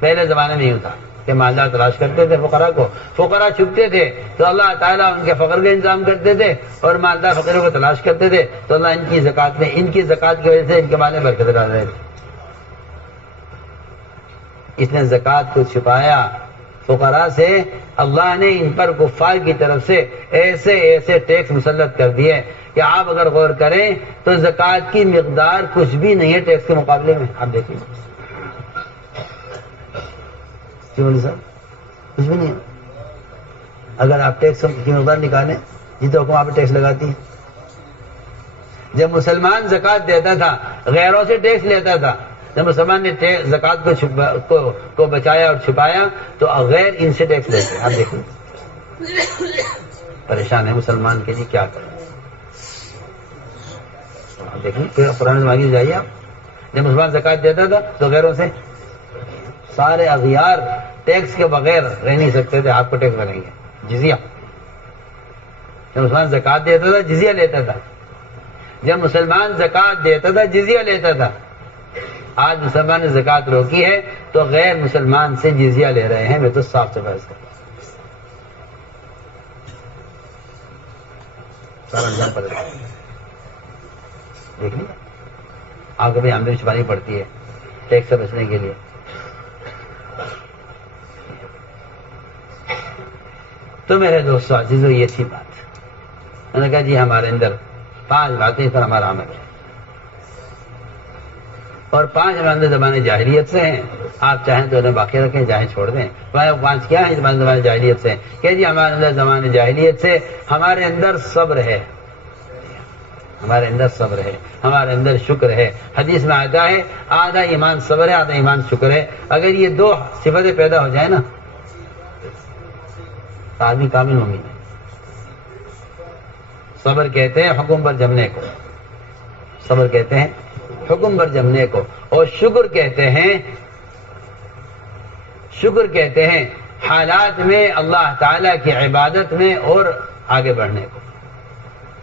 پہلے زمانے میں یوں تھا کہ مالدار تلاش کرتے تھے فقراء کو، فقراء چھپتے تھے تو اللہ تعالیٰ ان کے فقر کا انتظام کرتے تھے، اور مالدار فقیروں کو تلاش کرتے تھے تو اللہ ان کی زکوٰۃ کی وجہ سے ان کے مال میں برکت ڈال رہے تھے۔ اس نے زکوٰۃ کو چھپایا فقراء سے، اللہ نے ان پر کفار کی طرف سے ایسے ایسے ٹیکس مسلط کر دیے کہ آپ اگر غور کریں تو زکوٰۃ کی مقدار کچھ بھی نہیں ہے ٹیکس کے مقابلے میں۔ آپ دیکھیں صاحب کچھ بھی نہیں ہے۔ اگر آپ ٹیکس کی مقدار نکالیں جتنا حکم آپ ٹیکس لگاتی ہیں، جب مسلمان زکوٰۃ دیتا تھا غیروں سے ٹیکس لیتا تھا، جب مسلمان نے زکوٰۃ کو بچایا اور چھپایا تو غیر ان سے ٹیکس لیتے ہیں۔ آپ دیکھیں پریشان ہے مسلمان کے لیے کیا کریں۔ آپ دیکھیں پرانے زمانے میں جائیے آپ، جب مسلمان زکوٰۃ دیتا تھا تو غیروں سے سارے اغیار ٹیکس کے بغیر رہ نہیں سکتے تھے، آپ کو ٹیکس بنیں گے جزیہ۔ جب مسلمان زکوٰۃ دیتا تھا جزیہ لیتا تھا، جب مسلمان زکوٰۃ دیتا تھا جزیہ لیتا تھا۔ آج مسلمان نے زکوٰۃ روکی ہے تو غیر مسلمان سے جزیہ لے رہے ہیں۔ میں تو صاف سے بحث کرتا ہوں، سارا نظام پڑ رہا ہے۔ دیکھ لیا آپ کو بھی آمدنی چھپانی پڑتی ہے ٹیکس سے بچنے کے لیے۔ تو میرے دوستو عزیزو یہ تھی بات۔ میں نے کہا جی ہمارے اندر 5 باتیں پر ہمارا عمل ہے، اور 5 ہمارے اندر زمانے جاہلیت سے ہیں۔ آپ چاہیں تو انہیں باقی رکھیں، چاہیں چھوڑ دیں۔ 5 کیا ہیں زمانے جاہلیت سے؟ کہ جی ہمارے اندر زمانے جاہلیت سے ہمارے اندر صبر ہے، ہمارے اندر صبر ہے، ہمارے اندر شکر ہے۔ حدیث میں آتا ہے آدھا ایمان صبر ہے، آدھا ایمان شکر ہے۔ اگر یہ 2 صفتیں پیدا ہو جائیں نا تو آدمی کامل مومن ہے۔ صبر کہتے ہیں حکم پر جمنے کو، صبر کہتے ہیں حکم پر جمنے کو. اور شکر کہتے ہیں حالات میں اللہ تعالیٰ کی عبادت میں اور آگے بڑھنے کو.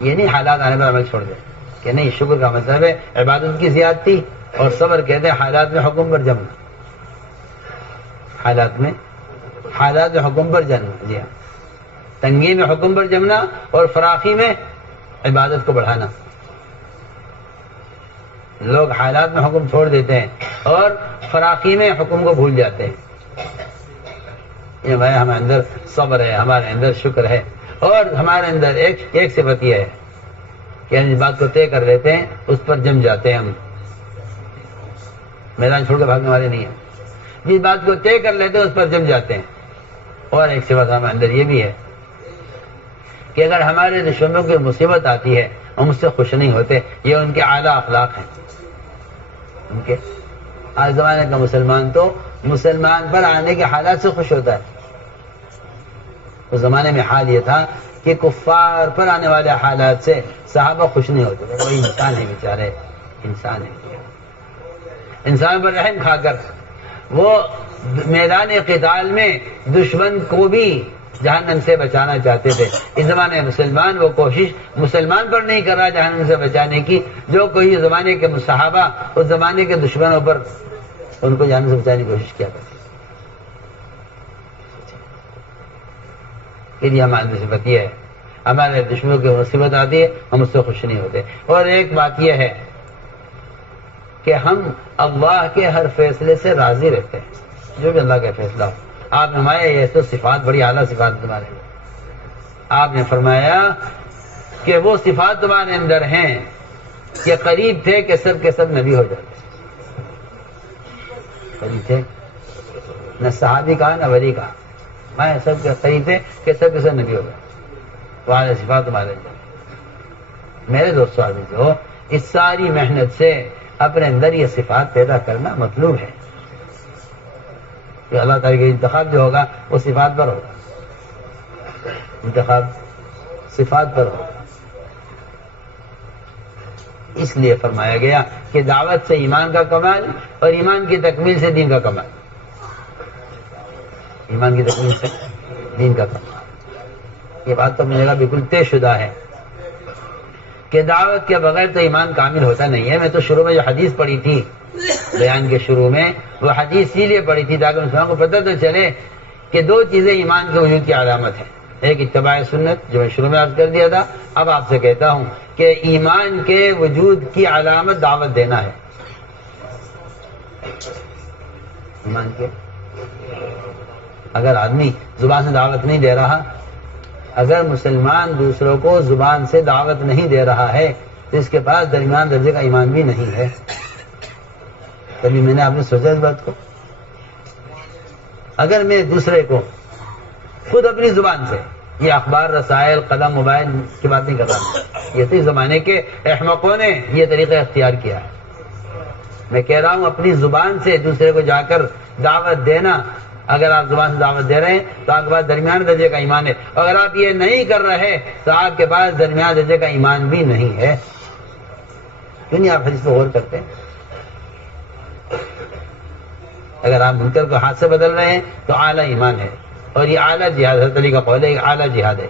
یہ نہیں حالات آنے پر عمل چھوڑ دیں کہ نہیں. شکر کا مطلب ہے عبادت کی زیادتی، اور صبر کہتے ہیں حالات میں حکم پر جمنا. حالات میں حکم پر جمنا. جی ہاں، تنگی میں حکم پر جمنا اور فراخی میں عبادت کو بڑھانا. لوگ حالات میں حکم چھوڑ دیتے ہیں اور فراخی میں حکم کو بھول جاتے ہیں. یہ بھائی ہمارے اندر صبر ہے، ہمارے اندر شکر ہے، اور ہمارے اندر ایک صفت یہ ہے کہ ہم اس بات کو طے کر لیتے ہیں، اس پر جم جاتے ہیں. ہم میدان چھوڑ کے بھاگنے والے نہیں ہیں. جس بات کو طے کر لیتے ہیں اس پر جم جاتے ہیں. اور ایک صفت ہمارے اندر یہ بھی ہے کہ اگر ہمارے دشمنوں کی مصیبت آتی ہے ہم اس سے خوش نہیں ہوتے. یہ ان کے اعلیٰ اخلاق ہیں. ان کے آج زمانے کا مسلمان تو مسلمان پر آنے کے حالات سے خوش ہوتا ہے. اس زمانے میں حال یہ تھا کہ کفار پر آنے والے حالات سے صحابہ خوش نہیں ہوتے تھے. کوئی انسان ہے بیچارے، انسان ہے. انسان پر رحم کھا کر وہ میدان قتال میں دشمن کو بھی جہنم سے بچانا چاہتے تھے. اس زمانے میں مسلمان وہ کوشش مسلمان پر نہیں کر رہا جہنم سے بچانے کی جو کوئی زمانے کے صحابہ اس زمانے کے دشمنوں پر ان کو جہنم سے بچانے کی کوشش کیا کرتے. کہ ہماری صفت یہ ہے ہمارے دشمنوں کی مصیبت آتی ہے ہم اس سے خوش نہیں ہوتے. اور ایک بات یہ ہے کہ ہم اللہ کے ہر فیصلے سے راضی رہتے ہیں، جو بھی اللہ کا فیصلہ ہو. آپ نے فرمایا یہ تو صفات بڑی اعلیٰ صفات تمہارے ہیں. آپ نے فرمایا کہ وہ صفات تمہارے اندر ہیں کہ قریب تھے کہ سب کے سب نبی ہو جاتے. قریب تھے، نہ صحابی کہا نہ ولی کہا، میں سب کے قریب تھے کہ سب کے سب نبی ہو گئے. تمہارے صفات تمہارے اندر. میرے دوستو عزیز ہو، اس ساری محنت سے اپنے اندر یہ صفات پیدا کرنا مطلوب ہے کہ اللہ تعالیٰ کا انتخاب جو ہوگا وہ صفات پر ہوگا. انتخاب صفات پر ہوگا. اس لیے فرمایا گیا کہ دعوت سے ایمان کا کمال اور ایمان کی تکمیل سے دین کا کمال. ایمان کی تکمیل سے دین کا کمال. یہ بات تو میرے گا بالکل طے شدہ ہے کہ دعوت کے بغیر تو ایمان کامل ہوتا نہیں ہے. میں تو شروع میں جو حدیث پڑھی تھی بیان کے شروع میں، وہ حدیث اسی لیے پڑھی تھی تاکہ مسلمان کو پتہ تو چلے کہ دو چیزیں ایمان کے وجود کی علامت ہیں. ایک اتباع سنت جو میں شروع میں عرض کر دیا تھا. اب آپ سے کہتا ہوں کہ ایمان کے وجود کی علامت دعوت دینا ہے. ایمان کے اگر آدمی زبان سے دعوت نہیں دے رہا، اگر مسلمان دوسروں کو زبان سے دعوت نہیں دے رہا ہے تو اس کے پاس درمیان درجے کا ایمان بھی نہیں ہے. کبھی میں نے آپ نے سوچا اس بات کو؟ اگر میں دوسرے کو خود اپنی زبان سے، یہ اخبار رسائل قلم موبائل کی بات نہیں کر رہا، یہ تو اس زمانے کے احمقوں نے یہ طریقہ اختیار کیا ہے. میں کہہ رہا ہوں اپنی زبان سے دوسرے کو جا کر دعوت دینا. اگر آپ زبان سے دعوت دے رہے ہیں تو آپ کے پاس درمیان درجے کا ایمان ہے. اگر آپ یہ نہیں کر رہے تو آپ کے پاس درمیان درجے کا ایمان بھی نہیں ہے. کیوں نہیں آپ حدیث پہ غور کرتے ہیں؟ اگر آپ منکر کو ہاتھ سے بدل رہے ہیں تو اعلیٰ ایمان ہے، اور یہ اعلیٰ جہاد، حضرت علی کا قول ہے، یہ اعلیٰ جہاد ہے.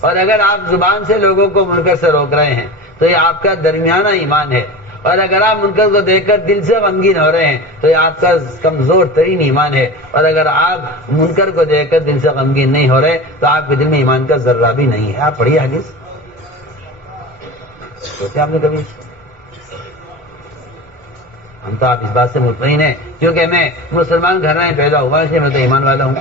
اور اگر آپ زبان سے لوگوں کو منکر سے روک رہے ہیں تو یہ آپ کا درمیانہ ایمان ہے. اور اگر آپ منکر کو دیکھ کر دل سے غمگین ہو رہے ہیں تو یہ آپ کا کمزور ترین ایمان ہے. اور اگر آپ منکر کو دیکھ کر دل سے غمگین نہیں ہو رہے تو آپ کے دل میں ایمان کا ذرہ بھی نہیں ہے. آپ پڑھیے حدیث، سوچے آپ نے کبھی؟ ہم تو آپ اس بات سے مطمئن ہیں کیونکہ میں مسلمان گھر میں پیدا ہوا، اس لیے میں تو ایمان والا ہوں.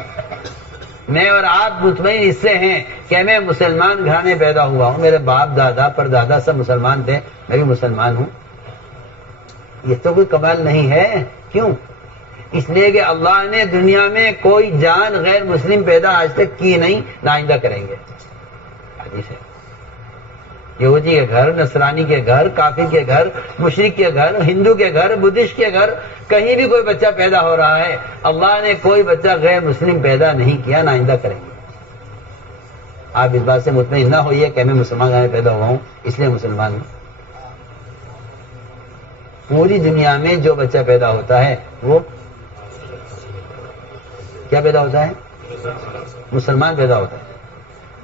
میں اور آپ مطمئن اس سے ہیں کہ میں مسلمان گھر میں پیدا ہوا ہوں. میرے باپ دادا پر دادا سب مسلمان تھے، میں بھی مسلمان ہوں. یہ تو کوئی کمال نہیں ہے. کیوں؟ اس لیے کہ اللہ نے دنیا میں کوئی جان غیر مسلم پیدا آج تک کی نہیں، نہ آئندہ کریں گے. حدیث ہے. یہودی کے گھر، نصرانی کے گھر، کافر کے گھر، مشرک کے گھر، ہندو کے گھر، بدھسٹ کے گھر، کہیں بھی کوئی بچہ پیدا ہو رہا ہے، اللہ نے کوئی بچہ غیر مسلم پیدا نہیں کیا، نہ آئندہ کریں گے. آپ اس بات سے مطمئن نہ ہوئیے کہ میں مسلمان گھر میں پیدا ہوا ہوں اس لیے مسلمان ہوں. پوری دنیا میں جو بچہ پیدا ہوتا ہے وہ کیا پیدا ہوتا ہے؟ مسلمان پیدا ہوتا ہے.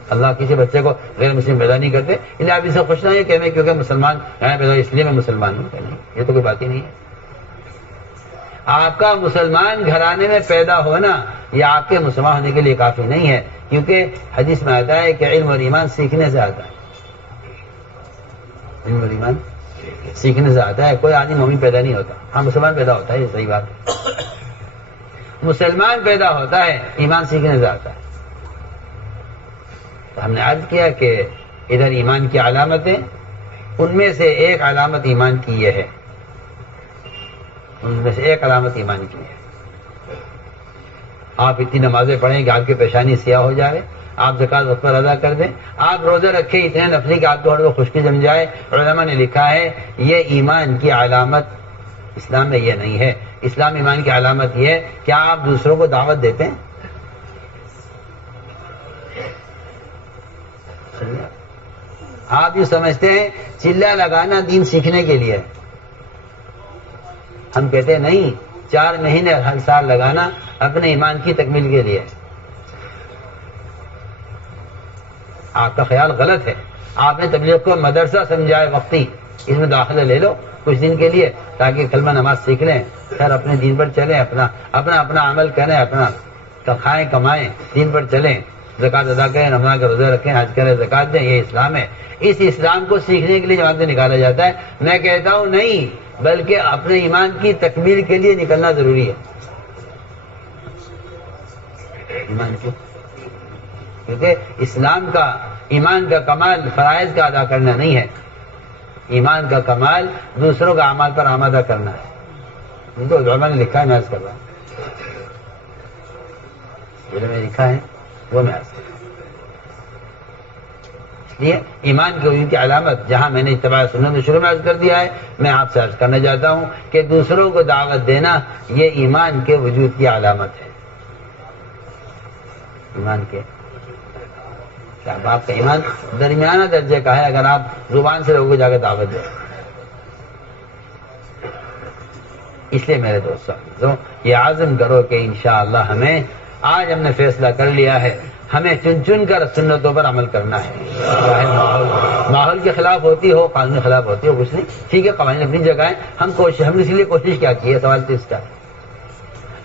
اللہ کسی بچے کو غیر مسلم پیدا نہیں کرتے. انہیں آپ اسے خوش نہ یہ کہنے کیونکہ مسلمان پیدا اس لیے میں مسلمان ہوں. یہ تو کوئی بات ہی نہیں ہے. آپ کا مسلمان گھرانے میں پیدا ہونا یہ آپ کے مسلمان ہونے کے لیے کافی نہیں ہے، کیونکہ حدیث میں آتا ہے کہ علم اور ایمان سیکھنے سے آتا ہے. علم اور ایمان سیکھنے سے آتا ہے. کوئی آدمی مومن پیدا نہیں ہوتا. ہاں مسلمان پیدا ہوتا ہے، یہ صحیح بات ہے. مسلمان پیدا ہوتا ہے، ایمان سیکھنے سے آتا ہے. تو ہم نے عرض کیا کہ ادھر ایمان کی علامتیں، ان میں سے ایک علامت ایمان کی یہ ہے، ان میں سے ایک علامت ایمان کی ہے. آپ اتنی نمازیں پڑھیں کہ آپ کی پیشانی سیاہ ہو جائے، آپ زکوٰۃ وقت پر ادا کر دیں، آپ روزہ رکھیں اتنے نفلی کہ آپ کو ہر وقت خشکی جم جائے. علماء نے لکھا ہے یہ ایمان کی علامت اسلام میں یہ نہیں ہے. اسلام ایمان کی علامت یہ ہے کہ آپ دوسروں کو دعوت دیتے ہیں. آپ یہ سمجھتے ہیں چلا لگانا دین سیکھنے کے لیے. ہم کہتے ہیں نہیں، 4 مہینے ہر سال لگانا اپنے ایمان کی تکمیل کے لیے. آپ کا خیال غلط ہے. آپ نے تبلیغ کو مدرسہ سمجھائے وقتی، اس میں داخلہ لے لو کچھ دن کے لیے تاکہ کلمہ نماز سیکھ لیں، پھر اپنے دین پر چلیں، اپنا عمل کریں، اپنا کھائیں کمائیں، دین پر چلیں، زکوٰۃ ادا کریں، رمضان کا روزہ رکھیں، حج کریں، زکوٰۃ دیں. یہ اسلام ہے. اس اسلام کو سیکھنے کے لیے جماعت سے نکالا جاتا ہے. میں کہتا ہوں نہیں، بلکہ اپنے ایمان کی تکمیل کے لیے نکلنا ضروری ہے. ایمان کی، کیونکہ اسلام کا ایمان کا کمال فرائض کا ادا کرنا نہیں ہے. ایمان کا کمال دوسروں کا اعمال پر آمادہ کرنا ہے. ان کو علماء نے لکھا ہے، میں عرض کر رہا ہوں. جو میں لکھا ہے وہ میں عرض کر رہا ہوں. اس لیے ایمان کی وجود کی علامت، جہاں میں نے اتباع سنت میں شروع میں عرض کر دیا ہے، میں آپ سے عرض کرنا چاہتا ہوں کہ دوسروں کو دعوت دینا یہ ایمان کے وجود کی علامت ہے. ایمان کے آپ کا ایمان درمیانہ درجے کا ہے اگر آپ زبان سے لوگوں کو جا کے دعوت دیں. اس لیے میرے دوستوں یہ عزم کرو کہ انشاءاللہ ہمیں، آج ہم نے فیصلہ کر لیا ہے، ہمیں چن چن کر سنتوں پر عمل کرنا ہے. چاہے ماحول کے خلاف ہوتی ہو، قانون کے خلاف ہوتی ہو، کچھ نہیں، ٹھیک ہے، قوانین اپنی جگہ ہیں. ہم اس لیے کوشش کیا کی ہے، سوال تو اس کا.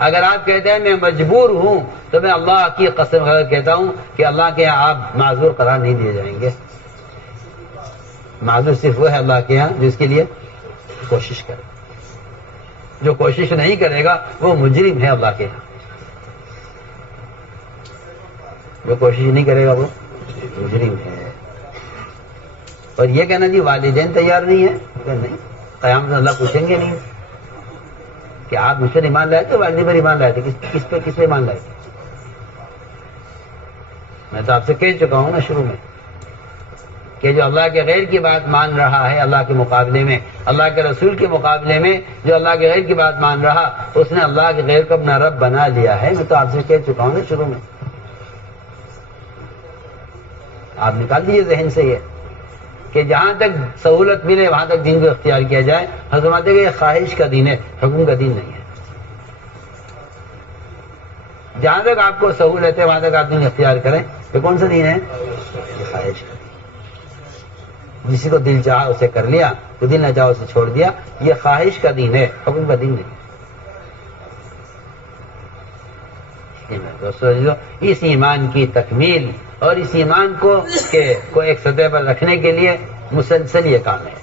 اگر آپ کہتے ہیں میں مجبور ہوں تو میں اللہ کی قسم کہتا ہوں کہ اللہ کے یہاں آپ معذور قرار نہیں دیے جائیں گے. معذور صرف وہ ہے اللہ کے یہاں جس کے لیے کوشش کرے. جو کوشش نہیں کرے گا وہ مجرم ہے اللہ کے یہاں. جو کوشش نہیں کرے گا وہ مجرم ہے. اور یہ کہنا جی والدین تیار نہیں ہے، نہیں، قیامت میں اللہ پوچھیں گے نہیں کہ آپ مجھ پر ایمان لائے تھے، والدین پر ایمان لائے تھے، کس پہ ایمان لائے تھے. میں تو آپ سے کہہ چکا ہوں نا شروع میں کہ جو اللہ کے غیر کی بات مان رہا ہے اللہ کے مقابلے میں، اللہ کے رسول کے مقابلے میں جو اللہ کے غیر کی بات مان رہا، اس نے اللہ کے غیر کو اپنا رب بنا لیا ہے. میں تو آپ سے کہہ چکا ہوں نا شروع میں. آپ نکال دیجیے ذہن سے یہ کہ جہاں تک سہولت ملے وہاں تک دین کو اختیار کیا جائے. حضرت کہ یہ خواہش کا دین ہے، حکم کا دین نہیں ہے. جہاں تک آپ کو سہولت ہے وہاں تک آپ دین اختیار کریں. یہ کون سا دین ہے؟ یہ خواہش کا دین. جسی کو دل چاہا اسے کر لیا، تو دل نہ چاہا اسے چھوڑ دیا. یہ خواہش کا دین ہے، حکم کا دین نہیں. دوستو اس ایمان کی تکمیل اور اس ایمان کو ایک سطح پر رکھنے کے لیے مسلسل یہ کام ہے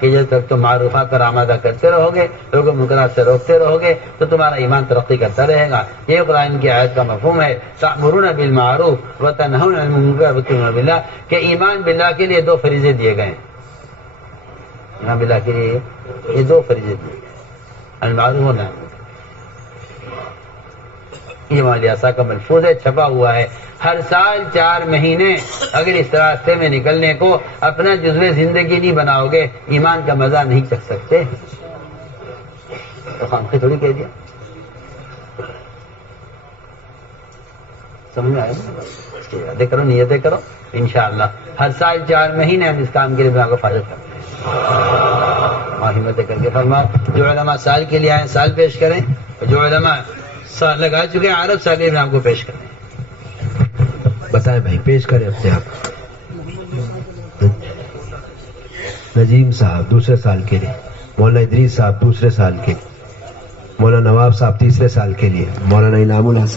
کہ جب تک تم معروفات پر آمادہ کرتے رہو گے، لوگوں کو منکرات سے روکتے رہو گے، تو تمہارا ایمان ترقی کرتا رہے گا. یہ قرآن کی آیت کا مفہوم ہے، تأمرون بالمعروف وتنہون عن المنکر وتؤمنون باللہ، کہ ایمان باللہ کے لیے 2 فریضے دیے گئے ہیں. ایمان باللہ کے لیے یہ 2 فریضے دیے گئے، المعروف و نہی. یہ مالیاسا کا ملفوظ ہے، چھپا ہوا ہے. ہر سال 4 مہینے اگر اس راستے میں نکلنے کو اپنا جزو زندگی نہیں بناؤ گے، ایمان کا مزہ نہیں چکھ سکتے. تو خامخواہ تھوڑی کہہ دیا. سمجھ میں آئے؟ یادیں کرو، نیتیں کرو، انشاءاللہ ہر سال 4 مہینے ہم اس کام کے لیے کو فارغ کرتے ہیں. ہمت کر کے فرمائے. جو علماء سال کے لیے آئے سال پیش کریں, جو علماء سال لگا چکے ہیں عرب سال میں آپ کو پیش کریں. بتائیں بھائی, پیش کریں اپنے آپ. نجیم صاحب دوسرے سال کے لیے, مولانا ادریس صاحب دوسرے سال کے لیے, مولانا نواب صاحب تیسرے سال کے لیے, مولانا انعام الحسن